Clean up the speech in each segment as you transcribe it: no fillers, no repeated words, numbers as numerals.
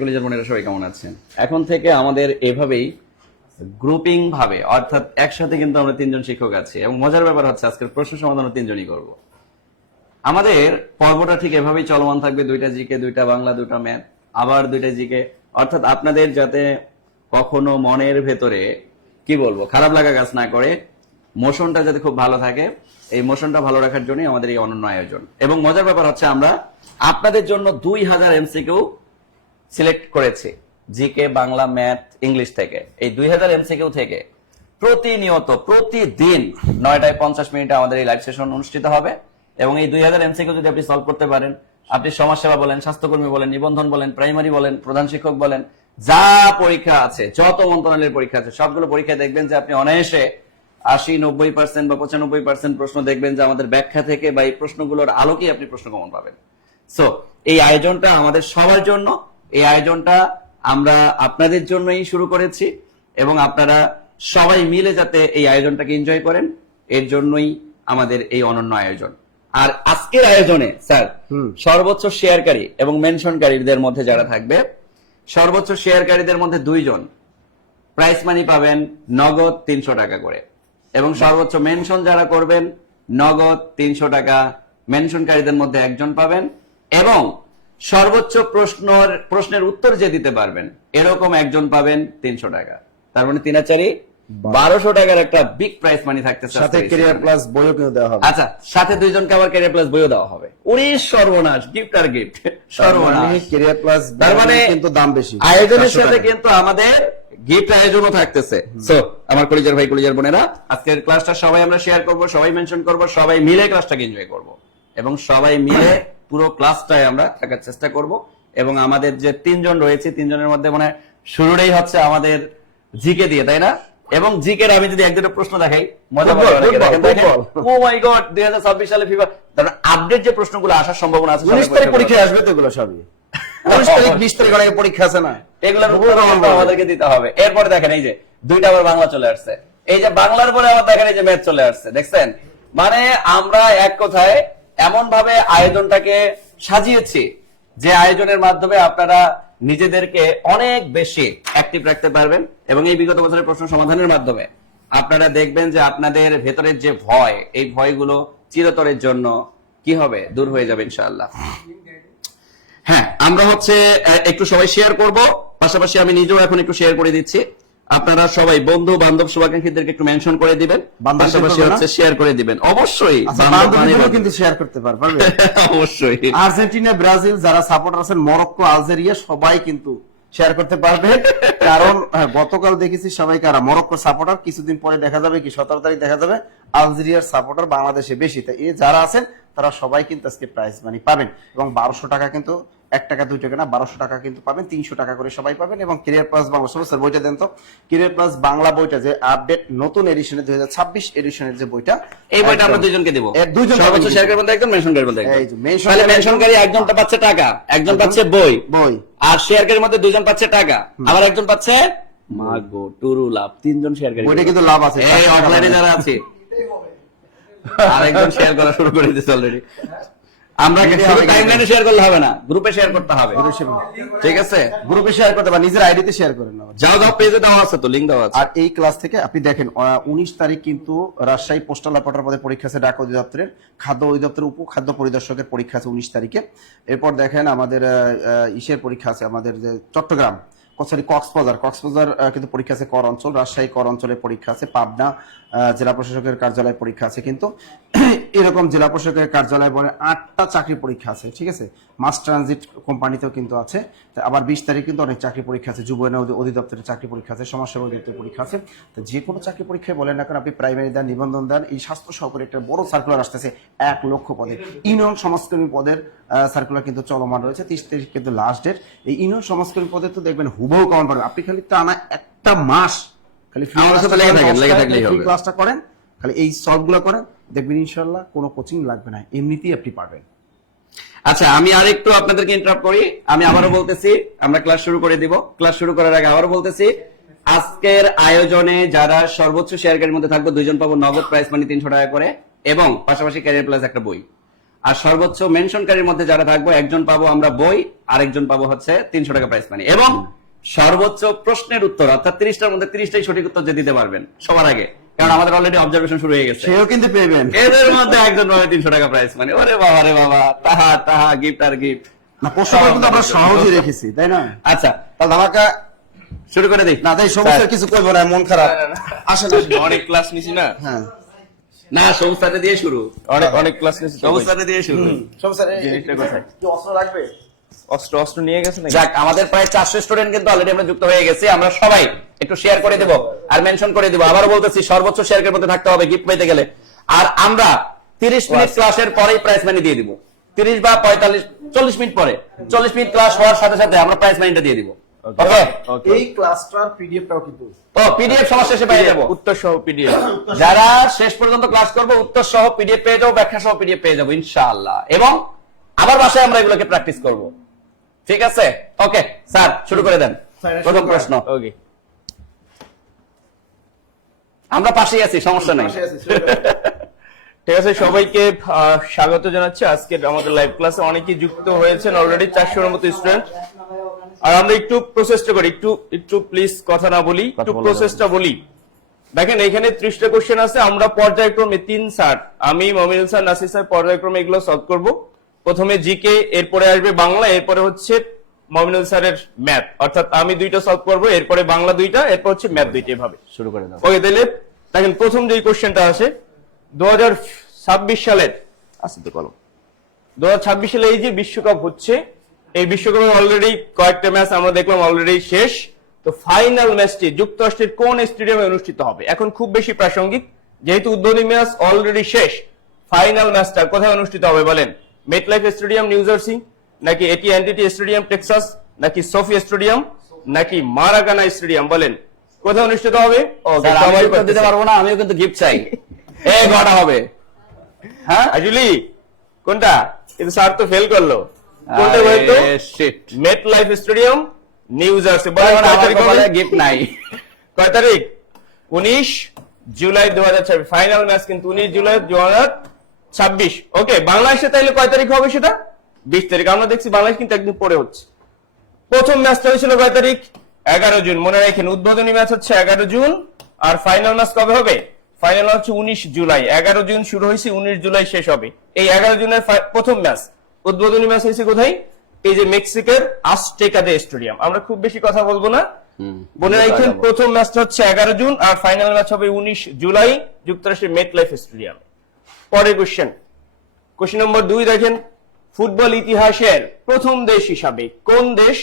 কলেজের বোনেরা সবাই কেমন আছেন? এখন থেকে আমাদের এভাবেই গ্রুপিং ভাবে অর্থাৎ একসাথে কিন্তু আমরা তিনজন শিক্ষক আছি এবং মজার ব্যাপার হচ্ছে আজকের প্রশ্ন সমাধান তিনজনই করব। আমাদের পর্বটা ঠিক এভাবেই চলমান থাকবে, 2টা জিকে, 2টা বাংলা, 2টা ম্যাথ, আবার 2টা জিকে। অর্থাৎ আপনাদের যাতে কখনো মনের ভেতরে কি বলবো খারাপ লাগা কাজ না করে, মোশনটা যাতে খুব ভালো থাকে, এই মোশনটা ভালো রাখার জন্যই আমাদের এই অনন্য আয়োজন। এবং মজার ব্যাপার হচ্ছে আমরা আপনাদের জন্য 2000 এমসিকিউ সিলেক্ট করেছি জিকে, বাংলা, ম্যাথ, ইংলিশ থেকে। এই 2000 এমসিকিউ থেকে প্রতিনিয়ত প্রতিদিন 9:50 আমাদের এই লাইভ সেশন অনুষ্ঠিত হবে এবং এই 2000 এমসিকিউ যদি আপনি সলভ করতে পারেন, আপনি সমাজসেবা বলেন, স্বাস্থ্যকর্মী বলেন, নিবন্ধন বলেন, প্রাইমারি বলেন, প্রধান শিক্ষক বলেন, যা পরীক্ষা আছে, যত মন্ত্রণালয়ের পরীক্ষা আছে, সবগুলো পরীক্ষায় দেখবেন যে আপনি অনায়াসে 80-90% বা 95% প্রশ্ন দেখবেন যে আমাদের ব্যাখ্যা থেকে বা এই প্রশ্নগুলোর আলোকেই আপনি প্রশ্ন কমন পাবেন। সো এই আয়োজনটা আমাদের সবার জন্য, এই আয়োজনটা আমরা আপনাদের জন্যই শুরু করেছি এবং আপনারা সবাই মিলে যাতে এই আয়োজনটাকে এনজয় করেন, এর জন্যই আমাদের এই অনন্য আয়োজন। আর আজকের আয়োজনে স্যার সর্বোচ্চ শেয়ারকারী এবং মেনশনকারীদের মধ্যে যারা থাকবে, সর্বোচ্চ শেয়ারকারীদের মধ্যে 2 জন প্রাইজ মানি পাবেন নগদ 300 টাকা করে এবং সর্বোচ্চ মেনশন যারা করবেন নগদ 300 টাকা মেনশনকারীদের মধ্যে 1 জন পাবেন এবং সর্বোচ্চ প্রশ্নের উত্তর যে দিতে পারবেন এরকম 1 জন পাবেন 300 টাকা। তার মানে 3 আর 4 1200 টাকার একটা বিগ প্রাইজ মানি থাকতেছে, সাথে ক্যারিয়ার প্লাস বইও কিন্তু দেওয়া হবে। আচ্ছা, সাথে 2 জনকে আবার ক্যারিয়ার প্লাস বইও দেওয়া হবে। ওরে সর্বনাশ, গিফট আর গিফট, সর্বনাশ। ক্যারিয়ার প্লাস তার মানে কিন্তু দাম বেশি, আয়োজনের সাথে কিন্তু আমাদের গিফট আয়োজনও থাকতেছে। সো আমার কলেজের ভাই, কলেজের বোনেরা, আজকের ক্লাসটা সবাই আমরা শেয়ার করব, সবাই মেনশন করব, সবাই মিলে ক্লাসটাকে এনজয় করব এবং সবাই মিলে পুরো ক্লাসটায় আমরা থাকার চেষ্টা করব। এবং আমাদের যে 3 জন রয়েছে, 3 জনের মধ্যে মনে হয় শুরুটাই হচ্ছে আমাদের জিকে দিয়ে, তাই না? এবং জিকের আমি যদি 1-2টা প্রশ্ন দেখাই, মজা পাবে। ও মাই গড, 2026 সালে ফিফা তার আপডেট যে প্রশ্নগুলো আসার সম্ভাবনা আছে, 19 তারিখ পরীক্ষা আসবে তো, এগুলো সবই 19 তারিখ 20 তারিখ অনেক পরীক্ষা আছে না, এগুলোর উত্তর আমাদেরকে দিতে হবে। এরপরে দেখেন এই যে 2টা আবার বাংলা চলে আসছে, এই যে বাংলার পরে আবার দেখেন এই যে ম্যাথ চলে আসছে, দেখছেন? মানে আমরা এক কথায় এমন ভাবে আয়োজনটাকে সাজিয়েছি যে আয়োজনের মাধ্যমে আপনারা নিজেদেরকে অনেক বেশি অ্যাক্টিভ রাখতে পারবেন এবং এই বিগত বছরের প্রশ্ন সমাধানের মাধ্যমে আপনারা দেখবেন যে আপনাদের ভেতরের যে ভয়, এই ভয়গুলো চিরতরের জন্য কি হবে, দূর হয়ে যাবে ইনশাআল্লাহ। হ্যাঁ, আমরা হচ্ছে একটু সবাই শেয়ার করব, পাশাপাশি আমি নিজেও এখন একটু শেয়ার করে দিচ্ছি। আপনারা সবাই বন্ধু বান্ধব শুভাকাঙ্ক্ষীদেরকে একটু মেনশন করে দিবেন, পাশাপাশি হচ্ছে শেয়ার করে দিবেন। অবশ্যই বান্ধবীদেরও কিন্তু শেয়ার করতে পারবে অবশ্যই। আর্জেন্টিনা, ব্রাজিল যারা সাপোর্টার আছেন, মরক্কো, আলজেরিয়া সবাই কিন্তু শেয়ার করতে পারবে। কারণ গতকাল দেখেছি সবাই কারা মরক্কো সাপোর্টার, কিছুদিন পরে দেখা যাবে কি 17 তারিখ দেখা যাবে আলজেরিয়ার সাপোর্টার বাংলাদেশে বেশি। তাই এই যারা আছেন তারা সবাই কিন্তু আজকে প্রাইজ মানি পাবেন এবং 1200 টাকা কিন্তু 1 টাকা 2 টাকা না, 1200 টাকা কিন্তু পাবেন, 300 টাকা করে সবাই পাবেন। এবং ক্যারিয়ার প্লাস বাংলা স্যার বইটা দেন তো, ক্যারিয়ার প্লাস বাংলা বইটা যে আপডেট নতুন এডিশনের 2026 এডিশনের যে বইটা, এই বইটা আমরা 2 জনকে দেব। 2 জন সর্বোচ্চ শেয়ার করবেন একজন, মেনশন করবেন একজন। এই যে তাহলে মেনশনকারী একজনটা পাচ্ছে টাকা, একজন পাচ্ছে বই, আর শেয়ারকারীর মধ্যে 2 জন পাচ্ছে টাকা, আবার একজন পাচ্ছে মাগো টুরু লাভ। 3 জন শেয়ারকারী, বইটা কিন্তু লাভ আছে। এই অফলাইনে যারা আছে আর একজন শেয়ার করা শুরু করে দিয়েছে অলরেডি। আমরা শুধু টাইমলাইনে শেয়ার করলে হবে না, গ্রুপে শেয়ার করতে হবে। ঠিক আছে, গ্রুপে শেয়ার করতে বা নিজের আইডিতে শেয়ার করেন না, যাও যাও পেজে দেওয়া আছে তো, লিংক দেওয়া আছে। আর এই ক্লাস থেকে আপনি দেখেন 19 তারিখ কিন্তু রাজশাহী পোস্টাল অপারেটর পদে পরীক্ষা আছে, ডাক অধিদপ্তরের খাদ্য অধিদপ্তরের উপখাদ্য পরিদর্শকের পরীক্ষা আছে 19 তারিখে। এরপর দেখেন আমাদের ইসের পরীক্ষা আছে, আমাদের যে চট্টগ্রাম কক্সবাজার কিন্তু পরীক্ষা আছে কর অঞ্চল, রাজশাহী কর অঞ্চলের পরীক্ষা আছে, পাবনা জেলা প্রশাসকের কার্যালয় পরীক্ষা আছে কিন্তু এরকম জেলা প্রশাসকের কার্যালয় বলে 8টা চাকরি পরীক্ষা আছে। ঠিক আছে, মাস ট্রানজিট কোম্পানিতেও কিন্তু আছে। আবার 20 তারিখ কিন্তু অনেক চাকরি পরীক্ষা আছে, যুব অধিদপ্তরের চাকরি পরীক্ষা আছে, সমাজসেবা অধিদপ্তরের পরীক্ষা আছে। তো যে কোনো চাকরি পরীক্ষায় বলেন না কেন, আপনি প্রাইমারি দেন, নিবন্ধন দেন, এই স্বাস্থ্য সহকারী একটা বড় সার্কুলার আসতেছে 1 লক্ষ পদে, ইউনিয়ন সমাজকর্মী পদের সার্কুলার কিন্তু চলমান রয়েছে। 30 তারিখ কিন্তু লাস্ট ডেট। এই ইউনিয়ন সমাজকর্মী পদে তো দেখবেন হুবহু কমন পাবেন, আপনি খালি টানা একটা মাস খালি ফ্রি ক্লাসটা করেন, খালি এই সলভ গুলো করেন, দেখবেন ইনশাআল্লাহ কোনো কোচিং লাগবে না, এমনিতেই আপনি পারবেন। আচ্ছা, আমি আরেকটু আপনাদেরকে ইন্টারাপ্ট করি। আমি আবারও বলতেছি, আমরা ক্লাস শুরু করে দিব। ক্লাস শুরু করার আগে আবারও বলতেছি, আজকের আয়োজনে যারা সর্বোচ্চ শেয়ারকারীর মধ্যে থাকবে 2 জন পাবো নগদ প্রাইজ মানি 300 টাকা করে এবং পাশাপাশি ক্যারিয়ার প্লাস একটা বই। আর সর্বোচ্চ মেনশনকারীর মধ্যে যারা থাকবো একজন পাবো আমরা বই, আরেকজন পাবো হচ্ছে 300 টাকা প্রাইস মানি, এবং সর্বোচ্চ প্রশ্নের উত্তর অর্থাৎ 30টার মধ্যে 30টাই সঠিক উত্তর যে দিতে পারবেন সবার আগে, কারণ আমাদের অলরেডি অবজারভেশন শুরু হয়ে গেছে, সেও কিন্তু পেবেন। এদের মধ্যে একজন পাবে 300 টাকা প্রাইস মানি। ওরে বাবা রে বাবা, তাহা তাহা গিফট আর গিফট। না, প্রশ্নটা কিন্তু আমরা সহজই রেখেছি, তাই না? আচ্ছা তাহলে ধামাকা শুরু করে দিই। না, তাই সমস্যার কিছু করবো না, মন খারাপ। আসেন আসেন। অনেক ক্লাস নিছি না, হ্যাঁ, না সংস্থাতে দিয়ে শুরু, অনেক ক্লাস নিছি। সংস্থাতে দিয়ে শুরু। সমস্যা নেই। জিনিসটা কোথায়? কি অস্ত্র রাখবে? অস্ত্র নিয়ে গেছে নাকি? যাক, আমাদের প্রায় 400 স্টুডেন্ট কিন্তু অলরেডি আমরা যুক্ত হয়ে গেছি। আমরা সবাই একটু শেয়ার করে দেব আর মেনশন করে দিব। আবারও বলতেছি, সর্বোচ্চ শেয়ারের মধ্যে থাকতে হবে গিফট পেতে গেলে। আর আমরা 30 মিনিট ক্লাসের পরেই প্রাইজ মানি দিয়ে দিব। 30 বা 45 40 মিনিট পরে, 40 মিনিট ক্লাস হওয়ার সাথে সাথে আমরা প্রাইজ মানিটা দিয়ে দিব। ওকে, এই ক্লাসটার পিডিএফটাও কিন্তু তো পিডিএফ সবার শেষে পেয়ে যাবো। উত্তর সহ পিডিএফ। যারা শেষ পর্যন্ত ক্লাস করবো উত্তর সহ পিডিএফ পেয়ে যাবো, ব্যাখ্যা সহ পিডিএফ পেয়ে যাবো ইনশাআল্লাহ, এবং আবার বাসায় আমরা এগুলোকে প্র্যাকটিস করব। ঠিক আছে, ওকে স্যার শুরু করে দেন। প্রথম প্রশ্ন, ওকে, আমরা পাশেই আছি, সমস্যা নাই। ঠিক আছে, সবাইকে স্বাগত জানাচ্ছি আজকের আমাদের লাইভ ক্লাসে। অনেকেই যুক্ত হয়েছেন অলরেডি, 400-এর মতো স্টুডেন্ট। আর আমরা একটু প্রসেসটা করি, একটু প্লিজ কথা না বলি, একটু প্রসেসটা বলি। দেখেন এখানে 30টা কোশ্চেন আছে, আমরা পর্যায়ক্রমে 3 স্যার, আমি মমিনুল স্যার, নাসির স্যার পর্যায়ক্রমে এগুলো সলভ করব। প্রথমে জিকে, এরপরে আসবে বাংলা, এরপরে হচ্ছে মমিনুল স্যারের ম্যাথ, অর্থাৎ আমি 2টা সলভ করবো, এরপরে বাংলা 2টা, এরপর হচ্ছে ম্যাথ 2টা, এভাবে শুরু করে দাও। ওকে, তাহলে দেখেন প্রথম যে কোশ্চেনটা আসে 2026 সালের, আছে তো কলম, 2026 সালে এই যে বিশ্বকাপ হচ্ছে, এই বিশ্বকাপে অলরেডি কয়েকটা ম্যাচ আমরা দেখলাম অলরেডি শেষ। তো ফাইনাল ম্যাচটি যুক্তরাষ্ট্রের কোন স্টেডিয়ামে অনুষ্ঠিত হবে? এখন খুব বেশি প্রাসঙ্গিক, যেহেতু উদ্বোধনী ম্যাচ অলরেডি শেষ, ফাইনাল ম্যাচটা কোথায় অনুষ্ঠিত হবে বলেন? মেটলাইফ স্টেডিয়াম নিউ জার্সি, নাকি AT&T স্টেডিয়াম টেক্সাস, নাকি সোফি স্টেডিয়াম, নাকি মারাকানা স্টেডিয়াম? বলেন কোথায় অনুষ্ঠিত হবে? স্যার, আমি উত্তর দিতে পারবো না, আমিও কিন্তু গিফট চাই। এই ঘটা হবে, হ্যাঁ আসলে কোনটা? কিন্তু স্যার তো ফেল করলো। কোনটা বলতো? Shit, MetLife stadium New Jersey. বলেন কয় তারিখ হবে? গিফট নাই। কয় তারিখ? 19 জুলাই 2026। ফাইনাল ম্যাচ কিন্তু 19 জুলাই 2026। ওকে, বাংলাদেশে তাইলে কয় তারিখ হবে সেটা? 20 তারিখ। আমরা দেখছি বাংলাদেশ কিন্তু একদিন পরে হচ্ছে। প্রথম ম্যাচটা হয়েছিল কয় তারিখ? 11 জুন। মনে রাখেন, উদ্বোধনী ম্যাচ হচ্ছে 11 জুন, আর ফাইনাল ম্যাচ কবে হবে? ফাইনাল হচ্ছে 19 জুলাই। 11 জুন শুরু হয়েছে, 19 জুলাই শেষ হবে। এই 11 জুনের প্রথম ম্যাচ, উদ্বোধনী ম্যাচ হয়েছে কোথায়? এই যে মেক্সিকোর আজটেকা স্টেডিয়াম। আমরা খুব বেশি কথা বলবো না, মনে রাখেন প্রথম ম্যাচটা হচ্ছে 11 জুন, আর ফাইনাল ম্যাচ হবে 19 জুলাই যুক্তরাষ্ট্রের মেট লাইফ স্টেডিয়াম। পরের কোশ্চেন নম্বর 2 দেখেন, ফুটবল ইতিহাসের প্রথম দেশ হিসাবে কোন দেশ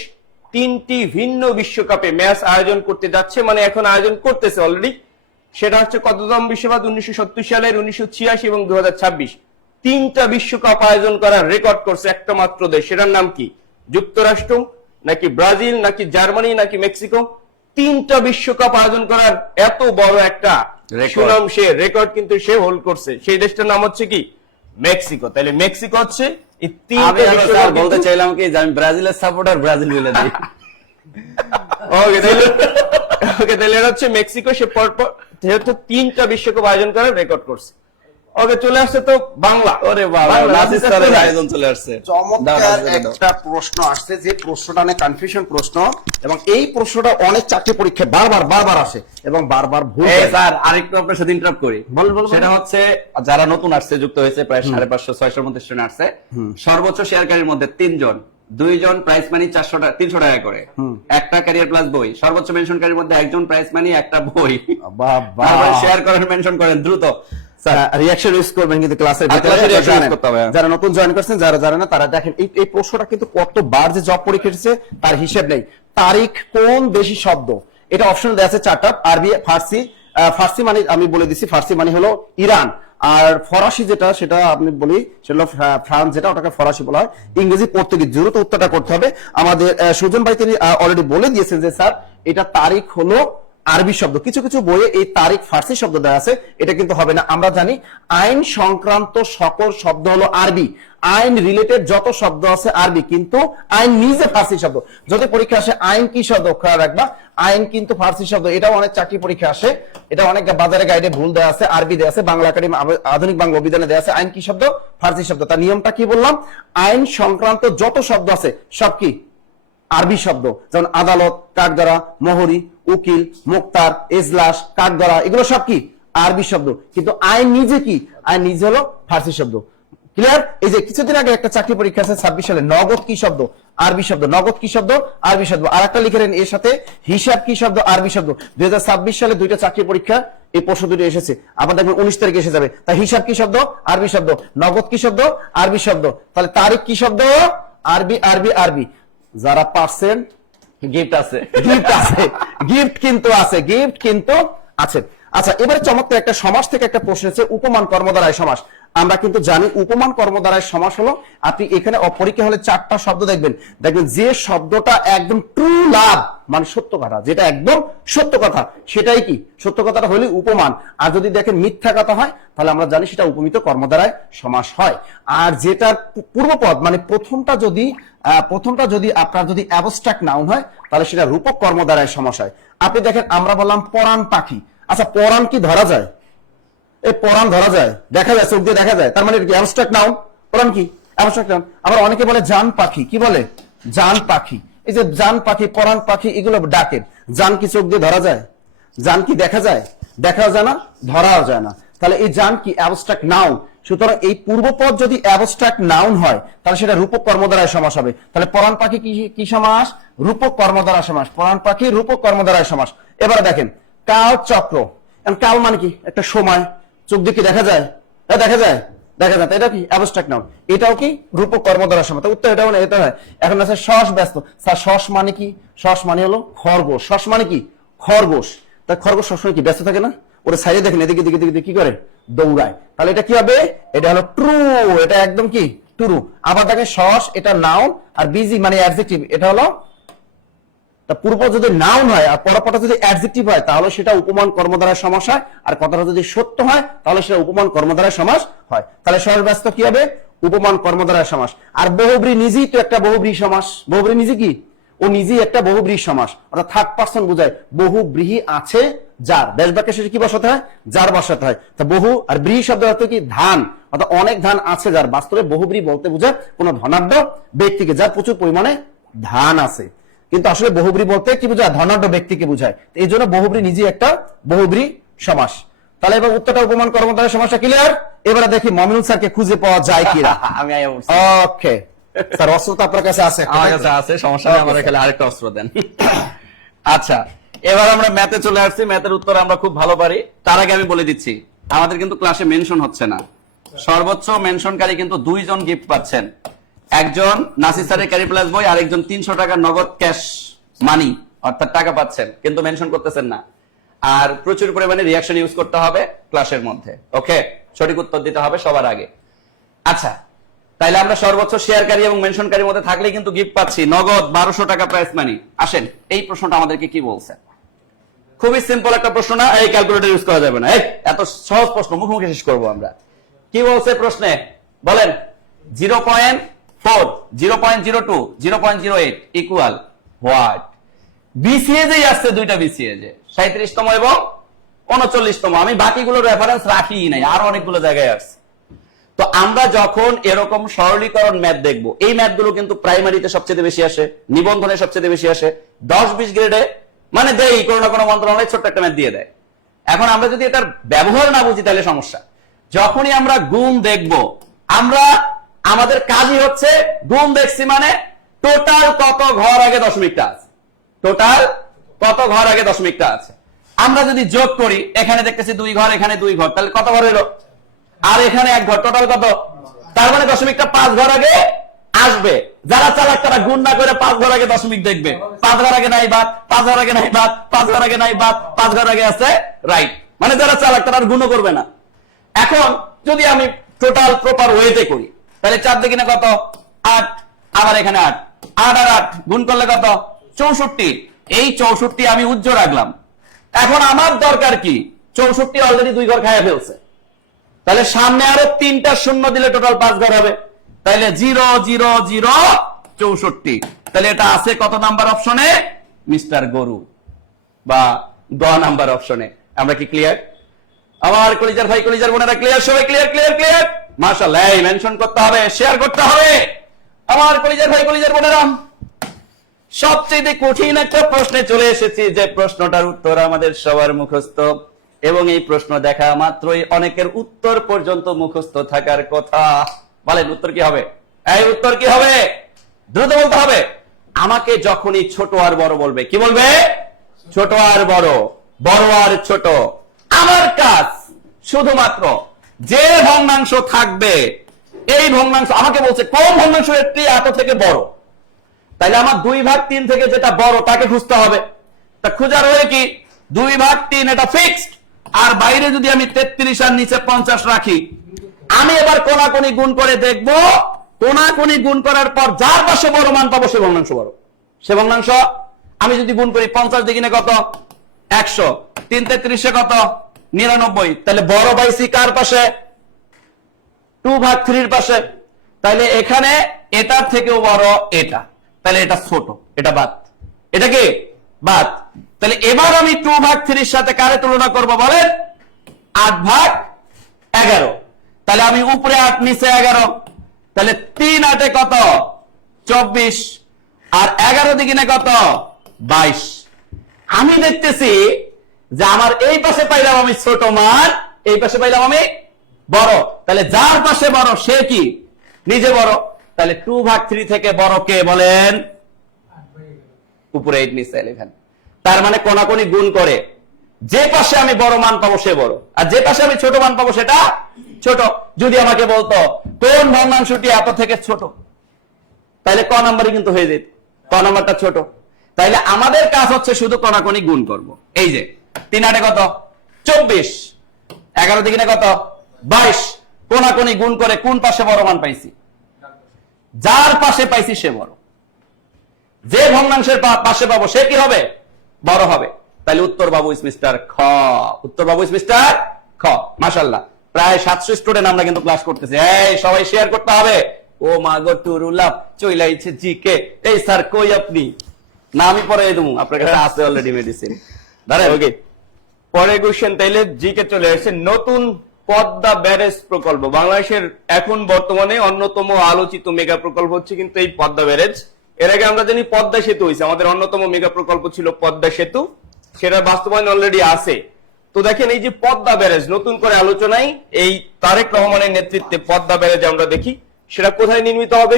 3টি ভিন্ন বিশ্বকাপে ম্যাচ আয়োজন করতে যাচ্ছে, মানে এখন আয়োজন করতেছে অলরেডি? সেটা হচ্ছে কততম বিশ্বকাপ? 1970 সালের, 1986 এবং 2026। 3টা বিশ্বকাপ আয়োজন করার রেকর্ড করছে একটা মাত্র দেশ, সেটার নাম কি? যুক্তরাষ্ট্র, নাকি ব্রাজিল, নাকি জার্মানি, নাকি মেক্সিকো? 3টা বিশ্বকাপ আয়োজন করার এত বড় একটা সুনাম, সে রেকর্ড কিন্তু সে হোল্ড করছে। সেই দেশটার নাম হচ্ছে কি? মেক্সিকো। তাহলে মেক্সিকো হচ্ছে এই 3টা বিশ্বকাপ। বলতে চাইলাম কি যে আমি ব্রাজিলের সাপোর্টার, ব্রাজিল বলে দিই। ওকে, তাহলে এটা হচ্ছে মেক্সিকো, সে পরপর যেহেতু 3টা বিশ্বকাপ আয়োজন করার রেকর্ড করছে। ওকে, চলে আসছে তো বাংলা। ওরে বাবা, নাসির স্যারের আয়োজন চলে আসছে। চমৎকার একটা প্রশ্ন আসছে, যে প্রশ্নটা অনেক কনফিউশন প্রশ্ন, এবং এই প্রশ্নটা অনেক চাকরি পরীক্ষায় বারবার আসে এবং বারবার ভুল এই হয়। স্যার, আরেকটু আপনার সাথে ইন্টারাপ্ট করি। বল। সেটা হচ্ছে, যারা নতুন আসছে, যুক্ত হয়েছে, প্রায় 550-600 মধ্যে স্টুডেন্ট আসছে। সর্বোচ্চ শেয়ারকারীর মধ্যে 3 জন, 2 জন প্রাইস মানি 300 টাকা করে, একটা ক্যারিয়ার প্লাস বই। সর্বোচ্চ মেনশনকারীর মধ্যে 1 জন প্রাইস মানি, একটা বই। বাবা, শেয়ার করেন, মেনশন করেন দ্রুত। রিঅ্যাকশন ইউজ করবেন কিন্তু ক্লাসের আর ক্লাসে reaction use করতে হবে। যারা নতুন জয়েন করছেন, যারা জানেন না, তারা দেখেন এই প্রশ্নটা কিন্তু কতবার যে জব পরীক্ষা এসেছে তার হিসেব নেই। তারিখ কোন দেশি শব্দ? এটা অপশন দেওয়া আছে 4টা, আরবি, ফার্সি। ফার্সি মানে আমি বলে দিচ্ছি, ফার্সি মানে হলো ইরান, আর ফরাসি যেটা সেটা আপনি বলি সেটা হলো ফ্রান্স, যেটা ওটাকে ফরাসি বলা হয়। ইংরেজি, পর্তুগিজ। দ্রুত উত্তরটা করতে হবে। আমাদের সুজন ভাই তিনি অলরেডি বলে দিয়েছেন যে স্যার এটা তারিখ হলো আরবি শব্দ। কিছু কিছু বইয়ে এই তারিখ ফার্সি শব্দ দেওয়া আছে, এটা কিন্তু হবে না। আমরা জানি আইন সংক্রান্ত সকল শব্দ হলো আরবি, আইন রিলেটেড যত শব্দ আছে আরবি, কিন্তু আইন নিজে ফার্সি শব্দ। যদি পরীক্ষা আসে আইন কি শব্দ, খেয়াল রাখবা আইন কিন্তু ফার্সি শব্দ। এটাও অনেক চাকরি পরীক্ষা আসে, এটা অনেক বাজারে গাইডে ভুল দেওয়া আছে, আরবি দেওয়া আছে, বাংলা একাডেমি আধুনিক বাংলা অভিধানে দেওয়া আছে আইন কি শব্দ, ফার্সি শব্দ। তার নিয়মটা কি বললাম, আইন সংক্রান্ত যত শব্দ আছে সব কি আরবি শব্দ, যেমন আদালত, কাঠগড়া, মোহরি, উকিল, মুক্তার, এজলাস, কাঠগড়া, এগুলো সব কি আরবি শব্দ। কিন্তু আইন নিজে কি, আইন নিজে হলো ফার্সি শব্দ। ক্লিয়ার? এই যে কিছুদিন আগে একটা চাকরি পরীক্ষা আছে 26 সালে, নগদ কি শব্দ, আরবি শব্দ, নগদ কি শব্দ, আরবি শব্দ। আর একটা লিখে নেন এর সাথে, হিসাব কি শব্দ, আরবি শব্দ। 2026 সালে দুইটা চাকরি পরীক্ষা এই প্রশ্ন দুটো এসেছে, আবার দেখবেন 19 তারিখে এসে যাবে। তাই হিসাব কি শব্দ, আরবি শব্দ, নগদ কি শব্দ, আরবি শব্দ। তাহলে তারিখ কি শব্দ, আরবি আরবি আরবি। যারা পারছেন গিফট আছে, গিফট আছে, গিফট কিন্তু আছে, গিফট কিন্তু আছে। আচ্ছা, এবারে চমৎকার একটা সমাস থেকে একটা প্রশ্ন আছে, উপমান কর্মদ্বারায় সমাস। আমরা কিন্তু জানি উপমান কর্মদ্বারায় সমাস হলো, আপনি এখানে পরীক্ষা হলে 4টা শব্দ দেখবেন, দেখবেন যে শব্দটা একদম ট্রু লাভ মানে সত্য কথা, যেটা একদম সত্য কথা সেটাই কি সত্য কথাটা হলে উপমান। আর যদি দেখেন মিথ্যা কথা হয় তাহলে আমরা জানি সেটা উপমিত কর্মদ্বারায় সমাস হয়। আর যেটার পূর্বপদ মানে প্রথমটা যদি আপনার যদি অ্যাবস্ট্রাক্ট নাউন হয় তাহলে সেটা রূপক কর্মদ্বারায় সমাস হয়। আপনি দেখেন আমরা বললাম পরাণ পাখি, আচ্ছা পরাণ কি ধরা যায়, এই পরাণ ধরা যায়, দেখা যায়, চোখ দিয়ে দেখা যায়, তার মানে কি অ্যাবস্ট্রাক্ট নাউন, পরাণ কি অ্যাবস্ট্রাক্ট নাউন। আবার অনেকে বলে জান পাখি, কি বলে জান পাখি, এই যে জান পাখি, পরাণ পাখি, এগুলো ডাকের। জান কি চোখ দিয়ে ধরা যায়, জান কি দেখা যায়, দেখাও যায় না, ধরাও যায় না, তাহলে এই জান কি অ্যাবস্ট্রাক্ট নাউন। সুতরাং এই পূর্বপদ যদি অ্যাবস্ট্রাক্ট নাউন হয় তাহলে সেটা রূপক কর্মদ্বারায় সমাস হবে। তাহলে পরাণ পাখি কি সমাস, রূপক কর্মদ্বারা সমাস, পরাণ পাখি রূপক কর্মদ্বারায় সমাস। এবারে দেখেন কাল চক্র, কাল মানে কি একটা সময়, চোখ দিয়ে কি দেখা যায়, দেখা যায়, দেখা যায়, এটা কি অ্যাবস্ট্রাক্ট নাউন, এটাও কি রূপক কর্মদ্বারা সমাস। উত্তর এটা মানে এটা হয়। এখন আছে শস ব্যস্ত, স্যার শস মানে কি, শস মানে হলো খরগোশ, শস মানে কি খরগোশ। তা খরগোশ সবসময় কি ব্যস্ত থাকে না, ওরা সাইডে দেখেন এদিকে দিকে দিকে কি করে দৌড়ায়, তাহলে এটা কি হবে, এটা হলো ট্রু, এটা একদম কি ট্রু। আবার দেখেন শস এটা নাউন আর বিজি মানে অ্যাডজেক্টিভ, এটা হলো পূর্ব যদি নাউন হয় আর পরপরটা যদি অ্যাডজেক্টিভ হয় তাহলে সেটা উপমান কর্মদ্বারায় সমাস হয়, আর কথাটা যদি সত্য হয় তাহলে সেটা উপমান কর্মদ্বারায় সমাস হয়। তাহলে শস ব্যস্ত কি হবে, উপমান কর্মদ্বারায় সমাস। আর বহুব্রী নিজেই তো একটা বহুব্রী সমাস, বহুব্রী নিজে কি ও নিজেই একটা বহুব্রী সমাস, অর্থাৎ থার্ড পারসন বোঝায়, বহুব্রীহি আছে যার, দেশ বাক্যের শেষে কি বসাতে হয়, যার বসাতে হয়। তা বহু আর ব্রীহি শব্দের অর্থ কি ধান, অর্থাৎ অনেক ধান আছে যার। বাস্তবে বহুব্রী বলতে বোঝায় কোন ধনাঢ্য ব্যক্তিকে যার প্রচুর পরিমাণে ধান আছে, কিন্তু আসলে বহুব্রী বলতে কি বোঝায়, ধনাঢ্য ব্যক্তিকে বোঝায়। এই জন্য বহুব্রী নিজে একটা বহুব্রী সমাস। তাহলে এবার উত্তরটা উপমান কর্মদ্বারায় সমাসটা ক্লিয়ার। এবারে দেখি মমিনুল স্যারকে খুঁজে পাওয়া যায় কিনা। আমি ওকে স্যার, অস্ত্র তো আপনার কাছে আছে, আমার কাছে আছে, সমস্যা নেই, আমাদের খেলে আরেকটা অস্ত্র দেন। আচ্ছা, এবার আমরা ম্যাথে চলে আসছি, ম্যাথের উত্তর আমরা খুব ভালো পারি। তার আগে আমি বলে দিচ্ছি আমাদের কিন্তু ক্লাসে মেনশন হচ্ছে না, সর্বোচ্চ মেনশনকারী কিন্তু 2 জন গিফট পাচ্ছেন, একজন নাসির স্যারের ক্যারি প্লাস বই, আরেকজন 300 টাকা নগদ ক্যাশ মানি অর্থাৎ টাকা পাচ্ছেন, কিন্তু মেনশন করতেছেন না। আর প্রচুর পরিমাণে রিঅ্যাকশন ইউজ করতে হবে ক্লাসের মধ্যে, ওকে, সঠিক উত্তর দিতে হবে সবার আগে। আচ্ছা, তাইলে আমরা সর্বোচ্চ শেয়ারকারী এবং মেনশনকারীর মধ্যে থাকলে কিন্তু গিফট পাচ্ছি নগদ 1200 টাকা প্রাইস মানি। আসেন এই প্রশ্নটা আমাদেরকে কি বলছে, খুবই সিম্পল একটা প্রশ্ন না, এই ক্যালকুলেটর ইউজ করা যাবে না, এত সহজ প্রশ্ন মুখোমুখি শেষ করবো আমরা। কি বলছে প্রশ্নে বলেন, 0.4, 0.02, 0.08 ইকুয়াল হোয়াট। বিসিএ যেই আসছে, দুইটা বিসিএ যে 37তম এবং 39তম, আমি বাকিগুলো রেফারেন্স রাখি নাই, আরো অনেকগুলো জায়গায় আসছে। তো আমরা যখন এরকম সরলীকরণ ম্যাথ দেখবো, এই ম্যাথগুলো কিন্তু প্রাইমারিতে সবচেয়ে বেশি আসে, নিবন্ধনে সবচেয়ে বেশি আসে, 10-20 গ্রেডে মানে দেই কোনো না কোনো মন্ত্রণালয় ছোট্ট একটা ম্যাথ দিয়ে দেয়। এখন আমরা যদি এটার ব্যবহার না বুঝি তাহলে সমস্যা। যখনই আমরা গুণ দেখবো, আমরা আমাদের কাজই হচ্ছে গুণ দেখছি মানে টোটাল কত ঘর আগে দশমিকটা আছে, টোটাল কত ঘর আগে দশমিকটা আছে। আমরা যদি যোগ করি, এখানে দেখতেছি 2 ঘর, এখানে 2 ঘর, তাহলে কত ঘর হলো, আর এখানে 1 ঘর, টোটাল কত, তার মানে দশমিকটা 5 ঘর আগে আসবে। যারা চালাক তারা গুণ না করে 5 ঘর আগে দশমিক দেখবে, 5 ঘর আগে নাই বাদ, 5 ঘর আগে নাই বাদ, 5 ঘর আগে নাই বাদ, 5 ঘর আগে আছে রাইট, মানে যারা চালাক তারা গুণও করবে না। এখন যদি আমি টোটাল প্রপার ওয়েতে করি, তাহলে 4 দিকে না কত 8, আবার এখানে 8, 8 আর 8 গুণ করলে কত 64। এই 64 আমি উজ্জ্ব রাখলাম, এখন আমার দরকার কি, 64 অলরেডি 2 ঘর খাইয়া ফেলছে, তাহলে সামনে আরো 3টা শূন্য দিলে টোটাল 5 ঘর হবে, তাহলে 0 0 0 64। তাহলে এটা আছে কত নাম্বার অপশনে? মিস্টার গরু বা গ নাম্বার অপশনে। আমরা কি ক্লিয়ার? আমার কলিজার ভাই কলিজার বোনেরা ক্লিয়ার? সবাই ক্লিয়ার ক্লিয়ার ক্লিয়ার? মাশাআল্লাহ, এই মেনশন করতে হবে, শেয়ার করতে হবে। আমার কলিজার ভাই কলিজার বোনেরা, সবচেয়ে কঠিন একটা প্রশ্নে চলে এসেছি, যে প্রশ্নটার উত্তর আমাদের সবার মুখস্থ, এবং এই প্রশ্ন দেখা মাত্রই অনেকের উত্তর পর্যন্ত মুখস্থ থাকার কথা। বলেন উত্তর কি হবে? এই উত্তর কি হবে? দ্রুত বলতে হবে। আমাকে যখনই ছোট আর বড় বলবে, কি বলবে? ছোট আর বড়, বড় আর ছোট। আমার কাজ শুধুমাত্র যে ভগ্নাংশ থাকবে, এই ভগ্নাংশ আমাকে বলছে কোন ভগ্নাংশ একটি এত থেকে বড়, তাইলে আমার 2/3 থেকে যেটা বড় তাকে খুঁজতে হবে। তা খুঁজার হয়ে কি, 2/3 এটা ফিক্সড, আর বাইরে যদি আমি 33 আর নিচে 50 রাখি, আমি এবার কোনাকুনি গুণ করে দেখব, কোনাকুনি গুণ করার পর যার পাশে বড় মান পাবো সে ভগ্নাংশ বড়। সে ভগ্নাংশ আমি যদি গুণ করি, 50 দিকে কত? 100, 3 33 কত? 99। তাহলে বড় পাইছি কার পাশে? 2/3 পাশে। তাহলে এখানে এটার থেকেও বড় এটা, তাহলে এটা ছোট, এটা বাদ, এটা কি বাদ। তাহলে এবার আমি 2/3 সাথে কারে তুলনা করব বলেন? 8/11। তাহলে আমি উপরে 8 নিচে 11, তাহলে 3 8 কত? 24, আর 11 দিকে কত? 22। আমি দেখতেছি যে আমার এই পাশে পাইলাম আমি ছোট মান, এই পাশে পাইলাম আমি বড়, তাহলে যার পাশে বড় সে কি নিজে বড়। তাহলে 2/3 থেকে বড় কে বলেন? উপরে 8 নিচে 11। তার মানে কোনাকুনি গুণ করে যে পাশে আমি বড় মান পাবো সে বড়, আর যে পাশে আমি ছোট মান পাবো সেটা ছোট। যদি আমাকে বলতো কোন ভগ্নাংশটি এত থেকে ছোট, তাহলে ক নাম্বারই কিন্তু হয়ে যেত, ক নাম্বারটা ছোট। তাইলে আমাদের কাজ হচ্ছে শুধু কোনাকুনি গুণ করব। এই যে 3 8 কত? 24, 11 দিকে কত? 22। কোনাকুনি গুণ করে কোন পাশে বড় মান পাইছি? যার পাশে পাইছি সে বড়। যে ভগ্নাংশের পাশে পাবো সে কি হবে? বড় হবে। তাহলে উত্তর বাবু ইস মিস্টার খ। উত্তর বাবু ইস মিস্টার খ। মাশাআল্লাহ, প্রায় 700 স্টুডেন্ট আমরা কিন্তু ক্লাস করতেছি। এই সবাই শেয়ার করতে হবে। ও মা গো টুরুলাপ চইলাইছে জিকে। এই স্যার কই আপনি? না আমি পরে দেবো, আপনার কাছে আছে অলরেডি মেডিসিন। দাঁড়ান, ওকে, পরের কোশ্চেন তাইলে জিকে চলে আসছে। নতুন পদ্মা ব্যারেজ প্রকল্প বাংলাদেশের এখন বর্তমানে অন্যতম আলোচিত মেগা প্রকল্প হচ্ছে কিন্তু এই পদ্মা ব্যারেজ। এর আগে আমরা জানি পদ্মা সেতু হয়েছে, আমাদের অন্যতম মেগা প্রকল্প ছিল পদ্মা সেতু, সেটা বাস্তবায়ন অলরেডি আছে। তো দেখেন এই যে পদ্মা ব্যারেজ নতুন করে আলোচনায়, এই তারেক রহমানের নেতৃত্বে পদ্মা ব্যারেজ আমরা দেখি, সেটা কোথায় নির্মিত হবে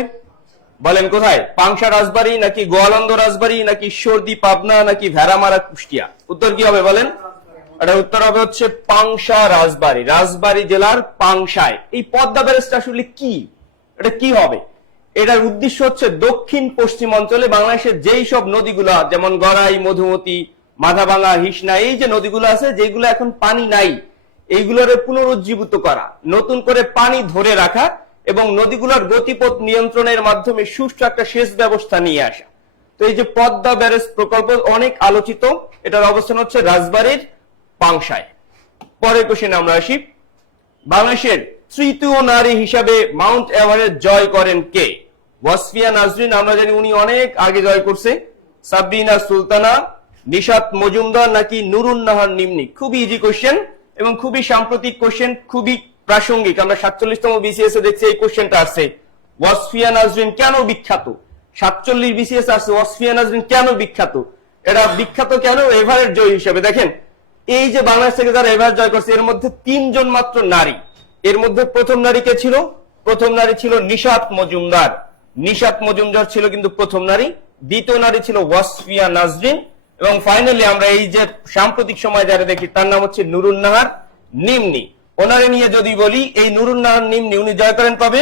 বলেন? কোথায়? পাংশা রাজবাড়ী নাকি গোয়ালন্দ রাজবাড়ী নাকি ঈশ্বরদী পাবনা নাকি ভেড়ামারা কুষ্টিয়া? উত্তর কি হবে বলেন? এটা উত্তর হবে হচ্ছে পাংশা রাজবাড়ী, রাজবাড়ী জেলার পাংশায়। এই পদ্মা ব্যারেজটা আসলে কি, এটা কি হবে? এটার উদ্দেশ্য হচ্ছে দক্ষিণ পশ্চিম অঞ্চলে বাংলাদেশের যেই সব নদীগুলা, যেমন গড়াই, মধুমতি, মাথাভাঙা, হিসনা, এই যে নদীগুলো আছে যেগুলো এখন পানি নাই, এইগুলোর পুনরুজ্জীবিত করা, নতুন করে পানি ধরে রাখা এবং নদীগুলোর গতিপথ নিয়ন্ত্রণের মাধ্যমে সুষ্ঠু একটা সেচ ব্যবস্থা নিয়ে আসা। তো এই যে পদ্মা ব্যারেজ প্রকল্প অনেক আলোচিত, এটার অবস্থান হচ্ছে রাজবাড়ীর পাংশায়। পরের কোশ্চেনে আমরা আসি। বাংলাদেশের তৃতীয় নারী হিসাবে মাউন্ট এভারেস্ট জয় করেন কে? ওয়াসফিয়া নাজরিন, আমরা জানি উনি অনেক আগে জয় করছে। সাবরিনা সুলতানা, নিশাত মজুমদার নাকি নুরুন নাহার নিম্নি? খুবই ইজি কোশ্চেন এবং খুবই সাম্প্রতিক কোশ্চেন, খুবই প্রাসঙ্গিক। আমরা 47তম বিসিএস এ দেখছি এই কোশ্চেনটা আসছে। ওয়াসফিয়া নাজরিন কেন বিখ্যাত? 47 বিসিএস আসছে, ওয়াসফিয়া নাজরিন কেন বিখ্যাত? এটা বিখ্যাত কেন? এভারেস্ট জয় হিসেবে। দেখেন এই যে বাংলাদেশ থেকে যারা এভারেস্ট জয় করছে এর মধ্যে 3 জন মাত্র নারী। এর মধ্যে প্রথম নারী কে ছিল? প্রথম নারী ছিল নিশাত মজুমদার। নিশাত মজুমদার ছিল কিন্তু প্রথম নারী। দ্বিতীয় নারী ছিল ওয়াসফিয়া নাজরিন, এবং ফাইনালি আমরা এই যে সাম্প্রতিক সময় যারা দেখি তার নাম হচ্ছে নুরুন নাহার নিম্নি। ওনারে নিয়ে যদি বলি, এই নুরুন নাহার নিম্নি উনি জয় করেন কবে?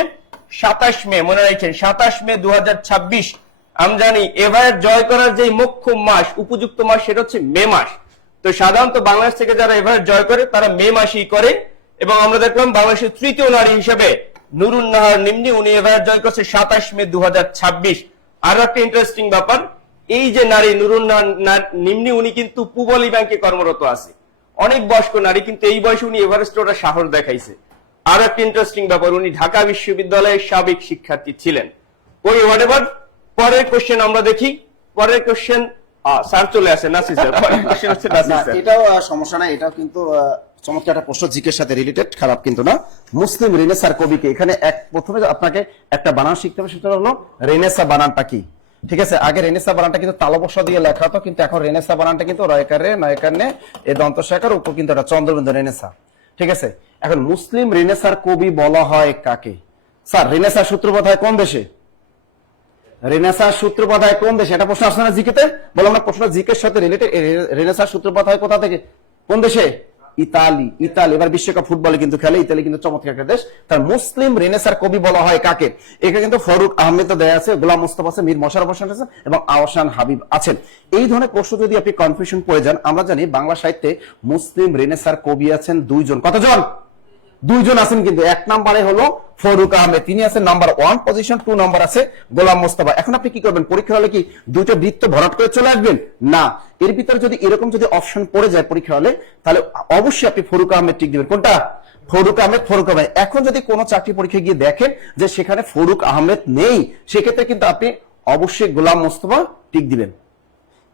27 মে। মনে রাখছেন 27 মে 2026। আমি জানি এভারেস্ট জয় করার যে মোক্ষম মাস, উপযুক্ত মাস, সেটা হচ্ছে মে মাস। তো সাধারণত বাংলাদেশ থেকে যারা এভারেস্ট জয় করে তারা মে মাসেই করে, এবং আমরা দেখলাম বাংলাদেশের তৃতীয় নারী হিসেবে নুরুন নাহার নিম্নি, উনি এভারেস্ট জয় করছে 27 মে 2026। আর একটা ইন্টারেস্টিং ব্যাপার, এই যে নারী নুরুন নিম্নি, উনি কিন্তু পুবলি ব্যাংকে কর্মরত আছে, অনেক বয়স্ক নারী, কিন্তু এই বয়সে উনি এভারেস্ট ওটা সাহস দেখাইছে। আর একটা ইন্টারেস্টিং ব্যাপার, উনি ঢাকা বিশ্ববিদ্যালয়ের সাবেক শিক্ষার্থী ছিলেন। ওই হোয়াটএভার, পরের কোশ্চেন আমরা দেখি। পরের কোশ্চেন স্যার চলে আসে, নাসির স্যার। পরের কোশ্চেন হচ্ছে নাসির না, স্যার। এটাও সমস্যা নাই, এটাও কিন্তু চমৎকার একটা প্রশ্ন, জিকের সাথে রিলেটেড, খারাপ কিন্তু না। মুসলিম রেনেসার কবিকে এখানে প্রথমে আপনাকে একটা বানান শিখতে হবে, সেটা হলো রেনেসা বানানটা কি। ঠিক আছে, আগে রেনেসা বানানটা কিন্তু তালবস্য দিয়ে লেখা হতো, কিন্তু এখন রেনেসা বানানটা কিন্তু রয়কারে নয়কারে এ দন্ত শাখার উপর কিন্তু একটা চন্দ্রবিন্দু রেনেসা। ঠিক আছে, এখন মুসলিম রেনেসার কবি বলা হয় কাকে? স্যার রেনেসার সূত্রপাত হয় কোন দেশে? রেনেসার সূত্রপাত হয় কোন দেশে? এটা প্রশ্ন আসছে না জিকেতে? বললাম না প্রশ্ন জিকের সাথে রিলেটেড। রেনেসার সূত্রপাত হয় কোথা থেকে, কোন দেশে? ইতালি। ইতালি এবার বিশ্বকাপ ফুটবলে কিন্তু খেলে, ইতালি কিন্তু চমৎকার একটা দেশ। তার মুসলিম রেনেসার কবি বলা হয় কাকে? এখানে কিন্তু ফারুক আহমেদ দেয়া আছে, গোলাম মুস্তাফা আছে, মীর মশাররফ হোসেন আছে এবং আহসান হাবিব আছেন। এই ধরনের প্রশ্ন যদি আপনি কনফিউশন পড়ে যান, আমরা জানি বাংলা সাহিত্যে মুসলিম রেনেসার কবি আছেন 2 জন। কতজন? 2 জন আছেন, কিন্তু 1 নম্বরে হলো ফারুক আহমেদ, তিনি আছেন নাম্বার 1 পজিশন, 2 নম্বর আছে গোলাম মোস্তফা। এখন আপনি কি করবেন, পরীক্ষা হলে কি 2টা বৃত্ত ভরাট করে চলে আসবেন? না, এর ভিতরে যদি এরকম যদি অপশন পড়ে যায় পরীক্ষা হলে, তাহলে অবশ্যই আপনি ফারুক আহমেদ টিক দিবেন। কোনটা? ফারুক আহমেদ, ফারুক আহমেদ। এখন যদি কোনো চাকরি পরীক্ষায় গিয়ে দেখেন যে সেখানে ফারুক আহমেদ নেই, সেক্ষেত্রে কিন্তু আপনি অবশ্যই গোলাম মোস্তফা টিক দিবেন।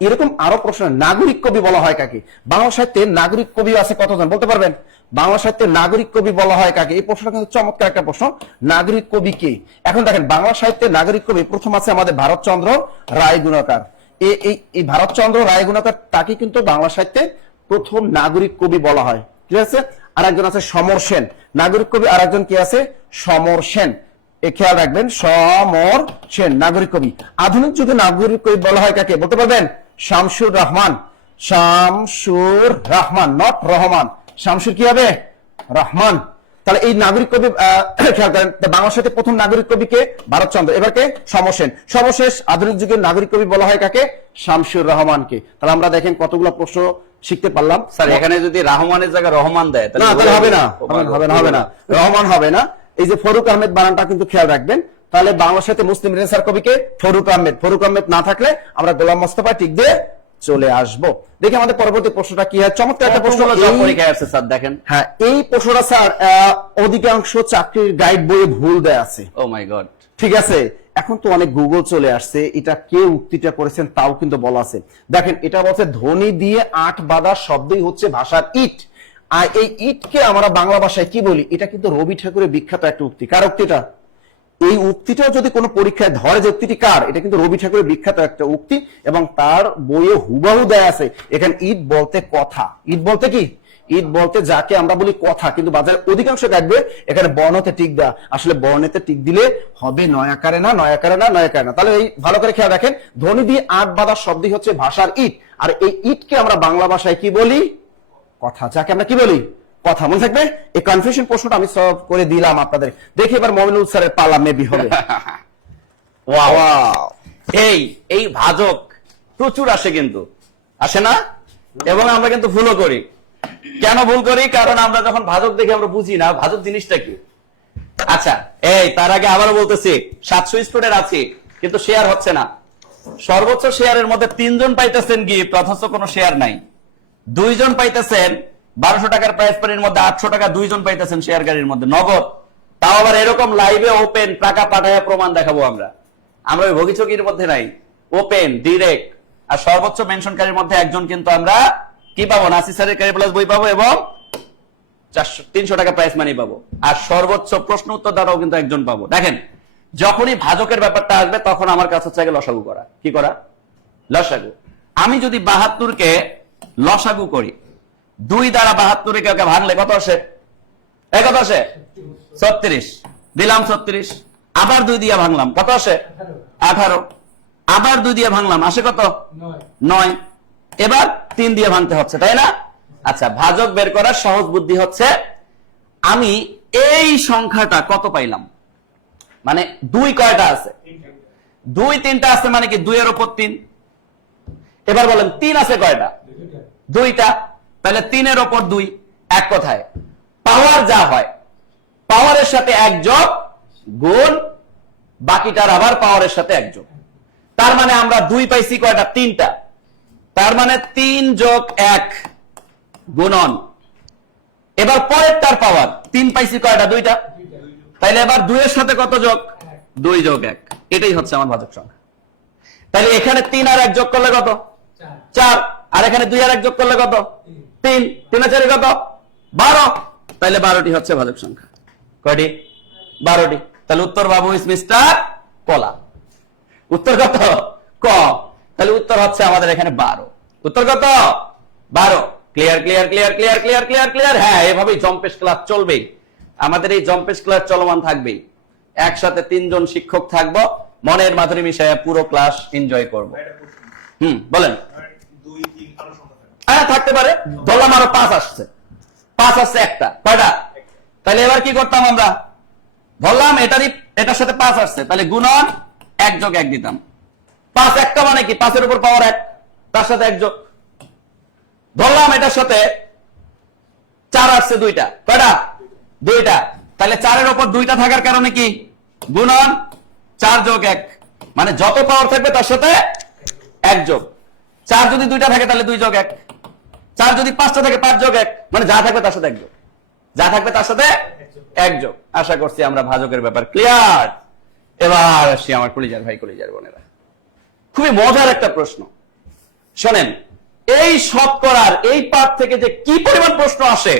এরকম আরো প্রশ্ন, নাগরিক কবি বলা হয় কাকে? বাংলা সাহিত্যে নাগরিক কবি আছে কতজন বলতে পারবেন? বাংলা সাহিত্যে নাগরিক কবি বলা হয় কাকে? এই প্রশ্নটা কিন্তু চমৎকার একটা প্রশ্ন, নাগরিক কবি কে? এখন দেখেন বাংলা সাহিত্যে নাগরিক কবি প্রথম আছে আমাদের ভারতচন্দ্র রায় গুণাকার। এই ভারতচন্দ্র রায় গুণাকার, তাকে কিন্তু বাংলা সাহিত্যে প্রথম নাগরিক কবি বলা হয়। ঠিক আছে, আর একজন আছে সমর সেন, নাগরিক কবি আর একজন কি আছে? সমর সেন। এ খেয়াল রাখবেন, সমর সেন নাগরিক কবি। আধুনিক যুগে নাগরিক কবি বলা হয় কাকে বলতে পারবেন? শামসুর রহমান। শামসুর রহমান, নট রহমান, শামসুর কি হবে? রহমান। তাহলে এই নাগরিক কবি খেয়াল করেন, বাংলা সাহিত্যে প্রথম নাগরিক কবি কে? ভারতচন্দ্র। এবার কে? সমর সেন। সর্বশেষ আধুনিক যুগের নাগরিক কবি বলা হয় কাকে? শামসুর রহমানকে। তাহলে আমরা দেখেন কতগুলো প্রশ্ন শিখতে পারলাম। স্যার এখানে যদি রহমানের জায়গায় রহমান দেয় না, তাহলে হবে না, হবে না, রহমান হবে না। এই যে ফারুক আহমেদ বানানটা কিন্তু খেয়াল রাখবেন। তাহলে বাংলা সাহিত্যে মুসলিম রেনেসার কবিকে ফারুক আহমেদ। ফারুক আহমেদ না থাকলে আমরা গোলাম মোস্তফা টিক দিয়ে চলে আসবো। দেখি আমাদের পরবর্তী প্রশ্নটা কি হয়। চমৎকার একটা প্রশ্ন পরীক্ষায় আসছে স্যার, দেখেন। হ্যাঁ, এই প্রশ্নটা স্যার অধিকাংশ চাকরির গাইড বইয়ে ভুল দেয়া আছে। ও মাই গড। ঠিক আছে, এখন তো অনেক গুগল চলে আসছে, এটা কে উক্তিটা করেছেন তাও কিন্তু বলা আছে। দেখেন এটা বলছে, ধ্বনি দিয়ে 8 বাঁধা শব্দই হচ্ছে ভাষার ইট। আর এই ইটকে আমরা বাংলা ভাষায় কি বলি? এটা কিন্তু রবি ঠাকুরের বিখ্যাত একটা উক্তি। কার উক্তিটা? এই উক্তিটাও যদি কোনো পরীক্ষায় ধরে যে উক্তিটি কার, এটা কিন্তু রবি ঠাকুরের বিখ্যাত একটা উক্তি এবং তার বইয়ে হুবাহু দেয়া আছে। এখানে ইট বলতে কথা, ইট বলতে কি? ইট বলতে যাকে আমরা বলি কথা, কিন্তু বাজারে অধিকাংশ দেখবে এখানে বর্ণতে টিক দেয়া। আসলে বর্ণেতে টিক দিলে হবে নয়াকারে না, নয়াকারে না, নয়াকারে না। তাহলে এই ভালো করে খেয়াল রাখেন, ধ্বনি দিয়ে 8 বাঁধা শব্দই হচ্ছে ভাষার ইট। আর এই ইটকে আমরা বাংলা ভাষায় কি বলি? কথা। যাকে আমরা কি বলি? কথা। মনে থাকবে? এই কনফিউশন প্রশ্নটা আমি সলভ করে দিলাম আপনাদের। দেখি এবার মমিনুল স্যারের পালা মেবি হবে। ওয়াও, এই ভাজক প্রচুর আসে, কিন্তু আসে না, এবং আমরা কিন্তু ভুলও করি। কেন ভুল করি? কারণ আমরা যখন ভাজক দেখি আমরা বুঝি না ভাজক জিনিসটা কি। আচ্ছা, তার আগে আবারও বলতেছি, 700 স্টুডেন্ট আছে কিন্তু শেয়ার হচ্ছে না। সর্বোচ্চ শেয়ারের মধ্যে 3 জন পাইতেছেন গিফট, অথচ কোনো শেয়ার নাই। 2 জন পাইতেছেন 1200 টাকার প্রাইস পানির মধ্যে 800 টাকা 2 জন পাইতেছেন শেয়ার গাড়ির মধ্যে নগদ। তাও আবার এরকম লাইভে ওপেন টাকা পাঠায় প্রমাণ দেখাবো আমরা ওই ভগিচকির মধ্যে নাই, ওপেন ডিরেক্ট। আর সর্বোচ্চ মেনশনকারীর মধ্যে একজন কিন্তু আমরা কি পাবো? নাসির স্যারের ক্যারি প্লাস বই পাবো এবং 300 টাকা প্রাইস মানি পাবো। আর সর্বোচ্চ প্রশ্ন উত্তর দ্বারাও কিন্তু একজন পাবো। দেখেন, যখনই ভাজকের ব্যাপারটা আসবে তখন আমার কাছে হচ্ছে লসাগু করা। কি করা? লসাগু। আমি যদি 72কে লসাগু করি, 2 দ্বারা 72 কে ভাঙলে কত আসে? কত আসে? 36। দিলাম 36। আবার 2 দিয়ে ভাঙলাম, কত আসে? 18। আবার 2 দিয়ে ভাঙলাম, আসে কত? 9। এবার 3 দিয়ে ভাঙতে হচ্ছে, তাই না? আচ্ছা, ভাজক বের করার সহজ বুদ্ধি হচ্ছে, আমি এই সংখ্যাটা কত পাইলাম, মানে 2 কয়টা আছে? 2 3টা আছে, মানে কি 2 এর উপর 3। এবার বলেন 3 আছে কয়টা? 2টা। তাহলে 3 এর উপর 2। এক কথায় পাওয়ার যা হয়, পাওয়ারের সাথে 1 যোগ গুণ বাকিটার আবার পাওয়ারের সাথে 1 যোগ। তার মানে আমরা 2 পাইছি কয়টা? 3টা। তার মানে 3 যোগ 1 গুণন, এবার পরের তার পাওয়ার 3 পাইছি কয়টা? 2টা। তাইলে এবার 2 এর সাথে কত যোগ? 2 যোগ 1। এটাই হচ্ছে আমার ভাজক সংখ্যা। তাইলে এখানে 3 আর 1 যোগ করলে কত? 4। আর এখানে 2 আর 1 যোগ করলে কত? 3। 3 আর 4 কত? 12। তাইলে 12টি হচ্ছে ভাজক সংখ্যা। কয়টি? 12টি। তাহলে উত্তর বাবু ইজ মিস্টার কলা। উত্তর কত? ক। তাহলে উত্তর হচ্ছে আমাদের এখানে 12। উত্তর কত? 12। Clear clear clear clear clear clear clear. হ্যাঁ, এভাবেই জম্পেশ ক্লাস চলবে। আমাদের এই জম্পেশ ক্লাস চলমান থাকবে। একসাথে 3 জন শিক্ষক থাকবো, মনের মাধুরী মিশাইয়া পুরো ক্লাস এনজয় করব। বলেন। হ্যাঁ, থাকতে পারে। ধরলাম আরো 5 আসছে। 5 আসছে একটা। কয়টা? তাহলে এবার কি করতাম আমরা? ধরলাম এটার সাথে 5 আসছে, তাহলে গুণন 1 যোগ 1 দিতাম। 5 একটা মানে কি? 5 এর উপর পাওয়ার 1, তার সাথে 1 যোগ। ধরলাম এটার সাথে 4 আসছে 2টা। কয়টা? 2টা। তাহলে 4 এর উপর 2টা থাকার কারণে কি? গুণন 4 যোগ 1, মানে যত পাওয়ার থাকবে তার সাথে 1 যোগ। 4 যদি 2টা থাকে তাহলে 2 যোগ 1। 4 যদি 5টা থাকে 5 যোগ 1, মানে যা থাকবে তার সাথে 1 যোগ। যা থাকবে তার সাথে 1 যোগ। আশা করছি আমরা ভাজকের ব্যাপার ক্লিয়ার। এবার আসি আমার কলিজার ভাই, কলিজার বোনেরা, খুবই মজার একটা প্রশ্ন শোনেন। এই শতকরার এই পাঠ থেকে যে কি পরিমাণ প্রশ্ন আসে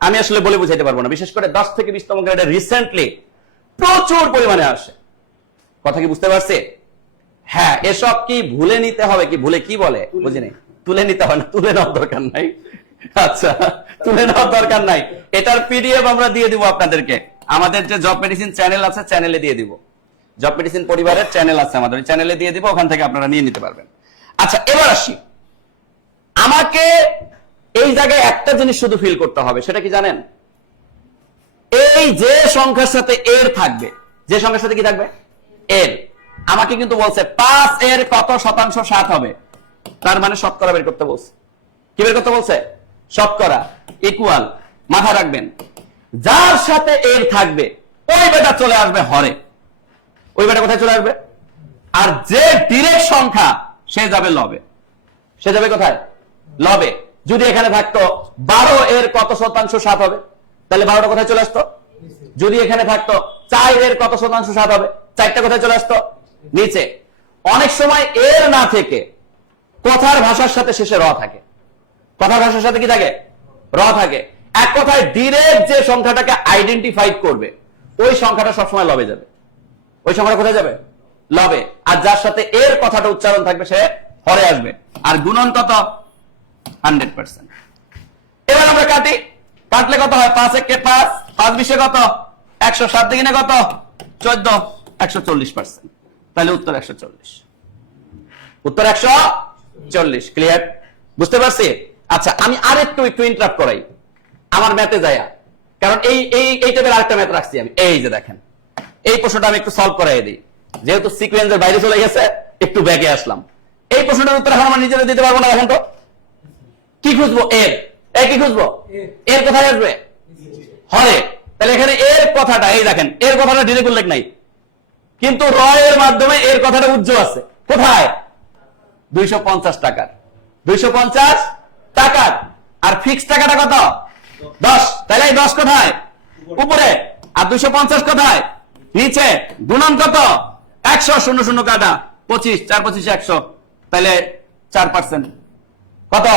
আমি আসলে বলে বুঝাইতে পারবো না। বিশেষ করে 10 থেকে 20তম গ্রেডে রিসেন্টলি প্রচুর পরিমাণে আসে। কথা কি বুঝতে পারছে? হ্যাঁ, এসব কি ভুলে নিতে হবে? কি ভুলে কি বলে বুঝিনি? তুলে নিতে হয় না, তুলে নেওয়ার দরকার নাই। আচ্ছা, তুলে নেওয়ার দরকার নাই। এটার পিডিএফ আমরা দিয়ে দিব আপনাদেরকে। আমাদের যে জব মেডিসিন চ্যানেল আছে, চ্যানেলে দিয়ে দিব। জব মেডিসিন পরিবারের চ্যানেল আছে আমাদের, চ্যানেলে দিয়ে দিব, ওখান থেকে আপনারা নিয়ে নিতে পারবেন। আচ্ছা, এবার আসি। আমাকে এই জায়গায় একটা জিনিস শুধু ফিল করতে হবে, সেটা কি জানেন? এই যে সংখ্যার সাথে এর থাকবে, যে সংখ্যার সাথে কি থাকবে? এর। আমাকে কিন্তু বলছে 5 এর কত শতাংশ 7 হবে, তার মানে শতকরা বের করতে বলছে। কি বের করতে বলছে? শতকরা ইকুয়াল। মাথা রাখবেন, যার সাথে এর থাকবে ওই বেটা চলে আসবে হরে। ওই বেটা কোথায় চলে আসবে? আর যে ডিরেক্ট সংখ্যা সে যাবে লবে। সে যাবে কোথায়? লবে। যদি এখানে থাকতো 12 এর কত শতাংশ 7 হবে, তাহলে 12টা কোথায় চলে আসতো? যদি এখানে থাকতো 4 এর কত শতাংশ 7 হবে, 4টা কোথায় চলে আসতো? নিচে। অনেক সময় এর না থেকে কথার ভাষার সাথে শেষে র থাকে। কথার ভাষার সাথে কি থাকে? র থাকে। এক কথায় ডিরেক্ট যে সংখ্যাটাকে আইডেন্টিফাই করবে ওই সংখ্যাটা সবসময় লবে যাবে। ওই সংখ্যাটা কোথায় যাবে? লবে। আর যার সাথে এর কথাটা উচ্চারণ থাকবে সে হরে আসবে। আর গুণন কত? 100%। এবার আমরা কাটি। কাটলে কত হয়? 5 একে 5, 5 20 কত? 100, 7 দিনে কত? 14, 140%। তাহলে উত্তর 140। উত্তর 140। ক্লিয়ার? বুঝতে পারছি? আচ্ছা, আমি আরেকটু ইন্টারাপ্ট করাই আমার ম্যাথে যায়া, কারণ এই টাইপের আরেকটা ম্যাথ রাখছি আমি। এই যে দেখেন, এই প্রশ্নটা আমি একটু সলভ করাই দিই। যেহেতু সিকোয়েন্সের বাইরে চলে গেছে, একটু ব্যাকে আসলাম। এই প্রশ্নটার উত্তর এখন আমরা নিজেরা দিতে পারবো না। দেখেন তো কি খুঁজবো? এর। কি খুঁজবো? এর কোথায় আসবে? হরে। তাহলে এখানে এর কথাটা, এই দেখেন, এর কথাটা ডিরেক্ট উল্লেখ নাই, কিন্তু র এর মাধ্যমে এর কথাটা উজ্জ্বল আছে। কোথায়? 250 টাকার। 250 টাকার। আর ফিক্স টাকাটা কত? 10। তাহলে এই 10 কোথায়? উপরে। আর 250 কোথায়? নিচে। গুণন কত? 100, 0 0 কাটা 25, 4 25 100, তাহলে 4%। কত?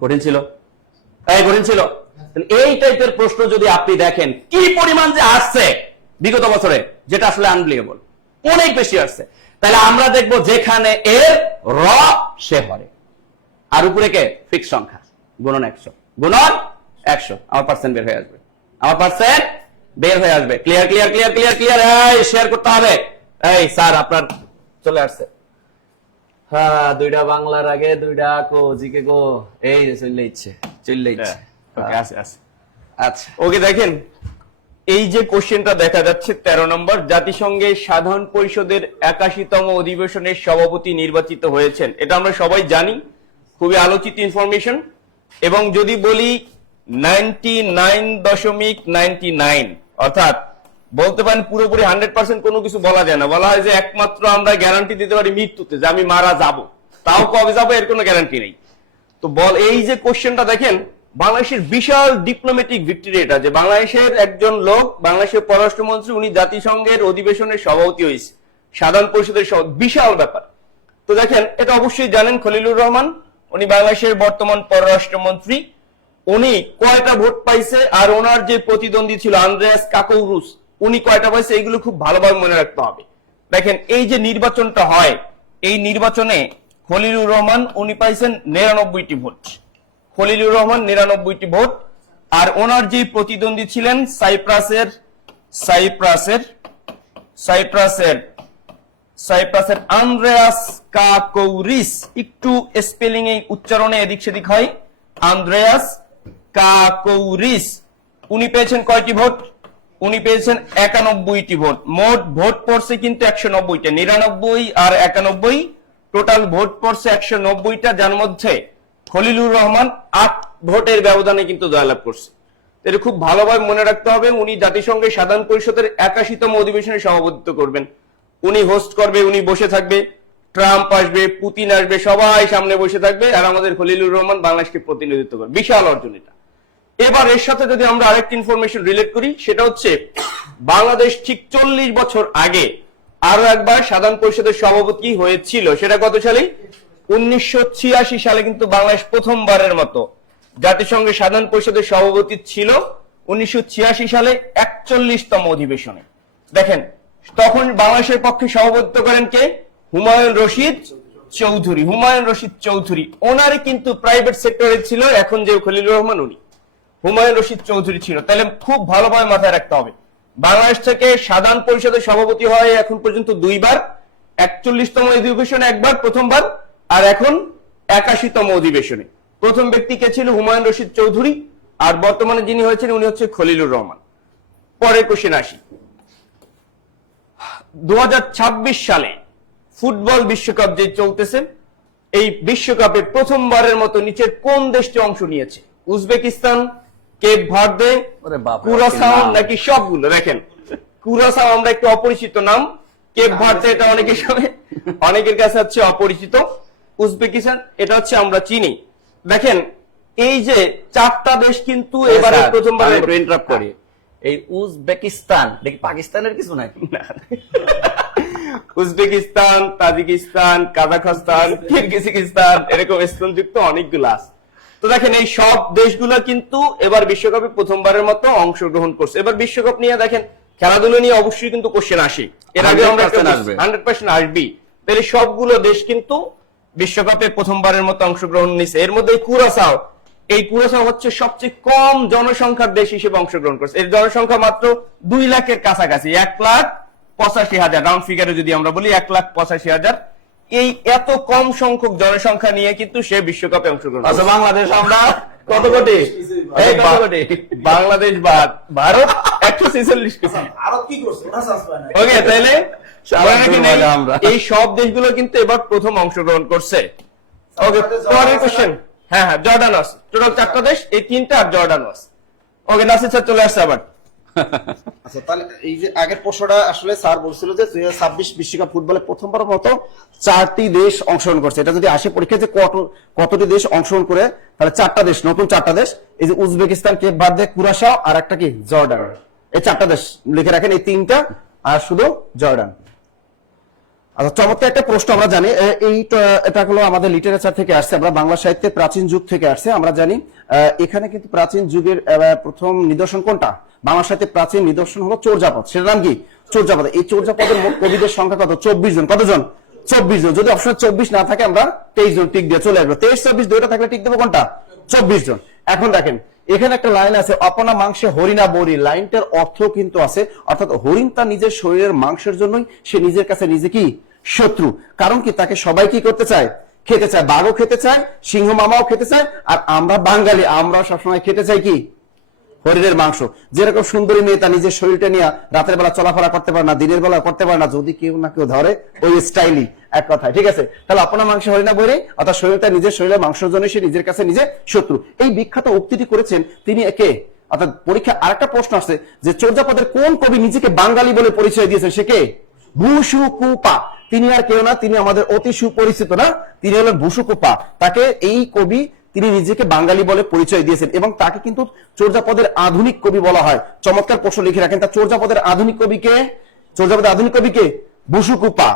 কঠিন ছিল? কঠিন ছিল। এই টাইপের প্রশ্ন যদি আপনি দেখেন কি পরিমাণ যে আসছে বিগত বছরে, যেটা আসলে আনবিলিভেবল, অনেক বেশি আসছে। তাহলে আমরা দেখবো যেখানে এর র সে হরে, আর উপরে কে? ফিক্স সংখ্যা। গুণন 100, গুণন 100, আমার পার্সেন্ট বের হয়ে আসবে। আমার পার্সেন্ট বের হয়ে আসবে। Clear clear clear clear clear. এই শেয়ার করতে হবে। এই স্যার আপনার চলে আসছে। হ্যাঁ, 2টা বাংলার আগে 2টা কো জিকে গো। এই চলে ইচ্ছে, চলে ইচ্ছে। ওকে, আছে। আচ্ছা, ওকে, দেখেন এই যে কোশ্চেনটা দেখা যাচ্ছে 13 নম্বর, জাতিসংঘের সাধারণ পরিষদের 81তম অধিবেশনের সভাপতি নির্বাচিত হয়েছেন। এটা আমরা সবাই জানি, খুবই আলোচিত ইনফরমেশন। এবং যদি বলি 99.99, অর্থাৎ বলতে পারেন পুরোপুরি 100% কোনো কিছু বলা যায় না। বলা হয় যে একমাত্র আমরা গ্যারান্টি দিতে পারি মৃত্যুতে, যে আমি মারা যাব, তাও কবে যাবো এর কোনো গ্যারান্টি নেই। তো এই যে কোশ্চেনটা দেখেন, বাংলাদেশের বিশাল ডিপ্লোম্যাটিক ভিক্টরি এটা, যে বাংলাদেশের একজন লোক, বাংলাদেশের পররাষ্ট্রমন্ত্রী, উনি জাতিসংঘের অধিবেশনের সভাপতি হয়েছে, সাধারণ পরিষদের বিশাল ব্যাপার। তো দেখেন, এটা অবশ্যই জানেন খলিলুর রহমান, উনি বাংলাদেশের বর্তমান পররাষ্ট্রমন্ত্রী। উনি কয়টা ভোট পাইছে, আর ওনার যে প্রতিদ্বন্দ্বী ছিল আন্দ্রেয়াস কাকৌরুস, উনি কয়টা পাইছে, এইগুলো খুব ভালোভাবে মনে রাখতে হবে। দেখেন, এই যে নির্বাচনটা হয়, এই নির্বাচনে খলিলুর রহমান উনি পাইছেন 99টি ভোট। খলিলুর রহমান 99টি ভোট। আর ওনার যে প্রতিদ্বন্দ্বী ছিলেন সাইপ্রাসের আন্দ্রেয়াস কাকৌরিস, একটু স্পেলিং এ উচ্চারণে এদিক সেদিক হয়, আন্দ্রেয়াস কাকৌরিস, উনি পেয়েছেন কয়টি ভোট? উনি পেয়েছেন 91টি ভোট। মোট ভোট পড়ছে কিন্তু 190টা, 99 আর 91, টোটাল ভোট পড়ছে 190টা, যার মধ্যে খলিলুর রহমান 8 ভোটের ব্যবধানে কিন্তু জয়লাভ করছে। এটা খুব ভালোভাবে মনে রাখতে হবে। উনি জাতিসংঘের সাধারণ পরিষদের 81তম অধিবেশনে সভাপতিত্ব করবেন, উনি হোস্ট করবে, উনি বসে থাকবে, ট্রাম্প আসবে, পুতিন আসবে, সবাই সামনে বসে থাকবে, আর আমাদের খলিলুর রহমান বাংলাদেশকে প্রতিনিধিত্ব করবে। বিশাল অর্জন এটা। এবার এর সাথে যদি আমরা আরেকটি ইনফরমেশন রিলেট করি, সেটা হচ্ছে বাংলাদেশ ঠিক 40 বছর আগে আরো একবার সাধারণ পরিষদের সভাপতি হয়েছিল। সেটা কত সালে? 1986 সালে কিন্তু বাংলাদেশ প্রথমবারের মতো জাতিসংঘের সাধারণ পরিষদের সভাপতি ছিল, 1986 সালে 41তম অধিবেশনে। দেখেন, তখন বাংলাদেশের পক্ষে সভাপতিত্ব করেন কে? হুমায়ুন রশিদ চৌধুরী। ওনারই কিন্তু প্রাইভেট সেক্টরে ছিল এখন যে খলিলুর রহমান, উনি হুমায়ুন রশিদ চৌধুরী ছিল। তাহলে খুব ভালোভাবে মাথায় রাখতে হবে, বাংলাদেশ থেকে সাধারণ পরিষদের সভাপতি হয় এখন পর্যন্ত 2 বার, 41তম অধিবেশনে একবার প্রথমবার, আর এখন 81তম অধিবেশনে। প্রথম ব্যক্তি কে ছিল? হুমায়ুন রশিদ চৌধুরী। আর বর্তমানে যিনি হয়েছেন উনি হচ্ছে খলিলুর রহমান। পরের কোশ্চেন আসি। 2026 সালে ফুটবল বিশ্বকাপ যে চলতেছে, এই বিশ্বকাপে প্রথমবারের মতো নিচের কোন দেশটি অংশ নিয়েছে? উজবেকিস্তান, কেপ ভার্দে, কুরাসাও নাকি সবগুলো? দেখেন, কুরাসাও আমরা একটু অপরিচিত নাম, কেপ ভার্দে এটা অনেকের কাছে হচ্ছে অপরিচিত, উজবেকিস্তান এটা হচ্ছে আমরা চিনি। দেখেন, এই যে 4টা দেশ কিন্তু এবারে প্রথমবার। ইন্টারাপ্ট করি, এই উজবেকিস্তান দেখি পাকিস্তানের কিছু নাকি? উজবেকিস্তান, তাজিকিস্তান, কাজাখস্তান, কিরগিজস্তান, এরকম স্থানযুক্ত অনেকগুলো আছে। তো দেখেন, এই সব দেশগুলো কিন্তু এবার বিশ্বকাপে প্রথমবারের মতো অংশগ্রহণ করছে। এবার বিশ্বকাপ নিয়ে দেখেন, খেলাধুলা নিয়ে অবশ্যই কিন্তু কোশ্চেন আসে, এর আগে আমরা 100% আসবি। তাহলে সবগুলো দেশ কিন্তু বিশ্বকাপে প্রথমবারের মতো অংশগ্রহণ নিছে। এর মধ্যে কুরাসাও, এই কুরাসাও হচ্ছে সবচেয়ে কম জনসংখ্যার দেশ হিসেবে অংশগ্রহণ করছে। এর জনসংখ্যা মাত্র 2 লাখের কাছাকাছি, 1,85,000, রাউন্ড ফিগারে যদি আমরা বলি 1,85,000। এই এত কম সংখ্যক জনসংখ্যা নিয়ে কিন্তু সে বিশ্বকাপে অংশগ্রহণ করছে। আচ্ছা, বাংলাদেশ আমরা কত কোটি? বাংলাদেশ বাদ ভারত 146 কোটি। ওকে, তাহলে এই সব দেশগুলো কিন্তু এবার প্রথম অংশগ্রহণ করছে। ওকে, পরের কোশ্চেন। হ্যাঁ, জর্ডান আছে, টোটাল 4টা দেশ, এই 3টা আর জর্ডান আছে। ওকে, নাসির স্যার চলে আসছে আবার। আচ্ছা, তাহলে এই যে আগের প্রশ্নটা আসলে স্যার বলছিল যে 2026 বিশ্বকাপ ফুটবলে প্রথমবার মতো 4টি দেশ অংশগ্রহণ করছে। এটা যদি আসে পরীক্ষা যে কতটি দেশ অংশগ্রহণ করে, তাহলে 4টা দেশ, নতুন 4টা দেশ। এই যে উজবেকিস্তান, কেপ ভার্দে, কুরাসাও, আর একটা কি জর্ডান। এই 4টা দেশ লিখে রাখেন, এই 3টা, আর শুধু জর্ডান। আচ্ছা, চমৎকার একটা প্রশ্ন। আমরা জানি এটা হলো আমাদের লিটারেচার থেকে আসছে, আমরা বাংলা সাহিত্যে প্রাচীন যুগ থেকে আসছে। আমরা জানি এখানে কিন্তু প্রাচীন যুগের প্রথম নিদর্শন কোনটা? বাংলা সাহিত্যে প্রাচীন নিদর্শন হলো চর্যাপদ। সেটার নাম কি? চর্যাপদ। এই চর্যাপদের মোট কবিদের সংখ্যা কত? 24 জন। কতজন? 24 জন। যদি অপশনে 24 না থাকে আমরা 23 জন টিক দিয়ে চলে আসবো। 23, 24 দুইটা থাকলে টিক দেবো কোনটা? 24 জন। এখন দেখেন, এখানে একটা লাইন আছে, অপনা মাংসে হরিণা বরি। লাইনটার অর্থ কিন্তু আছে, অর্থাৎ হরিণ তার নিজের শরীরের মাংসের জন্যই সে নিজের কাছে নিজে কি শত্রু। কারণ কি, তাকে সবাই কি করতে চায়? খেতে চায়। বাঘও খেতে চায়, সিংহ মামাও খেতে চায়, আর আমরা বাঙালি আমরা সবসময় খেতে চাই কি? হরিণের মাংস। যেরকম সুন্দরী মেয়ে তার নিজের শরীরটা নিয়ে রাতের বেলা চলাফেরা করতে পারে না, দিনের বেলা করতে পারে না, যদি কেউ না কেউ ধরে, ওই স্টাইলই এক কথায়। ঠিক আছে, তাহলে আপনার মাংস হরিণা বইরে, অর্থাৎ শরীরটা নিজের শরীরের মাংসের জন্য সে নিজের কাছে নিজে শত্রু। এই বিখ্যাত উক্তিটি করেছেন তিনি কে? অর্থাৎ পরীক্ষা আরেকটা প্রশ্ন আসছে যে চর্যাপদের কোন কবি নিজেকে বাঙালি বলে পরিচয় দিয়েছেন, সে কে? বুসুকুপা। তিনি আর কেউ না, তিনি আমাদের অতি সুপরিচিত না, তিনি হলেন বুসুকুপা। তাকে এই কবি তিনি নিজেকে বাঙালি বলে পরিচয় দিয়েছেন এবং তাকে কিন্তু চর্যাপদের আধুনিক কবি বলা হয়। চমৎকার প্রশ্ন লিখে রাখেন, তা চর্যাপদের আধুনিক কবিকে, চর্যাপদের আধুনিক কবিকে বুসুকুপা।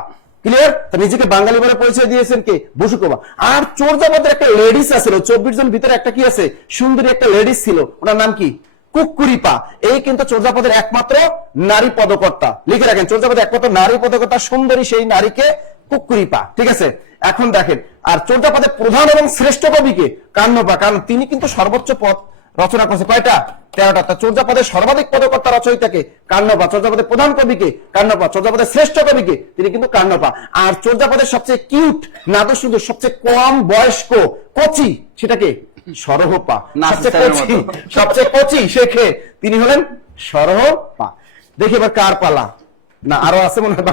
ক্লিয়ার? তা নিজেকে বাঙালি বলে পরিচয় দিয়েছেন কে? বুসুকুপা। আর চর্যাপদের একটা লেডিস আছে, 24 জন ভিতরে একটা কি আছে, সুন্দরী একটা লেডিস ছিল, ওনার নাম কি? কুকুরিপা। এই কিন্তু চর্যাপদের একমাত্র নারী পদকর্তা। লিখে রাখেন, চর্যাপদের একমাত্র নারী পদকর্তা সুন্দরী সেই নারীকে কুকুরিপা। ঠিক আছে, এখন দেখেন আর চর্যাপদের প্রধান এবং শ্রেষ্ঠ কবিকে? কান্নপা। কারণ তিনি কিন্তু সর্বোচ্চ পদ রচনা করেছে কয়টা? 13টা। তা চর্যাপদের সর্বাধিক পদকর্তা রচয়িতাকে? কান্নপা। চর্যাপদের প্রধান কবিকে? কান্নপা। চর্যাপদের শ্রেষ্ঠ কবিকে? তিনি কিন্তু কান্নপা। আর চর্যাপদের সবচেয়ে কিউট, নাদু সুন্দর, সবচেয়ে কম বয়স্ক কচি, সেটাকে সরহপা। সবচেয়ে কচি শেখে, তিনি হলেন সরহপা। দেখি এবার কার পালা? না আরো আছে মনে হয়।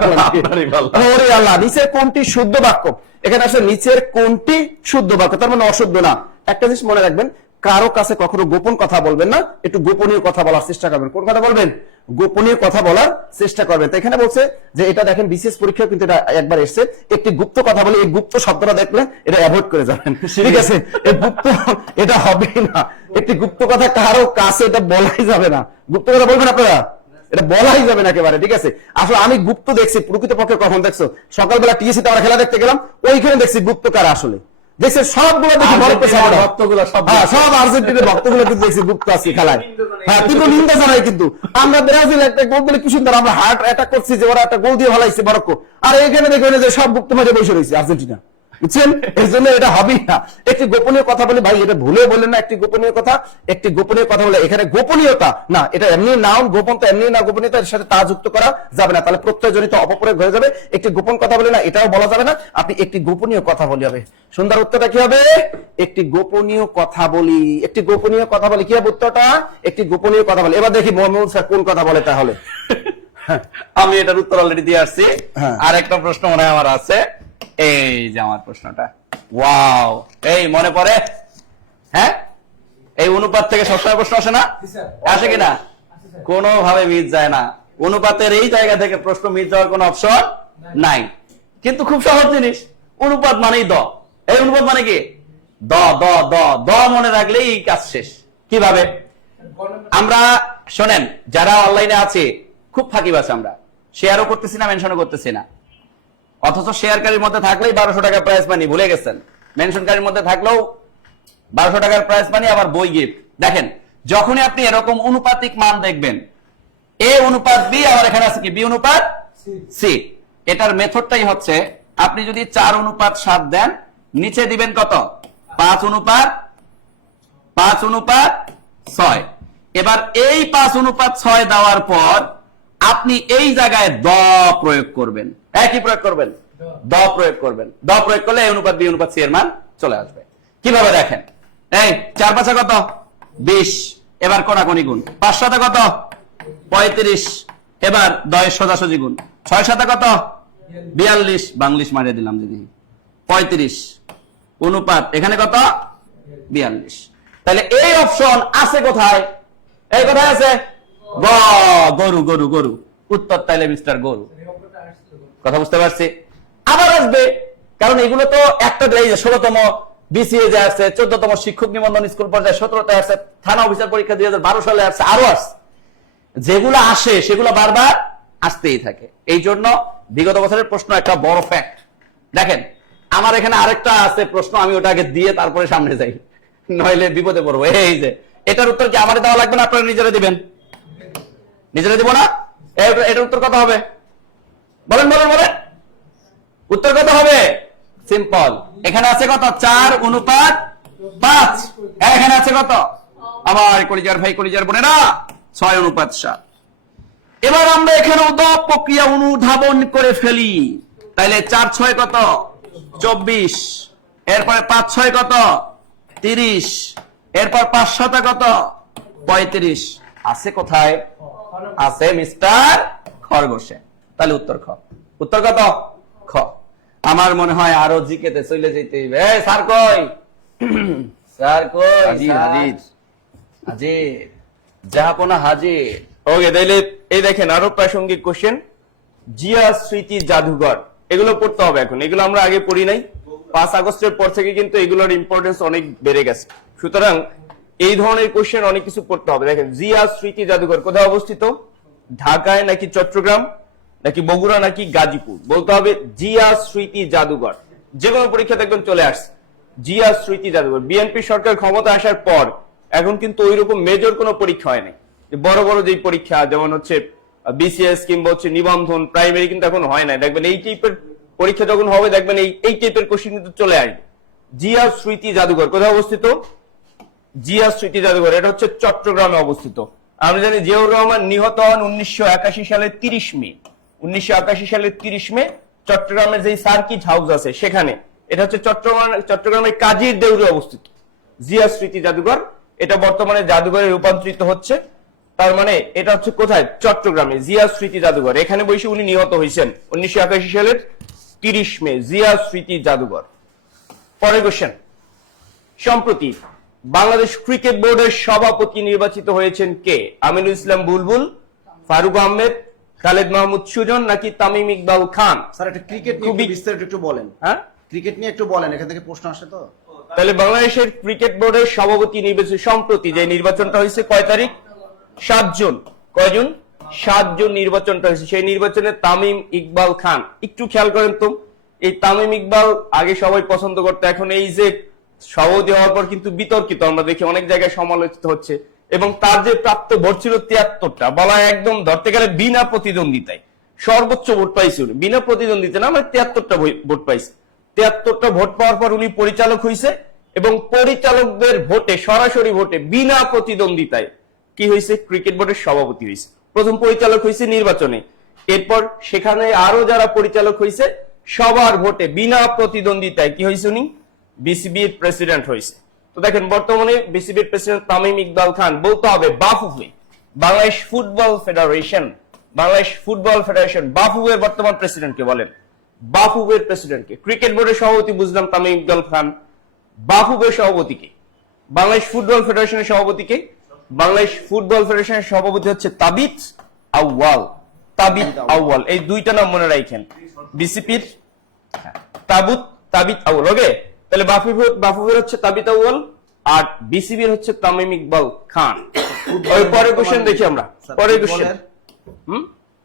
ওরে আল্লাহ, নিচের কোনটি শুদ্ধ বাক্য? এখানে আসলে নিচের কোনটি শুদ্ধ বাক্য, তার মানে অশুদ্ধ না। একটা জিনিস মনে রাখবেন, কারো কাছে কখনো গোপন কথা বলবেন না, একটু গোপনীয় কথা বলার চেষ্টা করবেন। কোন কথা বলবেন? গোপনীয় কথা বলার চেষ্টা করবেন। তো এখানে বলছে যে এটা দেখেন বিসিএস পরীক্ষা কিন্তু এটা একবার এসছে, একটি গুপ্ত কথা বলে, এই গুপ্ত শব্দটা দেখলে এটা অ্যাভয়েড করে যাবেন। ঠিক আছে, এই গুপ্ত এটা হবে না, একটি গুপ্ত কথা কারো কাছে এটা বলাই যাবে না। গুপ্ত কথা বলবেন আপনারা, এটা বলাই যাবে না একেবারে। ঠিক আছে, আসলে আমি গুপ্ত দেখছি প্রকৃতপক্ষে কখন দেখছো? সকালবেলা টিএসিতে আমরা খেলা দেখতে গেলাম, ওইখানে দেখছি গুপ্ত কারা আসলে দেখছে সবগুলো দেখি ভক্তগুলো, সব আর্জেন্টিনার ভক্তগুলো কিন্তু দেখছি গুপ্ত আছে খেলায়। হ্যাঁ, কিন্তু নিন্দা জানাই। কিন্তু আমরা ব্রাজিল একটা গোল দিলে কি সুন্দর, আমরা হার্ট অ্যাটাক করছি যে ওরা একটা গোল দিয়ে ভালাইছে মরক্কো, আর এখানে দেখবেন যে সব গুপ্ত মাঝে বসে রয়েছে আর্জেন্টিনা। বুঝছেন? এই জন্য এটা হবেই না। একটি গোপনীয় কথা বলে ভাই, এটা ভুলে বললেন না, একটি গোপনীয় কথা, একটি গোপনীয় কথা বলে এখানে গোপনীয়তা না, এটা এমনি নাউন, গোপন তো এমনি না, গোপনীয়তার সাথে তা যুক্ত করা যাবে না, তাহলে প্রত্যয়জনিত অপপ্রয়োগ হয়ে যাবে। একটি গোপন কথা বলে না, এটাও বলা যাবে না, আপনি একটি গোপনীয় কথা বলি হবে। সুন্দর উত্তরটা কি হবে? একটি গোপনীয় কথা বলি। একটি গোপনীয় কথা বলি, কি হবে উত্তরটা? একটি গোপনীয় কথা বলি। এবার দেখি মোহাম্মদ স্যার কোন কথা বলে তাহলে। আমি এটার উত্তর অলরেডি দিয়ে আসছি। আর একটা প্রশ্ন মনে হয় আমার আছে, এই যে আমার প্রশ্নটা, ওয়াও, এই মনে পড়ে? হ্যাঁ, এই অনুপাত থেকে সবসময় প্রশ্ন আসে না? আসে কিনা? কোনোভাবে মিস যায় না। অনুপাতের এই জায়গা থেকে প্রশ্ন মিস যাওয়ার কোনো অপশন নাই, কিন্তু খুব সহজ জিনিস। অনুপাত মানেই দ। এই অনুপাত মানে কি? দ দ দ দ মনে রাখলেই কাজ শেষ। কিভাবে? আমরা শোনেন, যারা অনলাইনে আছে খুব ফাঁকিবাজ, আমরা শেয়ারও করতেছি না, মেনশনও করতেছি না, অথচ শেয়ারকারীর মধ্যে থাকলেই 1200 টাকা প্রাইজ মানি, ভুলে গেছেন। মেনশনকারীর মধ্যে থাকলেও 1200 টাকার প্রাইজ মানি, আবার বই গিফট। দেখেন, যখনই আপনি এরকম অনুপাতিক মান দেখবেন, এ অনুপাত বি, আবার এখানে আছে কি বি অনুপাত সি, এটার মেথডটাই হচ্ছে আপনি যদি 4 অনুপাত 7 দেন, নিচে দিবেন কত? 5 অনুপাত 6। এবার এই 5 অনুপাত 6 দেওয়ার পর আপনি এই জায়গায় দ প্রয়োগ করবেন। কি প্রয়োগ করবেন? দ প্রয়োগ করবেন। দ প্রয়োগ করলে এই অনুপাত বি অনুপাত সি এর মান চলে আসবে। কিভাবে দেখেন, এই 4 5 কত? 20। এবার কোনাকুনি গুণ। 5 7 কত? 35। এবার 10 সোজাসুজি গুণ। 6 7 কত? 42। বাংলিশ মারিয়ে দিলাম যদি। 35 অনুপাত এখানে কত? 42। তাহলে এই অপশন আছে কোথায়? এই কোথায় আছে? গ, গরু গরু গরু। উত্তর তাইলে মিস্টার গরু। কথা বুঝতে পারছি? আবার আসবে, কারণ এগুলো তো একটা 16তম বিসিএ যে আসছে, 14তম শিক্ষক নিবন্ধন স্কুল পর্যায়ে 17তে আসছে, থানা অফিসার পরীক্ষা 2012 সালে আসছে, আরো আসছে। যেগুলো আসে সেগুলো বারবার আসতেই থাকে। এই জন্য বিগত বছরের প্রশ্ন একটা বড় ফ্যাক্ট। দেখেন, আমার এখানে আরেকটা আছে প্রশ্ন, আমি ওটা আগে দিয়ে তারপরে সামনে যাই, নইলে বিপদে পড়বো। এই যে এটার উত্তর কি আমার দেওয়া লাগবে না, আপনারা নিজেরা দিবেন? নিজেরা দিব না? এটার উত্তর কত হবে? বলেন বলেন বলেন, উত্তর কত হবে? সিম্পল। এখানে আছে কত? 4 অনুপাত 5। এখানে আছে কত? আমার কলিজার ভাই, কলিজার বোনেরা, 6 অনুপাত 7। এবার আমরা এখানে উদ্যোগ প্রক্রিয়া অনুধাবন করে ফেলি। তাইলে 4 6 কত? 24। এরপরে 5 6 কত? 30। এরপর 5 7 কত? 35। আছে কোথায়? আছে মিস্টার খরগোশে। তাহলে উত্তর খ। উত্তর কত? খ। আমার মনে হয় আরো জিকেতে চলে যেতে হইবে। এই স্যার কই? স্যার কই? হাজির হাজির হাজির। জাহাপনা হাজির। ওকে, তাইলে এই দেখেন আরো প্রাসঙ্গিক কোশ্চেন, জিয়া স্মৃতি জাদুঘর, এগুলো পড়তে হবে এখন, এগুলো আমরা আগে পড়ি নাই। 5 আগস্টের পর থেকে কিন্তু এগুলোর ইম্পর্টেন্স অনেক বেড়ে গেছে, সুতরাং এই ধরনের কোশ্চেন অনেক কিছু পড়তে হবে। দেখেন জিয়া স্মৃতি জাদুঘর কোথায় অবস্থিত, ঢাকায় নাকি চট্টগ্রাম নাকি বগুড়া নাকি গাজীপুর, বলতে হবে জিয়া স্মৃতি জাদুঘর। যে কোনো পরীক্ষা দেখবেন চলে আসছে জিয়া স্মৃতি জাদুঘর। বিএনপি সরকার ক্ষমতা আসার পর এখন কিন্তু ওইরকম মেজর কোনো পরীক্ষা হয় নাই, বড় বড় যে পরীক্ষা যেমন হচ্ছে বিসিএস কিংবা হচ্ছে নিবন্ধন প্রাইমারি কিন্তু এখন হয় না। দেখবেন এই টাইপের পরীক্ষা যখন হবে দেখবেন এই টাইপের কোশ্চেন কিন্তু চলে আসবে। জিয়া স্মৃতি জাদুঘর কোথায় অবস্থিত, জিয়া স্মৃতি জাদুঘর এটা হচ্ছে চট্টগ্রামে অবস্থিত। আমরা জানি জিয়াউর রহমান নিহত হন 1981 সালের 30 মে। 1981 সালের 30 মে চট্টগ্রামের যে সার্কিট হাউস আছে সেখানে, এটা হচ্ছে চট্টগ্রামের কাজীর দেউরে অবস্থিত জিয়া স্মৃতি জাদুঘর। এটা বর্তমানে জাদুঘরে রূপান্তরিত হচ্ছে, তার মানে এটা হচ্ছে কোথায়, চট্টগ্রামে জিয়া স্মৃতি জাদুঘর। এখানে বসে উনি নিহত হয়েছেন 1981 সালের 30 মে, জিয়া স্মৃতি জাদুঘর। পরের কোশ্চেন, সম্প্রতি বাংলাদেশ ক্রিকেট বোর্ডের সভাপতি নির্বাচিত হয়েছেন কে? আমিনুল ইসলাম বুলবুল, ফারুক আহমেদ, খালেদ মাহমুদ সুজন নাকি তামিম ইকবাল খান? স্যার এটা ক্রিকেট নিয়ে একটু বিস্তারিত একটু বলেন। হ্যাঁ, ক্রিকেট নিয়ে একটু বলেন, এখান থেকে প্রশ্ন আসে তো। তাহলে বাংলাদেশের ক্রিকেট বোর্ডের সভাপতি নির্বাচিত সম্প্রতি যে নির্বাচনটা হয়েছে কয় তারিখ, 7 জুন। কয় জুন? 7 জুন নির্বাচনটা হয়েছে। সেই নির্বাচনে তামিম ইকবাল খান, একটু খেয়াল করেন তো, এই তামিম ইকবাল আগে সবাই পছন্দ করতো, এখন এই যে সভাপতি হওয়ার পর কিন্তু বিতর্কিত, আমরা দেখি অনেক জায়গায় সমালোচিত হচ্ছে। এবং তার যে প্রাপ্ত ভোট ছিল 73টা, বলা একদম ধরতে গেলে বিনা প্রতিদ্বন্দ্বিতায় সর্বোচ্চ ভোট পাইছে উনি, বিনা প্রতিদ্বন্দ্বিতা না, মানে 73টা ভোট পাইছে। 73টা ভোট পাওয়ার পর উনি পরিচালক হয়েছে, এবং পরিচালকদের ভোটে, সরাসরি ভোটে বিনা প্রতিদ্বন্দ্বিতায় কি হয়েছে, ক্রিকেট বোর্ডের সভাপতি হয়েছে। প্রথম পরিচালক হয়েছে নির্বাচনে, এরপর সেখানে আরো যারা পরিচালক হয়েছে সবার ভোটে বিনা প্রতিদ্বন্দ্বিতায় কি হয়েছে, উনি বিসিবির প্রেসিডেন্ট হয়েছে। তো দেখেন বর্তমানে বিসিবির প্রেসিডেন্ট তামিম ইকবাল খান, বলতে হবে Bafufe, Bangladesh football federation, Bangladesh football federation বাফুফের বর্তমান প্রেসিডেন্টকে বলেন, বাফুফের প্রেসিডেন্টকে। ক্রিকেট বোর্ডের সভাপতি বুঝলাম তামিম ইকবাল খান, বাফুফের সভাপতিকে, বাংলাদেশ ফুটবল ফেডারেশনের সভাপতিকে, বাংলাদেশ ফুটবল ফেডারেশনের সভাপতি হচ্ছে তাবিত আউয়াল, তাবিত আউয়াল, এই দুইটা নাম মনে রাখেন, বিসিপির তাবিত আউয়াল। ওকে, তাহলে বাফুফের হচ্ছে তাবিত আউয়াল আর বিসিবির হচ্ছে তামিম ইকবাল খান। ওই পরের কোশ্চেন দেখি আমরা, পরের কোশ্চেন।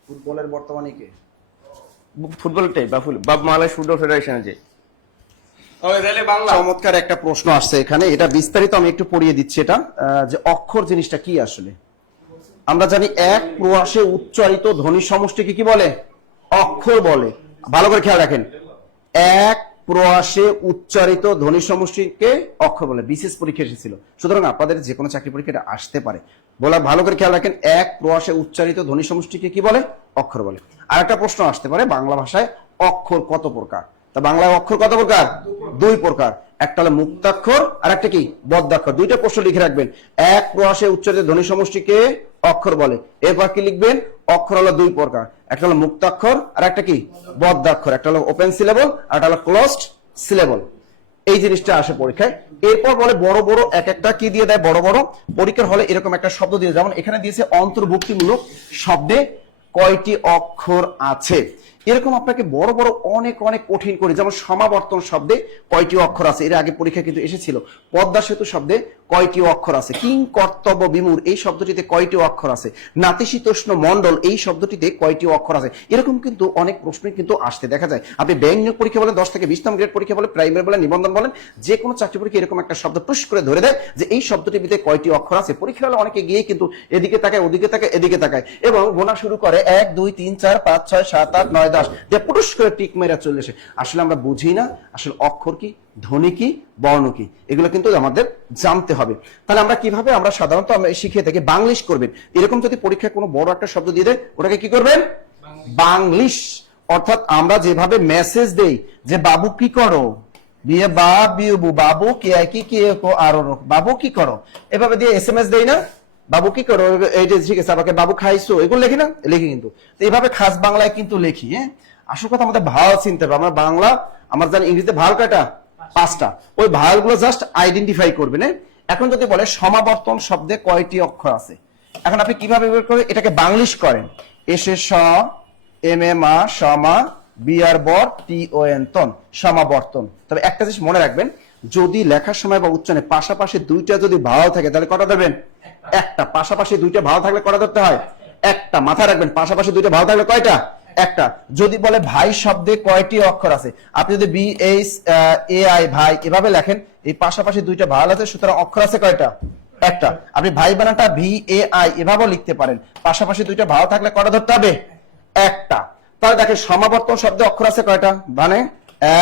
ফুটবলের বর্তমানে কে? ফুটবলটাই বাংলাদেশ ফুটবল ফেডারেশনের যে। চমৎকার একটা প্রশ্ন আসছে এখানে, এটা বিস্তারিত আমি একটু পড়িয়ে দিচ্ছি। এটা যে অক্ষর জিনিসটা কি আসলে আমরা জানি, এক প্রয়াসে উচ্চারিত ধ্বনি সমষ্টিকে কি বলে? অক্ষর বলে। ভালো করে খেয়াল রাখেন, এক প্রয়াসে উচ্চারিত ধ্বনি সমষ্টিকে অক্ষর বলে। বিশেষ পরীক্ষা এসেছিল, সুতরাং আপনাদের যে কোনো চাকরি পরীক্ষা এটা আসতে পারে। বলা ভালো করে খেয়াল রাখেন, এক প্রয়াসে উচ্চারিত ধ্বনি সমষ্টিকে কি বলে? অক্ষর বলে। আর একটা প্রশ্ন আসতে পারে, বাংলা ভাষায় অক্ষর কত প্রকার? তা বাংলায় অক্ষর কত প্রকার? 2 প্রকার। একটা হলো মুক্তাক্ষর আর একটা কি বদ্যাক্ষর। দুইটা প্রশ্ন লিখে রাখবেন, এক প্রয়াসে উচ্চারিত ধ্বনি সমষ্টিকে অক্ষর বলে। এরপর কি লিখবেন? অক্ষর হলো 2 প্রকার, একটা হলো মুক্তাক্ষর আর একটা কি বদ্যাক্ষর। একটা হলো ওপেন সিলেবল আর একটা হলো ক্লোজড সিলেবল। এই জিনিসটা আসে পরীক্ষায়। এরপর বলে বড় বড় এক একটা কি দিয়ে দেয়, বড় বড় পরীক্ষার হলে এরকম একটা শব্দ দিয়ে, যেমন এখানে দিয়েছে অন্তর্ভুক্তিমূলক শব্দে কয়টি অক্ষর আছে। এরকম আপনাকে বড় বড় অনেক অনেক কঠিন করে, যেমন সমাবর্তন শব্দে কয়টি অক্ষর আছে, এর আগে পরীক্ষা কিন্তু এসেছিল। পদ্মা সেতু শব্দে কয়টি অক্ষর আছে, কিং কর্তব্য বিমূর এই শব্দটিতে কয়টি অক্ষর আছে, নাতিশীতোষ্ণ মণ্ডল এই শব্দটিতে কয়টি অক্ষর আছে। এরকম কিন্তু অনেক প্রশ্ন কিন্তু আসতে দেখা যায়। আপনি ব্যাংক নিয়োগ পরীক্ষা বলেন, 10 থেকে 20তম গ্রেড পরীক্ষা বলেন, প্রাইমারি বলেন, নিবন্ধন বলেন, যে কোনো চাকরি পরীক্ষা এরকম একটা শব্দ টুস করে ধরে দেয় যে এই শব্দটির ভিতরে কয়টি অক্ষর আছে। পরীক্ষা হলে অনেকে গিয়ে কিন্তু এদিকে তাকায়, ওদিকে তাকায়, এদিকে তাকায় এবং গোনা শুরু করে 1 2 3 4 5 6 7 8 9 10 দিয়ে পুটুস করে টিক মেরা চলে আসে। আসলে আমরা বুঝি না আসলে অক্ষর কি, ধ্বনি কি, বর্ণ কি, এগুলো কিন্তু আমাদের জানতে হবে। তাহলে আমরা কিভাবে, আমরা সাধারণত আমরা শিখিয়ে থাকি বাংলিশ করবেন। এরকম যদি পরীক্ষায় কোনো বড় একটা শব্দ দিয়ে দেয়, ওটাকে কি করবেন? বাংলিশ। অর্থাৎ আমরা যেভাবে মেসেজ দেই যে বাবু কি করো, বিয়ে বা বিউবু, বাবু কে কি কে কো আরো, বাবু কি করো, এভাবে দিয়ে এসএমএস দেই না, বাবু কি করো, এইটা ঠিক আছে, আমাকে বাবু খাইছো, এগুলো লিখি না, লিখি কিন্তু। তো এইভাবে খাস বাংলায় কিন্তু লিখি। হ্যাঁ, আসল কথা আমাদের ভাওয়াল চিনতে হবে। আমরা বাংলা, আমরা জানি ইংরেজিতে ভাওয়াল কয়টা? 5টা। ওই ভাওয়াল গুলো জাস্ট আইডেন্টিফাই করবেন। এখন যদি বলে সমাবর্তন শব্দে কয়টি অক্ষর আছে, এখন আপনি কিভাবে বের করে এটাকে বাংলিশ করেন, এসে স এম এ মা সমা বিয়ার বর টি ও এন তন, সমাবর্তন। তবে একটা জিনিস মনে রাখবেন, যদি লেখার সময় বা উচ্চারণে পাশাপাশি দুইটা যদি ভাও থাকে তাহলে কটা ধরবেন? একটা। পাশাপাশি দুইটা ভাও থাকলে কটা ধরতে হয়? একটা। মাথায় রাখবেন, পাশাপাশি দুইটা ভাও থাকলে কয়টা? একটা। যদি বলে ভাই শব্দে কয়টি অক্ষর আছে, আপনি যদি বি এইচ এ আই ভাই এভাবে লেখেন, এই পাশাপাশি দুইটা ভাও আছে, সুতরাং অক্ষর আছে কয়টা? একটা। আপনি ভাই বানানটা ভি এ আই এভাবেও লিখতে পারেন, পাশাপাশি দুইটা ভাও থাকলে কটা ধরতে হবে? একটা। তাহলে দেখেন সমাবর্তন শব্দে অক্ষর আছে কয়টা? মানে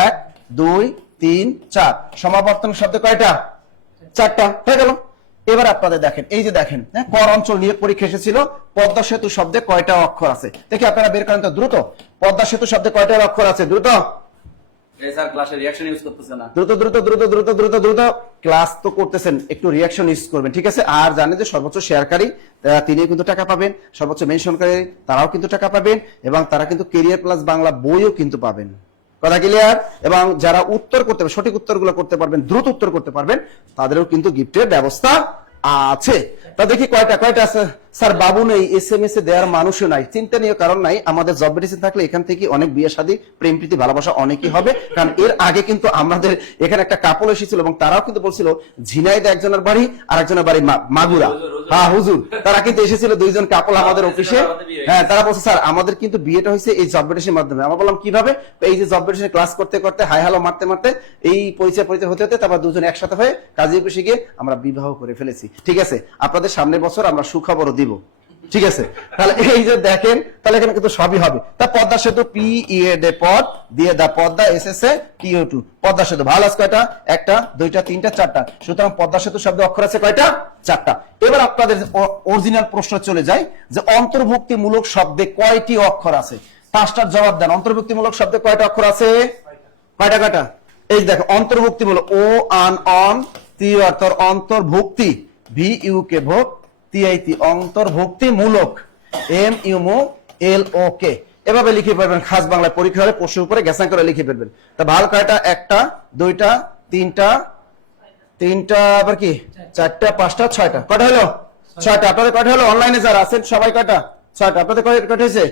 1 2 3 4। সমাবর্তন শব্দে কয়টা? 4টা। হয়ে গেল। এবার আপনাদের দেখেন, এই যে দেখেন কর অঞ্চল নিয়োগ পরীক্ষা এসেছিল, পদ্মা সেতু শব্দে কয়টা অক্ষর আছে দেখি আপনারা বের করেন তো দ্রুত। পদ্মা সেতু শব্দে কয়টা অক্ষর আছে? দ্রুত এই স্যার ক্লাসে রিঅ্যাকশন ইউজ করতেছে না। দ্রুত দ্রুত দ্রুত দ্রুত দ্রুত দ্রুত। ক্লাস তো করতেছেন, একটু রিঅ্যাকশন ইউজ করবেন, ঠিক আছে? আর জানেন যে সর্বোচ্চ শেয়ারকারী তিনি কিন্তু টাকা পাবেন, সর্বোচ্চ মেনশনকারী তারাও কিন্তু টাকা পাবেন, এবং তারা কিন্তু কেরিয়ার প্লাস বাংলা বইও কিন্তু পাবেন। কথা ক্লিয়ার? এবং যারা উত্তর করতে পারবেন, সঠিক উত্তরগুলো করতে পারবেন, দ্রুত উত্তর করতে পারবেন, তাদেরও কিন্তু গিফটের ব্যবস্থা আছে। তা দেখি কয়টা কয়টা আছে। স্যার বাবু নেই, SMS এ দেওয়ার মানুষও নাই, চিন্তা নিয়ে কারণ নাই। আমাদের জব মেডিসিন থাকলে এখান থেকে অনেক বিয়ে শাদী, প্রেম প্রীতি, ভালোবাসা অনেকই হবে। কারণ এর আগে কিন্তু আমাদের এখানে একটা কাপল এসেছিল এবং তারাও কিন্তু বলছিল ঝিনাইদে একজনের বাড়ি আর একজনের বাড়ি মাগুরা। হ্যাঁ হুজুর, তারা কিন্তু এসেছিল, দুইজন কাপল আমাদের অফিসে। হ্যাঁ, তারা বলছে স্যার আমাদের কিন্তু বিয়েটা হয়েছে এই জব মেডিসিনের মাধ্যমে। আমরা বললাম কিভাবে? এই যে জব মেডিসিনে ক্লাস করতে করতে হাই হ্যালো মারতে মারতে এই পরিচয় হতে হতে তারপর দুজন একসাথে হয়ে কাজী অফিসে গিয়ে আমরা বিবাহ করে ফেলেছি। ঠিক আছে, আপনাদের সামনের বছর আমরা সুখবরও দিব। ঠিক আছে, তাহলে এই যে দেখেন, তাহলে এখানে কিন্তু সবই হবে। তা পদ্মা সেতু পি ই এ ডে পদ দিয়ে দা পদ্মা এস এস এ টি ও টু, পদ্মা সেতু। ভালো আছে কয়টা? একটা, দুইটা, তিনটা, চারটা। সুতরাং পদ্মা সেতু শব্দ অক্ষর আছে কয়টা? চারটা। এবার আপনাদের অরিজিনাল প্রশ্ন চলে যায় যে অন্তর্ভুক্তিমূলক শব্দে কয়টি অক্ষর আছে? পাঁচটার জবাব দেন। অন্তর্ভুক্তিমূলক শব্দে কয়টা অক্ষর আছে? কয়টা কয়টা? এই দেখো, অন্তর্ভুক্তিমূলক ও আন অন তি অর্থ অন্তর্ভুক্তি, ভি ইউ কে ভোগ টিআইটি অন্তর্ভুক্তিমূলক, এম ইউ মো এল ও কে। এভাবে লিখে পারবেন, খাস বাংলায় পরীক্ষা হলে প্রশ্নের উপরে গ্যাসাং করে লিখে ফেলবেন। তা ভালো কয়টা? একটা, দুইটা, তিনটা, তিনটা, আবার কি চারটা, পাঁচটা, ছয়টা। কয়টা হলো? ছয়টা। আপনাদের কয়টা হলো? অনলাইনে যারা আছেন সবাই কয়টা? ছয়টা। আপনাদের কয়টা হয়েছে?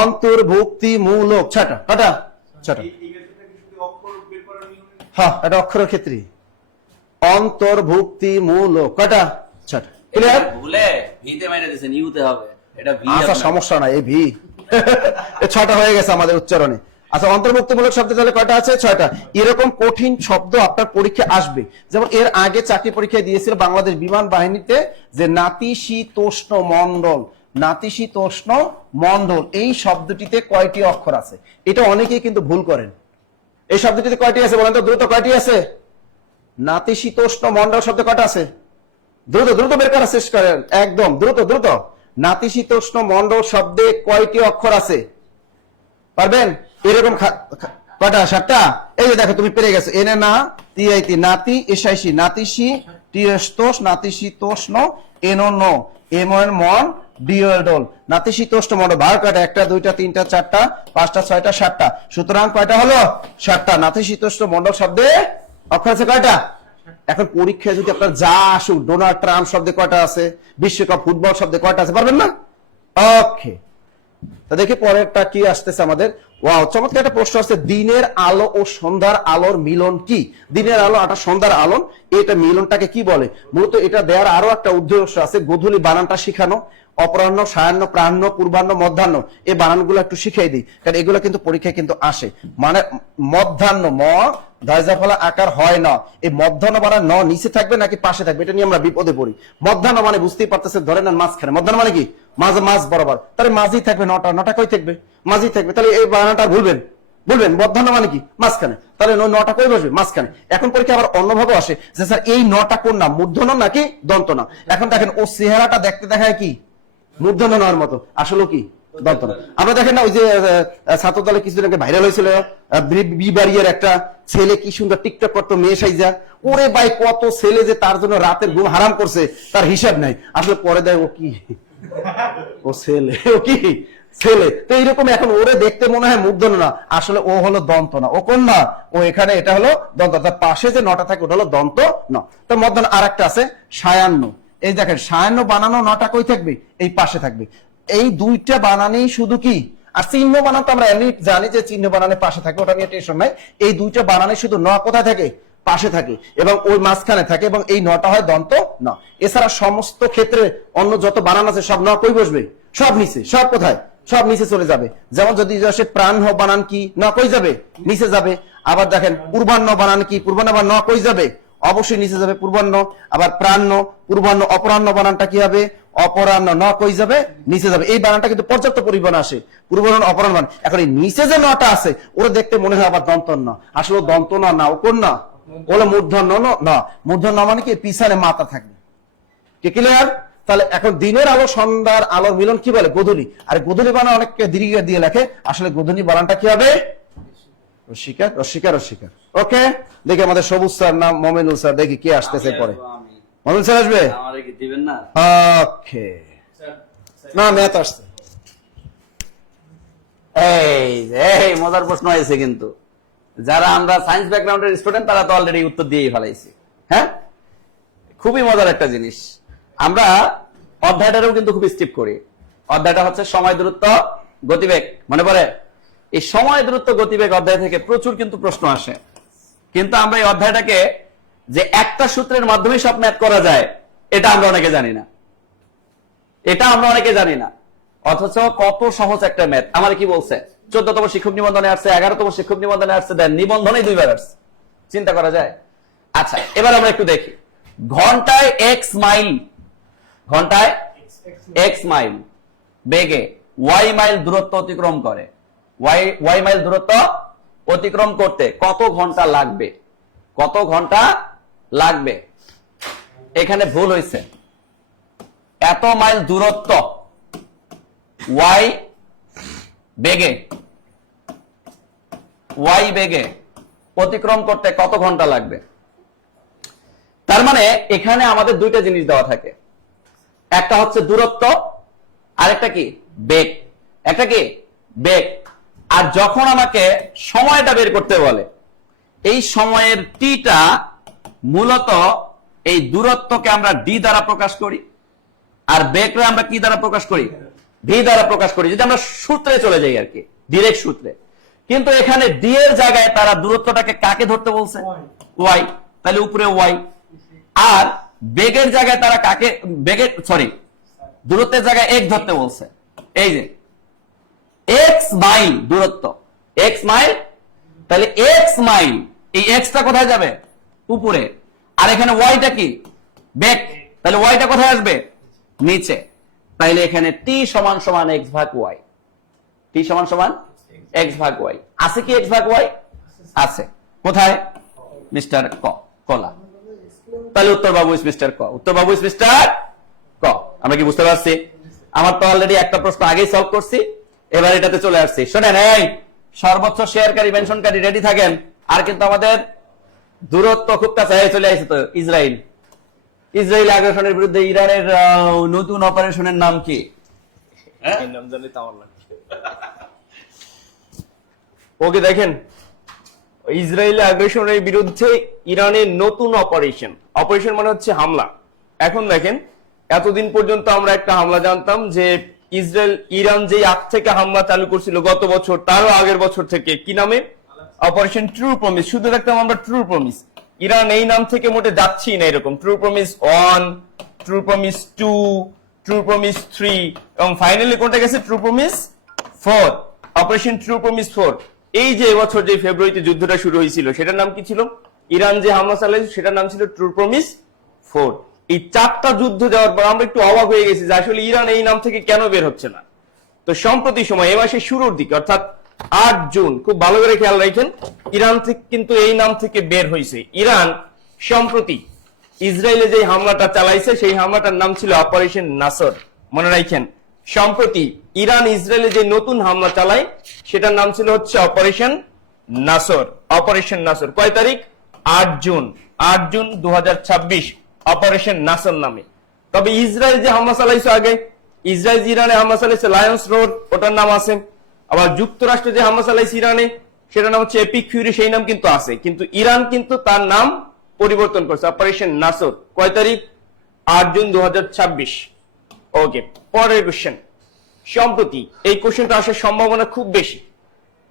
অন্তর্ভুক্তিমূলক ছয়টা। কয়টা? ছয়টা। হ্যাঁ, এটা অক্ষরের ক্ষেত্রে অন্তর্ভুক্তিমূলক কয়টা? ছয়টা। ক্লিয়ার? ভুলে ভিতে মাইরা দিয়েছেন, ইউতে হবে। এটা ভি। আচ্ছা, সমস্যা নাই, এই ভি। ছয়টা হয়ে গেছে আমাদের উচ্চারণে। আচ্ছা, অন্তর্ভুক্তিমূলক শব্দ তাহলে কয়টা আছে? ছয়টা। এরকম কঠিন শব্দ আপনার পরীক্ষা আসবে। যেমন এর আগে চাকরি পরীক্ষায় দিয়েছিল বাংলাদেশ বিমান বাহিনীতে যে নাতিশীতোষ্ণ মণ্ডল, নাতিশীতোষ্ণ মণ্ডল, এই শব্দটিতে কয়টি অক্ষর আছে? এটা অনেকেই কিন্তু ভুল করেন। এই শব্দটিতে কয়টি আছে বলেন তো দ্রুত? কয়টি আছে? নাতিশীতোষ্ণ মণ্ডল শব্দ কয়টা আছে? দ্রুত দ্রুত বের করার চেষ্টা করেন, একদম দ্রুত দ্রুত। নাতিশীতোষ্ণ মণ্ডল শব্দে কয়টি অক্ষর আছে? পারবেন? এরকম কয়টা? 7টা। এই যে দেখো, তুমি পেরে গেছো। এনে না টিআইটি নাতি এসাইসি নাতিশি টিএস্তোষ নাতিশীতোষ্ণ এনো নো এমন মন ডিওডল নাতিশীতোষ্ণ মণ্ডল। ভার কয়টা? একটা, দুইটা, তিনটা, চারটা, পাঁচটা, ছয়টা, 7টা। সুতরাং কয়টা হলো? 7টা। নাতিশীতোষ্ণ মণ্ডল শব্দে অক্ষর আছে কয়টা? এখন পরীক্ষায় যদি আপনার যা আসুক, ডোনাল্ড ট্রাম্প শব্দে কয়টা আছে, বিশ্বকাপ ফুটবল শব্দে কয়টা আছে, পারবেন না? ওকে, তা দেখি পরেরটা কি আসতেছে আমাদের। ওয়াও, চমৎকার একটা প্রশ্ন আছে। দিনের আলো ও সন্ধ্যার আলোর মিলন কি? দিনের আলো আর সন্ধ্যার আলো, এটা মিলনটাকে কি বলে? মূলত এটা দেওয়ার আরো একটা উদ্দেশ্য আছে, গোধূলি বানানটা শিখানো। অপরাহ্ন, সায়াহ্ন, প্রাহ্ন, পূর্বাহ্ন, মধ্যাহ্ন, এই বানানগুলো একটু শিখিয়ে দিই, কারণ এগুলো কিন্তু পরীক্ষায় কিন্তু আসে। মানে মধ্যাহ্ন, ম ফলা আকার হয় না, এই মধ্যাহ্ন বানান ন নিচে থাকবে নাকি পাশে থাকবে, এটা নিয়ে আমরা বিপদে পড়ি। মধ্যাহ্ন মানে বুঝতেই পারতেছে, ধরে নেন মাঝখানে। মধ্যাহ্ন মানে কি? মাঝ বরাবর, তাহলে মাঝই থাকবে। নটা কই থাকবে? মাঝই থাকবে। তাহলে এই বানানটা ভুলবেন। মধ্যাহ্ন মানে কি? মাঝখানে। তাহলে 9টা কই বসবে? মাঝখানে। এখন পরীক্ষা আবার অন্যভাবে আসে যে স্যার এই 9টা কোন নাম, মূর্ধন্য নাকি দন্ত না? এখন দেখেন ও চেহারাটা দেখতে দেখায় কি মূর্ধন্য নেওয়ার মতো, আসলে কি দন্ত না। আমরা দেখেন না, ওই যে ছাত্র দলে কিছুদিন আগে ভাইরাল হয়েছিল বিবাড়িয়ার একটা ছেলে, কি সুন্দর টিকটক করতো মেয়ে সাইজা। ওরে ভাই, কত ছেলে যে তার জন্য রাতের ঘুম হারাম করছে, তার হিসাব নাই। আসলে পরে দেয় ও কি, ও ছেলে, ও কি ছেলে। তো এইরকম এখন ওরে দেখতে মনে হয় মূর্ধন্য না, আসলে ও হলো দন্ত না। ও কোন না? ও এখানে, এটা হলো দন্ত। তার পাশে যে 9টা থাকে ওটা হলো দন্ত না। তো মধ্যাহ্ন। আর একটা আছে সায়াহ্ন, এই দেখেন সায়ান্ন বানানো নটা কই থাকবে, এই পাশে থাকবে। এই দুইটা বানানেই শুধু কি, আর চিহ্ন বানান তো আমরা এমনি জানি যে চিহ্ন বানানে পাশে থাকে, ওটা নিয়ে টেনশন নাই। এই দুইটা বানানে শুধু ন কোথায় থাকে, পাশে থাকে, এবং ওই মাঝখানে থাকে, এবং এই নটা হয় দন্ত ন। এছাড়া সমস্ত ক্ষেত্রে অন্য যত বানান আছে সব ন কই বসবে, সব নিচে। সব কোথায়, সব নিচে চলে যাবে। যেমন যদি আসে প্রাণ বানান কি, ন কই যাবে, নিচে যাবে। আবার দেখেন পূর্বাহ্ন বানান কি, পূর্বাহ্ন আবার ন কই যাবে, অবশ্যই নিচে যাবে, পূর্বাহ্ন। আবার প্রাণ্য, পূর্বাহ্ন, অপরাহ্ন বানানটা কি হবে, অপরাহ্ন, ন কই যাবে, নিচে যাবে। এই বানানটা কিন্তু পর্যাপ্ত পরিমাণে আসে, পূর্বাহ্ন অপরাহ্ন বানান। এখন এই নিচে যে নটা আছে ওরা দেখতে মনে হয় আবার দন্ত ন, আসলে ও দন্ত ন না, ও কোন না, ওগুলো মূর্ধন্য ন। মূর্ধন্য মানে কি, পিছনে মাথা থাকবে। কি ক্লিয়ার? তাহলে এখন দিনের আলো সন্ধ্যার আলোর মিলন কি বলে, গোধূলি। আর গোধূলি বানান অনেককে দীর্ঘ দিয়ে লেখে, আসলে গোধূলি বানানটা কি হবে, রসিকা, রসিকা, রসিকা। ওকে, দেখি আমাদের সবুজ স্যার নাম মমিনুল স্যার, দেখি কে আসতেছে পরে। মমিনুল স্যার আসবে, আমারে কি দিবেন না? ওকে, না ম্যাথ আসছে। এই মজার প্রশ্ন হয়েছে কিন্তু, যারা আমরা সায়েন্স ব্যাকগ্রাউন্ডের স্টুডেন্ট তারা তো অলরেডি উত্তর দিয়েই ফেলাইছি। হ্যাঁ, খুবই মজার একটা জিনিস। আমরা অধ্যায়টারও কিন্তু খুব স্কিপ করি। অধ্যায়টা হচ্ছে সময়, দূরত্ব, গতিবেগ। মনে পড়ে? এই সময়, দূরত্ব, গতিবেগ অধ্যায় থেকে প্রচুর কিন্তু প্রশ্ন আসে, কিন্তু আমরা এই অধ্যায়টাকে যে একটা সূত্রের মাধ্যমে সব ম্যাথ করা যায় এটা আমরা অনেকে জানি না। এটা আমরা অনেকে জানি না, অথচ কত সহজ একটা ম্যাথ। আমার কি বলছে, 14তম শিক্ষক নিবন্ধনে আসছে, 11তম শিক্ষক নিবন্ধনে আসছে, দেন নিবন্ধনে 2 বার আসছে। চিন্তা করা যায়? আচ্ছা, এবার আমরা একটু দেখি। ঘন্টায় x মাইল, ঘন্টায় x মাইল বেগে y মাইল দূরত্ব অতিক্রম করে, y মাইল দূরত্ব অতিক্রম করতে কত ঘন্টা লাগবে, কত ঘন্টা লাগবে? এখানে ভুল হয়েছে। এত মাইল দূরত্ব y বেগে অতিক্রম করতে কত ঘন্টা লাগবে? তার মানে এখানে আমাদের দুইটা জিনিস দেওয়া থাকে, একটা হচ্ছে দূরত্ব, আরেকটা কি, বেগ। একটা কি, বেগ। আর যখন আমাকে সময়টা বের করতে বলে, এই সময়ের টিটা মূলত এই দূরত্বকে আমরা ডি দ্বারা প্রকাশ করি, আর বেগকে আমরা কি দ্বারা প্রকাশ করি, ভি দ্বারা প্রকাশ করি, যদি আমরা সূত্রে চলে যাই আর কি, ডিরেক্ট সূত্রে। কিন্তু এখানে ডি এর জায়গায় তারা দূরত্বটাকে কাকে ধরতে বলছে, ওয়াই, তাহলে উপরে ওয়াই। আর বেগের জায়গায় তারা কাকে, বেগের দূরত্বের জায়গায় এক ধরতে বলছে, এই যে এক্স মাইল দূরত্ব, এক্স মাইল। তাহলে এক্স মাইল, এই এক্সটা কোথায় যাবে, উপরে। আর এখানে ওয়াইটা কি, বেগ, তাহলে ওয়াইটা কোথায় আসবে, নিচে। তাইলে এখানে টি সমান সমান এক্স ভাগ ওয়াই, টি সমান সমান এক্স ভাগ ওয়াই। আছে কি এক্স ভাগ ওয়াই? আছে। কোথায়? মিস্টার কলা। তাহলে উত্তর বাবু ইস মিস্টার ক, উত্তর বাবু ইস মিস্টার ক। আমরা কি বুঝতে পারছি? আমার তো অলরেডি একটা প্রশ্ন আগেই সলভ করছি, এবার এটাতে চলে আসছি। শোনেন, এই সর্বোচ্চ শেয়ারকারী, মেনশনকারী রেডি থাকেন। আর কিন্তু আমাদের দূরত্ব খুব কাছে চলে আসছে তো, ইসরায়েল। ইসরায়েল আগ্রাসনের বিরুদ্ধে ইরানের নতুন অপারেশনের নাম কি? ওকে, দেখেন, ইসরায়েলের আগ্রাসনের বিরুদ্ধে ইরানের নতুন অপারেশন। অপারেশন মানে হচ্ছে হামলা। এখন দেখেন, এতদিন পর্যন্ত আমরা একটা হামলা জানতাম যে ইরান যে আগ থেকে হামলা চালু করছিল গত বছর, তারও আগের বছর থেকে, কি নামে, অপারেশন ট্রু প্রমিস। শুধু দেখতাম আমরা ট্রু প্রমিস। ইরান এই নাম থেকে মোটে যাচ্ছি না এরকম, true promise 1, true promise 2, true promise 3, এবং ফাইনালি কোনটা গেছে, true promise 4, operation true promise 4। এই যে এবছর যে ফেব্রুয়ারিতে যুদ্ধটা শুরু হয়েছিল, সেটার নাম কি ছিল? ইরান যে হামলা চালাইছে সেটার নাম ছিল ট্রু প্রমিস 4। এই 4টা যুদ্ধ দেওয়ার পর আমরা একটু অবাক হয়ে গেছি যে আসলে ইরান এই নাম থেকে কেন বের হচ্ছে না। তো সম্প্রতি সময়, এ মাসের শুরুর দিকে, অর্থাৎ 8 জুন, খুব ভালো করে খেয়াল রাখেন, ইরান থেকে কিন্তু এই নাম থেকে বের হয়েছে। ইরান সম্প্রতি ইসরায়েলে যে হামলাটা চালাইছে, সেই হামলাটার নাম ছিল অপারেশন নাসর। মনে রাখেন, সম্প্রতি ইরান ইসরায়েলে যে নতুন হামলা চালায় সেটার নাম ছিল হচ্ছে অপারেশন নাসর। অপারেশন নাসর কয় তারিখ? 8 জুন, 8 জুন 2026, অপারেশন নাসর নামে। তবে ইসরায়েল যে হামলা চালাইছে আগে, ইসরায়েল ইরানে হামলা চালাইছে লায়ন্স রোড, ওটার নাম আছে। আবার যুক্তরাষ্ট্রে যে হামলা চালাইছে ইরানে, সেটার নাম হচ্ছে এপিক ফিউরি, সেই নাম কিন্তু আছে। কিন্তু ইরান কিন্তু তার নাম পরিবর্তন করছে, অপারেশন নাসর। কয় তারিখ? 8 জুন 2026। ওকে, পরের কোশ্চেন। সম্প্রতি এই কোশ্চেনটা আসার সম্ভাবনা খুব বেশি।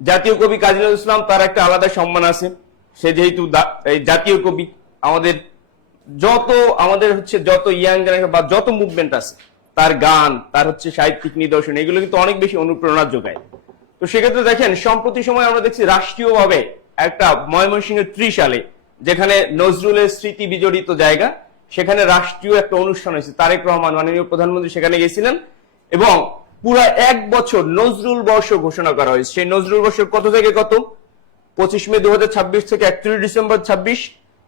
জাতীয় কবি কাজী নজরুল ইসলাম, তার একটা আলাদা সম্মান আছে, সে যেহেতু এই জাতীয় কবি। আমাদের যত ইয়াং জেনারেশন বা যত মুভমেন্ট আছে, তার গান, তার সাহিত্যিক নিদর্শন, এগুলো কিন্তু অনেক বেশি অনুপ্রেরণা যোগায়। তো সেক্ষেত্রে দেখেন, সম্প্রতি সময় আমরা দেখছি রাষ্ট্রীয়ভাবে একটা ময়মনসিংহের 30 সালে, যেখানে নজরুলের স্মৃতি বিজড়িত জায়গা, সেখানে রাষ্ট্রীয় একটা অনুষ্ঠান হয়েছে। তারেক রহমান মাননীয় প্রধানমন্ত্রী সেখানে গেছিলেন এবং পুরা 1 বছর নজরুল বর্ষ ঘোষণা করা হয়েছে। সেই নজরুল বর্ষ কত থেকে কত? 25 মে 2026 থেকে 31 ডিসেম্বর 26,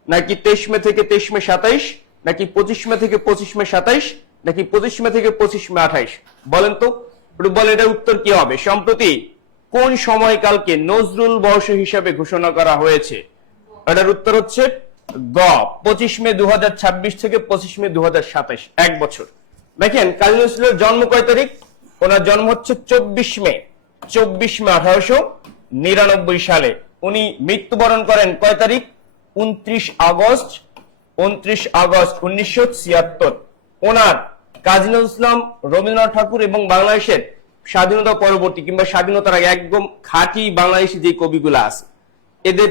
নাকি 23 মে থেকে 23 মে 27, নাকি 25 মে থেকে 25 মে 27, নাকি 25 মে থেকে 25 মে 28? বলেন তো, বলেন এটার উত্তর কি হবে? সম্প্রতি কোন সময়কালকে নজরুল বর্ষ হিসাবে ঘোষণা করা হয়েছে? এটার উত্তর হচ্ছে গ, 25 মে 2026 থেকে 25 মে 2027, 1 বছর। দেখেন, কাজী নজরুলের জন্ম কয় তারিখ? ওনার জন্ম হচ্ছে 24 মে 1899 সালে। উনি মৃত্যুবরণ করেন কয় তারিখ? 29 আগস্ট 1976। ওনার কাজী নজরুল ইসলাম, রবীন্দ্রনাথ ঠাকুর এবং বাংলাদেশের স্বাধীনতা পরবর্তী কিংবা স্বাধীনতার আগে একদম খাঁটি বাংলাদেশি যে কবিগুলো আছে, এদের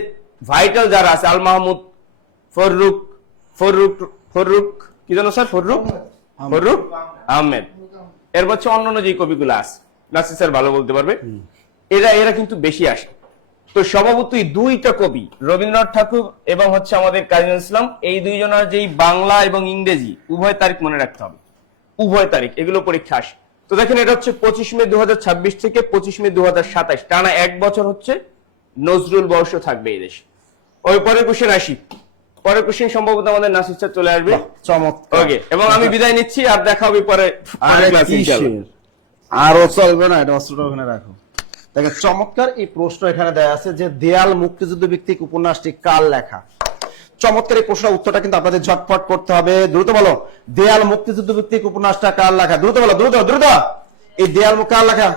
ভাইটাল যারা আছে, আল মাহমুদ, ফররুক কি জানো স্যার? ফররুক আহমেদ, এর হচ্ছে অন্যান্য যে কবিগুলো আছে, নাসির স্যার ভালো বলতে পারবে, এরা কিন্তু বেশি আসে। তো স্বভাবতই দুইটা কবি, রবীন্দ্রনাথ ঠাকুর এবং আমাদের কাজী নজরুল ইসলাম, এই দুইজনের যেই বাংলা এবং ইংরেজি উভয় তারিখ মনে রাখতে হবে, উভয় তারিখ, এগুলো পরীক্ষা আসে। তো দেখেন, এটা হচ্ছে 25 মে 2026 থেকে 25 মে 2027, টানা 1 বছর নজরুল বর্ষ থাকবে এই দেশে। ওই পরের কোশ্চেন আসি। পরের কোশ্চেন সম্ভবত আমাদের নাসির স্যার চলে আসবে। চমৎকার। ওকে, এবং আমি বিদায় নিচ্ছি, আর দেখা হবে পরে। আরো চলবে না, এটা অস্ত্রটা ওখানে রাখো। দেখেন, চমৎকার এই প্রশ্ন এখানে দেয়া আছে যে দেয়াল মুক্তিযুদ্ধ ভিত্তিক উপন্যাসটি কার লেখা? চমৎকার এই প্রশ্নের উত্তরটা কিন্তু আপনাদের ঝটপট করতে হবে। দ্রুত বলো, দেয়াল মুক্তিযুদ্ধ ভিত্তিক উপন্যাসটা কার লেখা? দ্রুত বলো, দ্রুত। এই দেয়াল কার লেখা?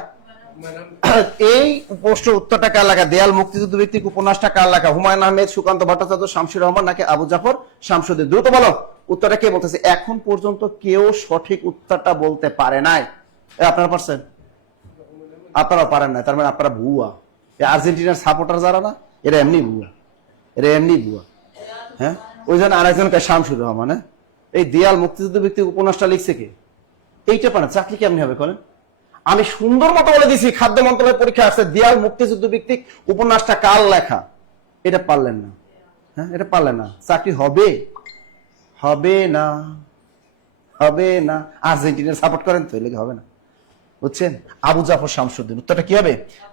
এই প্রশ্নের উত্তরটা কার লেখা? দেয়াল মুক্তিযুদ্ধ ভিত্তিক উপন্যাসটা কার লেখা? হুমায়ুন আহমেদ, সুকান্ত ভট্টাচার্য, শামসুর রহমান, নাকি আবু জাফর শামসুদ্দিন? দ্রুত বলো উত্তরটা কে বলতেছে। এখন পর্যন্ত কেউ সঠিক উত্তরটা বলতে পারে নাই। আপনারা পারছেন? আপনারাও পারেন না, তার মানে আপনারা ভুয়া। আর্জেন্টিনার সাপোর্টার যারা না, এরা এমনি ভুয়া। হ্যাঁ, ওই জন্য আরেকজন শামসুর রহমান। এই দেয়াল মুক্তিযুদ্ধ ভিত্তিক উপন্যাসটা লিখছে কে? এইটা পারেন, চাকরি কেমনি হবে করেন? আমি সুন্দর মতো বলে দিছি, খাদ্য মন্ত্রণালয়ের পরীক্ষা আসছে, দেয়াল মুক্তিযুদ্ধ ভিত্তিক উপন্যাসটা কার লেখা? এটা পারলেন না। হ্যাঁ, এটা পারলেন না, চাকরি হবে না। আর্জেন্টিনার সাপোর্ট করেন তো, এলাকা হবে না, বুঝছেন? আবু জাফর শামসুদ্দিন। উত্তরটা কি হবে?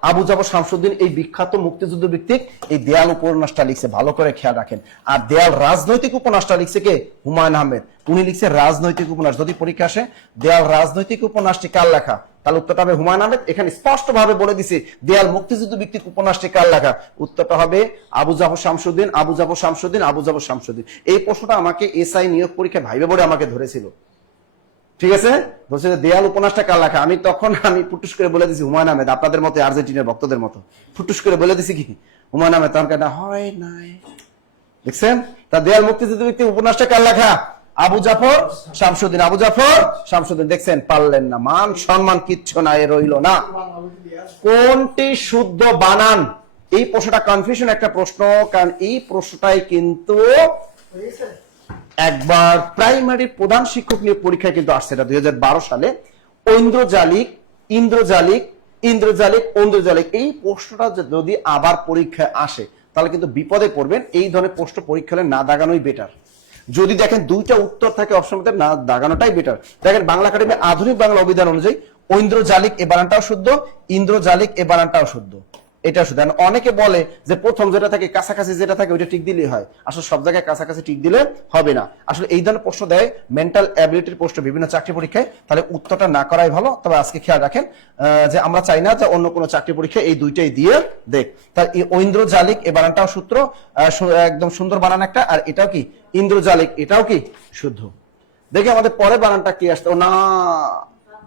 আবু জাফর শামসুদ্দিন এই বিখ্যাত মুক্তিযুদ্ধ ভিত্তিক এই দেয়াল উপন্যাসটা লিখছে, ভালো করে খেয়াল রাখেন। আর দেয়াল রাজনৈতিক উপন্যাসটা লিখছে কে? হুমায়ুন আহমেদ। উনি লিখছে রাজনৈতিক উপন্যাস। যদি পরীক্ষা আসে দেয়াল রাজনৈতিক উপন্যাসটি কার লেখা, তাহলে উত্তরটা হবে হুমায়ুন আহমেদ। এখানে স্পষ্ট ভাবে বলে দিছে দেয়াল মুক্তিযুদ্ধ ভিত্তিক উপন্যাসটি কার লেখা, উত্তরটা হবে আবু জাফর শামসুদ্দিন। এই প্রশ্নটা আমাকে এসআই নিয়োগ পরীক্ষায় ভাইবে বলে আমাকে ধরেছিল, ঠিক আছে? বলছে দেয়াল উপন্যাসটা কার লেখা, আমি ফুটুস করে বলে দিছি হুমায়ুন আহমেদ। আপনাদের মতো আর্জেন্টিনার ভক্তদের মতো ফুটুস করে বলে দিছি কি হুমায়ুন আহমেদ, তখন কেন হয় নাই। দেখছেন? তা দেয়াল মুক্তিযুদ্ধ ভিত্তিক উপন্যাসটা কার লেখা? আবু জাফর শামসুদ্দিন। দেখছেন, পারলেন না। মান সম্মান কিচ্ছু নাই, রইল না। কোনটি শুদ্ধ বানান? এই প্রশ্নটা কনফিউশন একটা প্রশ্ন, কারণ এই প্রশ্নটাই কিন্তু একবার প্রাইমারি প্রধান শিক্ষক নিয়োগ পরীক্ষায় কিন্তু আসছে। এটা 2012 সালে। ইন্দ্রজালিক এই প্রশ্নটা যদি আবার পরীক্ষায় আসে তাহলে কিন্তু বিপদে পড়বেন। এই ধরনের প্রশ্ন পরীক্ষা হলে না দাগানোই বেটার। যদি দেখেন দুইটা উত্তর থাকে অপশন মধ্যে, না দাগানোটাই বেটার। দেখেন, বাংলা একাডেমি আধুনিক বাংলা অভিধান অনুযায়ী ঐন্দ্রজালিক এ বানানটাও শুদ্ধ, ইন্দ্রজালিক এ বানানটাও শুদ্ধ। এটা শুধু অনেকে বলে যে প্রথম যেটা থাকে কাছাকাছি যেটা থাকে ওইটা টিক দিলেই হয়। আসলে সব জায়গায় কাছাকাছি টিক দিলে হবে না। আসলে এই ধরনের প্রশ্ন দেয় মেন্টাল অ্যাবিলিটির প্রশ্ন বিভিন্ন চাকরি পরীক্ষায়, তাহলে উত্তরটা না করাই ভালো। তবে আজকে খেয়াল রাখেন যে আমরা চাই না যে অন্য কোনো চাকরি পরীক্ষায় এই দুইটাই দিয়ে দেখ। তার ঐন্দ্রজালিক এ বানানটাও সূত্র একদম সুন্দর বানান একটা, আর এটাও কি ইন্দ্রজালিক, এটাও কি শুদ্ধ। দেখি আমাদের পরের বানানটা কি আসতো না।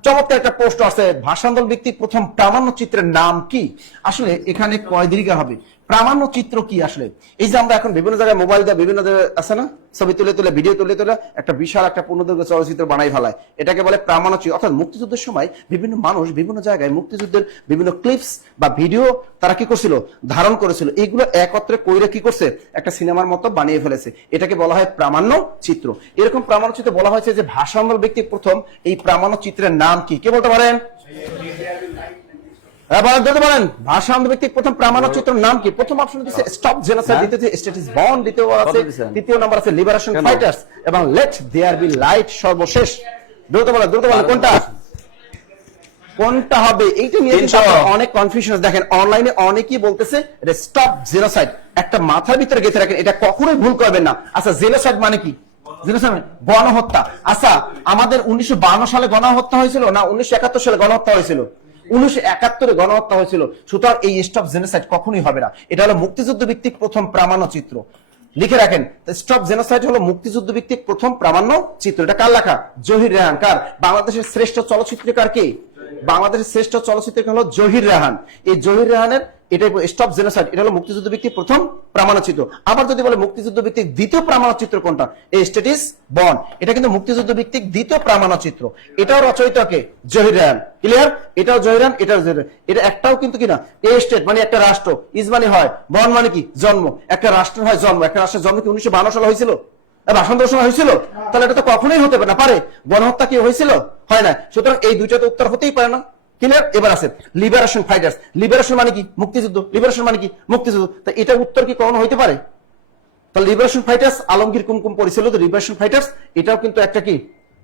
চমৎকার একটা প্রশ্ন আছে, ভাষান্দোলন ভিত্তিক প্রথম প্রামাণ্য চিত্রের নাম কি? আসলে এখানে কয় দীর্ঘা হবে? প্রামাণ্য চিত্র কি আসলে? এই যে আমরা এখন বিভিন্ন জায়গায় মোবাইল দিয়ে বিভিন্ন জায়গায় আছে না, ছবি তুলে তুলে ভিডিও তুলে তুলে একটা বিশাল একটা পূর্ণদৈর্ঘ্য চলচ্চিত্র বানাই ফেলায়, এটাকে বলে প্রামাণ্য চিত্র। অর্থাৎ মুক্তিযুদ্ধের সময় বিভিন্ন মানুষ বিভিন্ন জায়গায় মুক্তিযুদ্ধের বিভিন্ন ক্লিপস বা ভিডিও তারা কি করছিল, ধারণ করেছিল, এইগুলো একত্রে কইরে কি করছে, একটা সিনেমার মতো বানিয়ে ফেলেছে, এটাকে বলা হয় প্রামাণ্য চিত্র। এরকম প্রামাণ্য চিত্র বলা হয়েছে যে ভাষান্দোলন ব্যক্তি প্রথম এই প্রামাণ্য চিত্রের নাম কি, কে বলতে পারেন? বলেন ভাষা আন্দোলন প্রথম প্রামাণ্য চিত্রের নাম কি? প্রথম অপশন দিচ্ছে স্টপ জেনোসাইড, দ্বিতীয় স্ট্যাটাস বন্ড, দ্বিতীয় আছে, তৃতীয় নাম্বার আছে লিবারেশন ফাইটার্স, এবং লেট দেয়ার বি লাইট সর্বশেষ। দ্রুত বলেন কোনটা কোনটা হবে? এইটা নিয়ে কিন্তু অনেক কনফিউশন। দেখেন অনলাইনে অনেকেই বলতেছে এটা স্টপ জেনোসাইড, একটা মাথার ভিতরে গেঁথে রাখেন, এটা কখনোই ভুল করবেন না। আচ্ছা জেনোসাইড মানে কি? গণহত্যা। আচ্ছা আমাদের 1952 সালে গণহত্যা হয়েছিল না 1971 সালে গণহত্যা হয়েছিল? 1971 গণহত্যা হয়েছিল। সুতরাং এই স্টপ জেনোসাইড কখনোই হবে না। এটা হলো মুক্তিযুদ্ধ ভিত্তিক প্রথম প্রামাণ্য চিত্র। লিখে রাখেন স্টপ জেনোসাইড হলো মুক্তিযুদ্ধ ভিত্তিক প্রথম প্রামাণ্য চিত্র। এটা কার লেখা? জহির রায়হান। কার? বাংলাদেশের শ্রেষ্ঠ চলচ্চিত্রকার কে? বাংলাদেশের শ্রেষ্ঠ চলচ্চিত্রকার হলো জহির রায়হান। এই জহির রায়হানের এটাই স্টপ জেনোসাইড, এটা হলো মুক্তিযুদ্ধ ভিত্তিক প্রথম প্রামাণ্য চিত্র। আবার যদি বলে মুক্তিযুদ্ধ ভিত্তিক দ্বিতীয় প্রামাণ্য চিত্র কোনটা, এই স্ট্যাটাস বন্ড, এটা কিন্তু মুক্তিযুদ্ধ ভিত্তিক দ্বিতীয় প্রামাণ্য চিত্র। এটাও রচয়িতা কে? জহির রায়হান। ক্লিয়ার? এটাও জহির রায়হান, এটাও জহির রায়হান। এটা একটাও কিন্তু কিনা এ স্টেট মানে একটা রাষ্ট্র, ইজ মানে হয়, বন্ড মানে কি জন্ম, একটা রাষ্ট্রের হয় জন্ম। একটা রাষ্ট্রের জন্ম কি 1952 সালে হয়েছিল? ভাষান্তর সময় হয়েছিল? তাহলে এটা তো কখনোই হতে পারে না। পারে? গণহত্যা কি হয়েছিল? হয় না। সুতরাং এই দুইটা তো উত্তর হতেই পারে না। ক্লিয়ার? এবার আছে লিবারেশন ফাইটার্স। লিবারেশন মানে কি? মুক্তিযুদ্ধ। লিবারেশন মানে কি? মুক্তিযুদ্ধ। তা এটা উত্তর কি কখনো হইতে পারে? তাহলে লিবারেশন ফাইটার্স আলমগীর কুমকুম পরিচালিত লিবারেশন ফাইটার্স, এটাও কিন্তু একটা কি